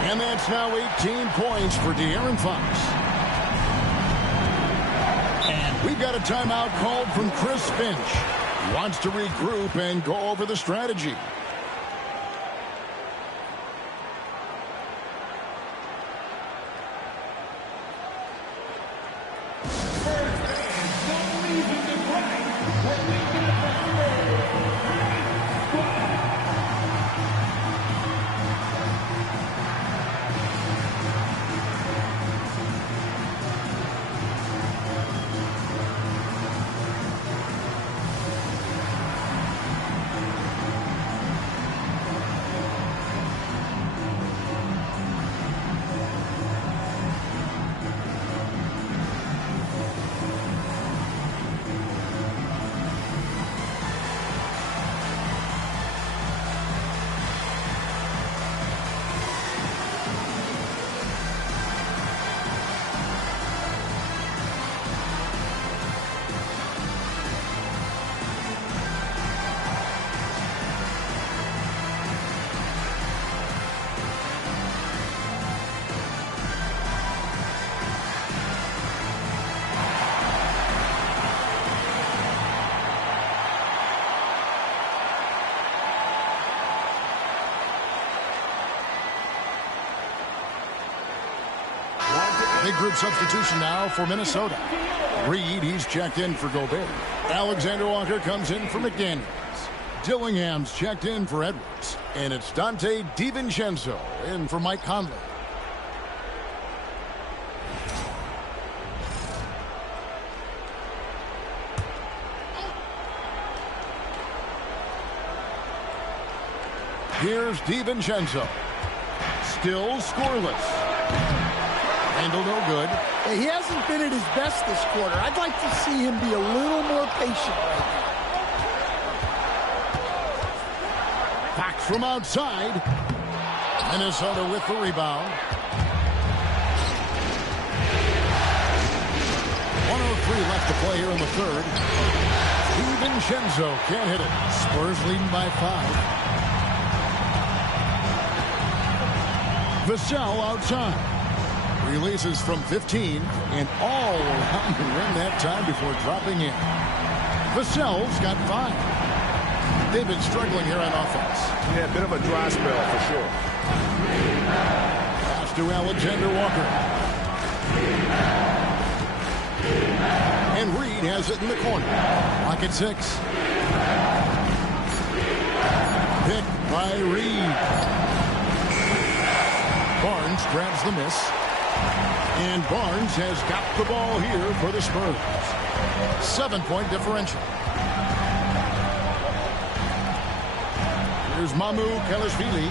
And that's now 18 points for De'Aaron Fox. And we've got a timeout called from Chris Finch. Wants to regroup and go over the strategy. Big group substitution now for Minnesota. Reed, he's checked in for Gobert. Alexander Walker comes in for McDaniels. Dillingham's checked in for Edwards. And it's Dante DiVincenzo in for Mike Conley. Here's DiVincenzo. Still scoreless. Handle no good. He hasn't been at his best this quarter. I'd like to see him be a little more patient right now. Back from outside. Minnesota with the rebound. 1:03 left to play here in the third. DiVincenzo can't hit it. Spurs leading by 5. Vassell outside. Releases from 15 and all around the rim that time before dropping in. Vassell's got 5. They've been struggling here on offense. Yeah, a bit of a dry spell for sure. Pass to Alexander Walker. And Reed has it in the corner. Lock at 6. Picked by Reed. Barnes grabs the miss. And Barnes has got the ball here for the Spurs. 7-point differential. Here's Mamu Kelishvili.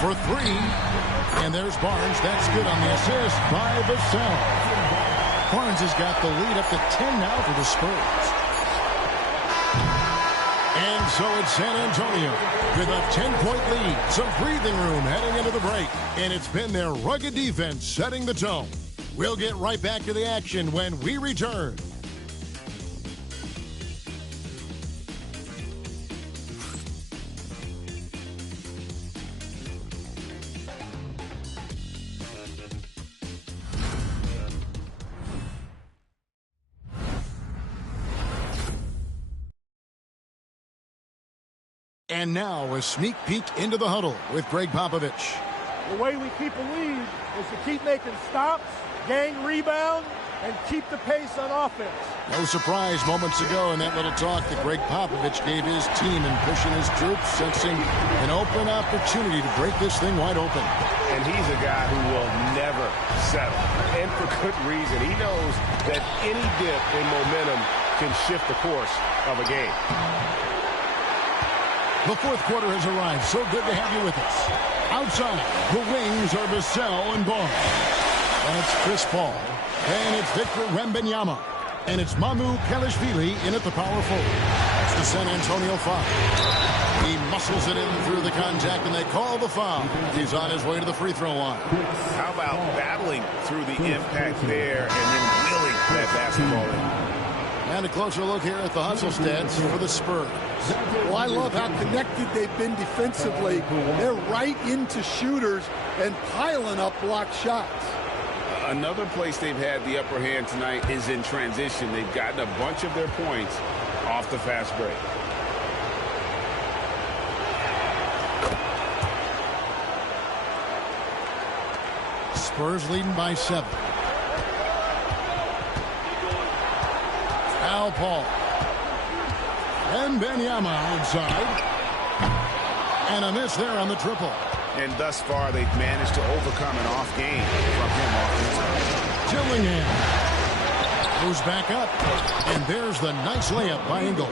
For 3. And there's Barnes. That's good on the assist by Vassell. Barnes has got the lead up to 10 now for the Spurs. And so it's San Antonio with a 10-point lead. Some breathing room heading into the break. And it's been their rugged defense setting the tone. We'll get right back to the action when we return. And now a sneak peek into the huddle with Greg Popovich. The way we keep a lead is to keep making stops, gang rebound, and keep the pace on offense. No surprise moments ago in that little talk that Greg Popovich gave his team in pushing his troops, sensing an open opportunity to break this thing wide open. And he's a guy who will never settle, and for good reason. He knows that any dip in momentum can shift the course of a game. The fourth quarter has arrived. So good to have you with us. Outside, the wings are Vassell and Barnes. And it's Chris Paul. And it's Victor Wembanyama. And it's Mamu Kelishvili in at the power forward. That's the San Antonio foul. He muscles it in through the contact, and they call the foul. He's on his way to the free throw line. How about battling through the impact there and then wheeling that basketball in? And a closer look here at the hustle stats for the Spurs. Well, I love how connected they've been defensively. They're right into shooters and piling up block shots. Another place they've had the upper hand tonight is in transition. They've gotten a bunch of their points off the fast break. Spurs leading by 7. Al Paul. And Wembanyama outside. And a miss there on the triple. And thus far, they've managed to overcome an off game from him offensively. Dillingham moves back up. And there's the nice layup by Ingles.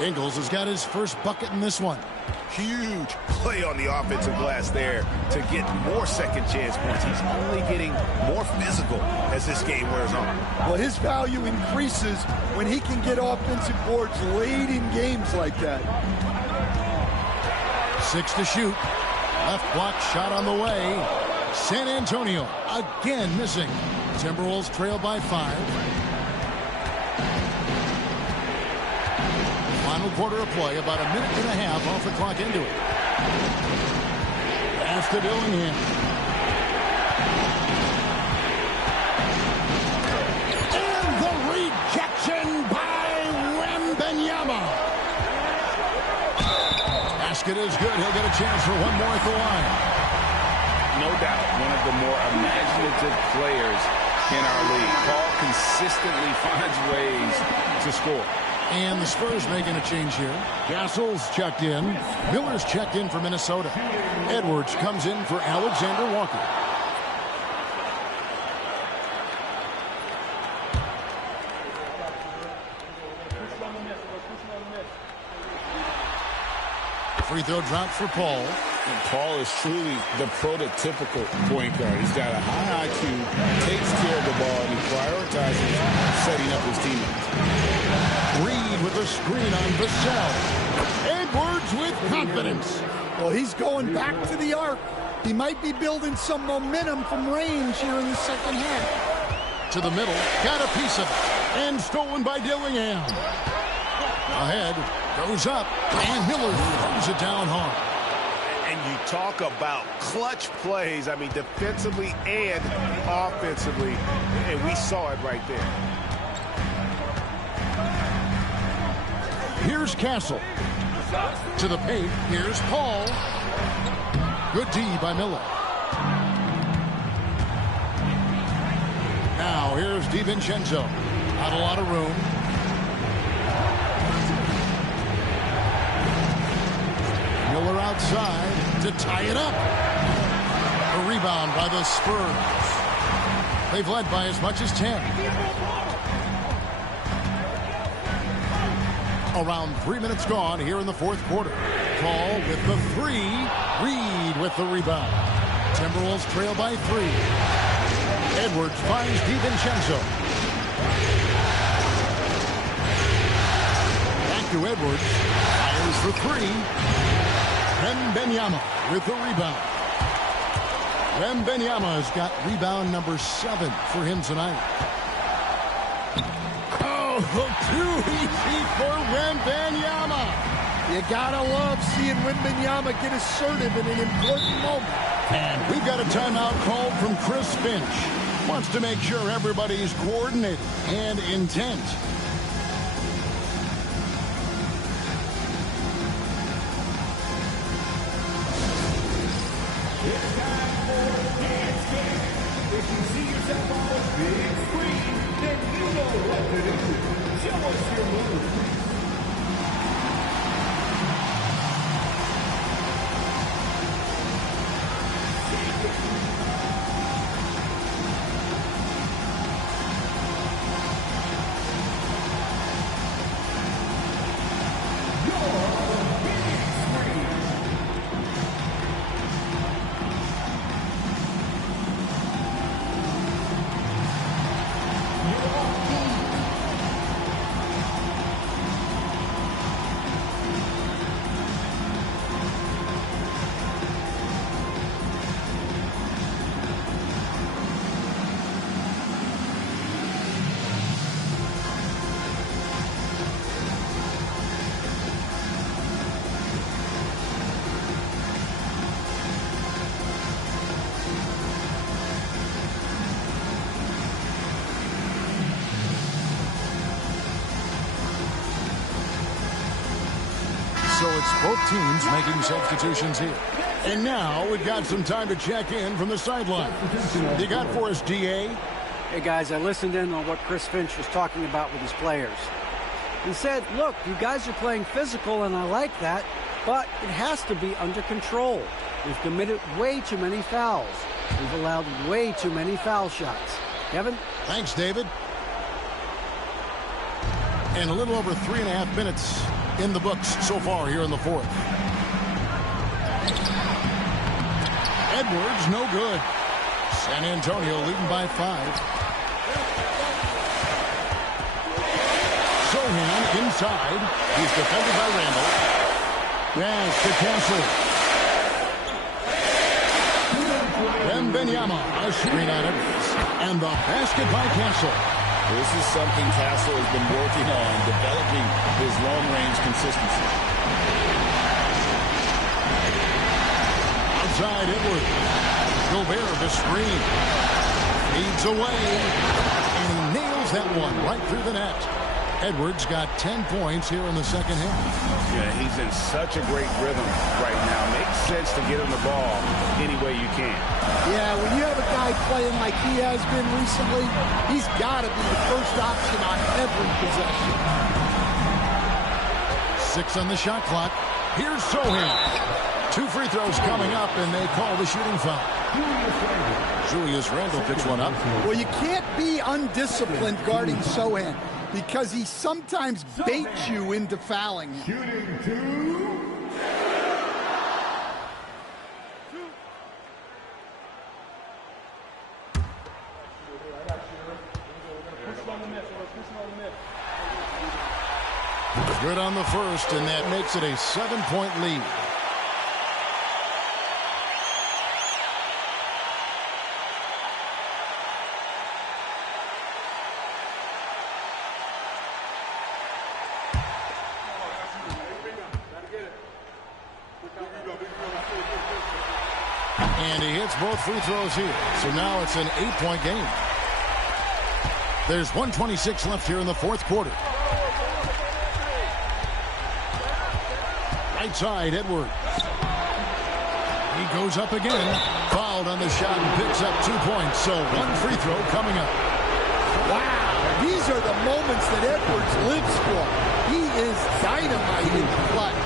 Ingles has got his first bucket in this one. Huge play on the offensive glass there to get more second chance points. He's only getting more physical as this game wears on. Well, his value increases when he can get offensive boards late in games like that. 6 to shoot. Left block shot on the way. San Antonio again missing. Timberwolves trail by 5. Final quarter of play, about a minute and a half off the clock into it. Pass to Dillingham. And the rejection by Wembanyama. Basket is good. He'll get a chance for one more at the line. no doubt one of the more imaginative players in our league. Paul consistently finds ways to score. And the Spurs making a change here. Castle's checked in. Miller's checked in for Minnesota. Edwards comes in for Alexander Walker. Free throw drops for Paul. And Paul is truly the prototypical point guard. He's got a high IQ, takes care of the ball, and he prioritizes setting up his teammates. Reed with a screen on Vassell. Edwards with confidence. Well, he's going back to the arc. He might be building some momentum from range here in the second half. To the middle, got a piece of it, and stolen by Dillingham. Ahead, goes up, and Miller throws it down hard. And you talk about clutch plays, I mean, defensively and offensively, and we saw it right there. Here's Castle. To the paint, here's Paul. Good D by Miller. Now here's DiVincenzo. Not a lot of room. Miller outside to tie it up. A rebound by the Spurs. They've led by as much as 10. Around 3 minutes gone here in the fourth quarter. Paul with the three. Reed with the rebound. Timberwolves trail by 3. Edwards finds DiVincenzo. Back to Edwards. Fires for 3. Wembanyama with the rebound. Wembanyama's got rebound number 7 for him tonight. Oh, too easy for Wembanyama. You gotta love seeing Wembanyama get assertive in an important moment. And we've got a timeout called from Chris Finch. Wants to make sure everybody's coordinated and intent. It's time for Dance Game. If you see yourself on the big screen, then you know what to do. Show us your move. So it's both teams making substitutions here. And now we've got some time to check in from the sideline. You got for us, DA? Hey, guys, I listened in on what Chris Finch was talking about with his players. He said, look, you guys are playing physical, and I like that, but it has to be under control. We've committed way too many fouls. We've allowed way too many foul shots. Kevin? Thanks, David. And a little over 3.5 minutes in the books so far here in the fourth. Edwards, no good. San Antonio leading by 5. Sohan inside. He's defended by Randall. Pass to Castle. Wembanyama, a screen on Edwards. And the basket by Castle. This is something Castle has been working on, developing his long-range consistency. Outside Edwards. Gobert the screen. Feeds away. And he nails that one right through the net. Edwards got 10 points here in the second half. Yeah, he's in such a great rhythm right now. Makes sense to get him the ball any way you can. Yeah, when you have a guy playing like he has been recently, he's got to be the first option on every possession. 6 on the shot clock. Here's Sohan. 2 free throws coming up, and they call the shooting foul. Julius Randle picks one up. Well, you can't be undisciplined guarding Sohan because he sometimes baits you into fouling him. Shooting 2. Good on the first, and that makes it a 7-point lead. And he hits both free throws here. So now it's an 8-point game. There's 1:26 left here in the fourth quarter. Right side, Edwards. He goes up again. Fouled on the shot and picks up 2 points. So 1 free throw coming up. Wow, these are the moments that Edwards lives for. He is dynamite in the clutch.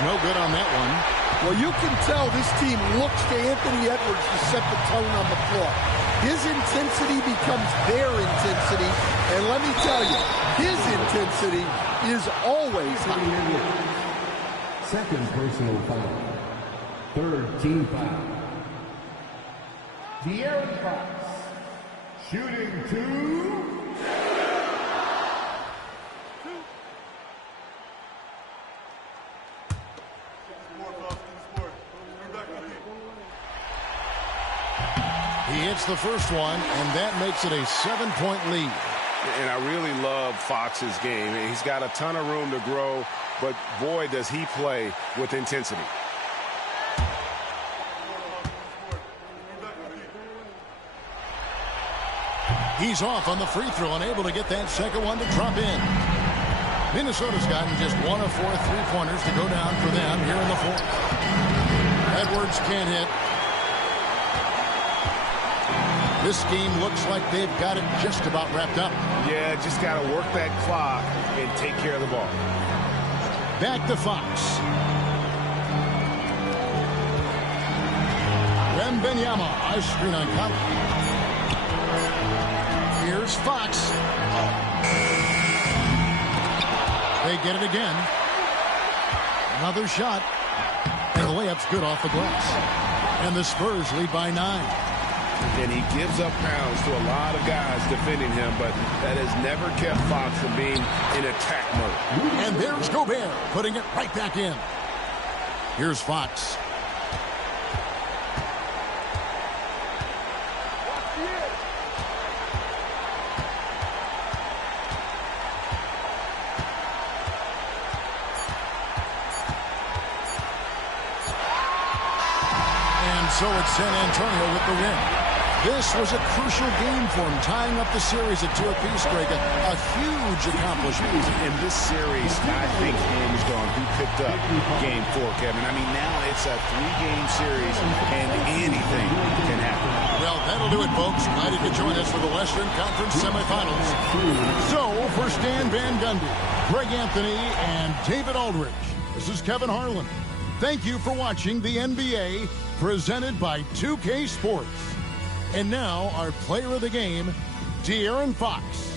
No good on that one. Well, you can tell this team looks to Anthony Edwards to set the tone on the floor. His intensity becomes their intensity. And let me tell you, his intensity is always high. Second personal foul. Third team foul. De'Aaron Fox. Shooting 2. He hits the first one, and that makes it a 7-point lead. And I really love Fox's game. He's got a ton of room to grow, but boy, does he play with intensity. He's off on the free throw, unable to get that second one to drop in. Minnesota's gotten just 1 of 4 3-pointers to go down for them here in the fourth. Edwards can't hit. This game looks like they've got it just about wrapped up. Yeah, just got to work that clock and take care of the ball. Back to Fox. Wembanyama, a screen on Conley. Here's Fox. They get it again. Another shot. And the layup's good off the glass. And the Spurs lead by 9. And he gives up pounds to a lot of guys defending him, but that has never kept Fox from being in attack mode. And there's Gobert putting it right back in. Here's Fox. And so it's San Antonio with the win. This was a crucial game for him, tying up the series at 2 apiece, Greg. A huge accomplishment. And this series, I think, hinged on who picked up Game 4, Kevin. I mean, now it's a 3-game series, and anything can happen. Well, that'll do it, folks. Glad you could join us for the Western Conference semifinals. So, for Stan Van Gundy, Greg Anthony, and David Aldridge, this is Kevin Harlan. Thank you for watching the NBA, presented by 2K Sports. And now, our player of the game, De'Aaron Fox.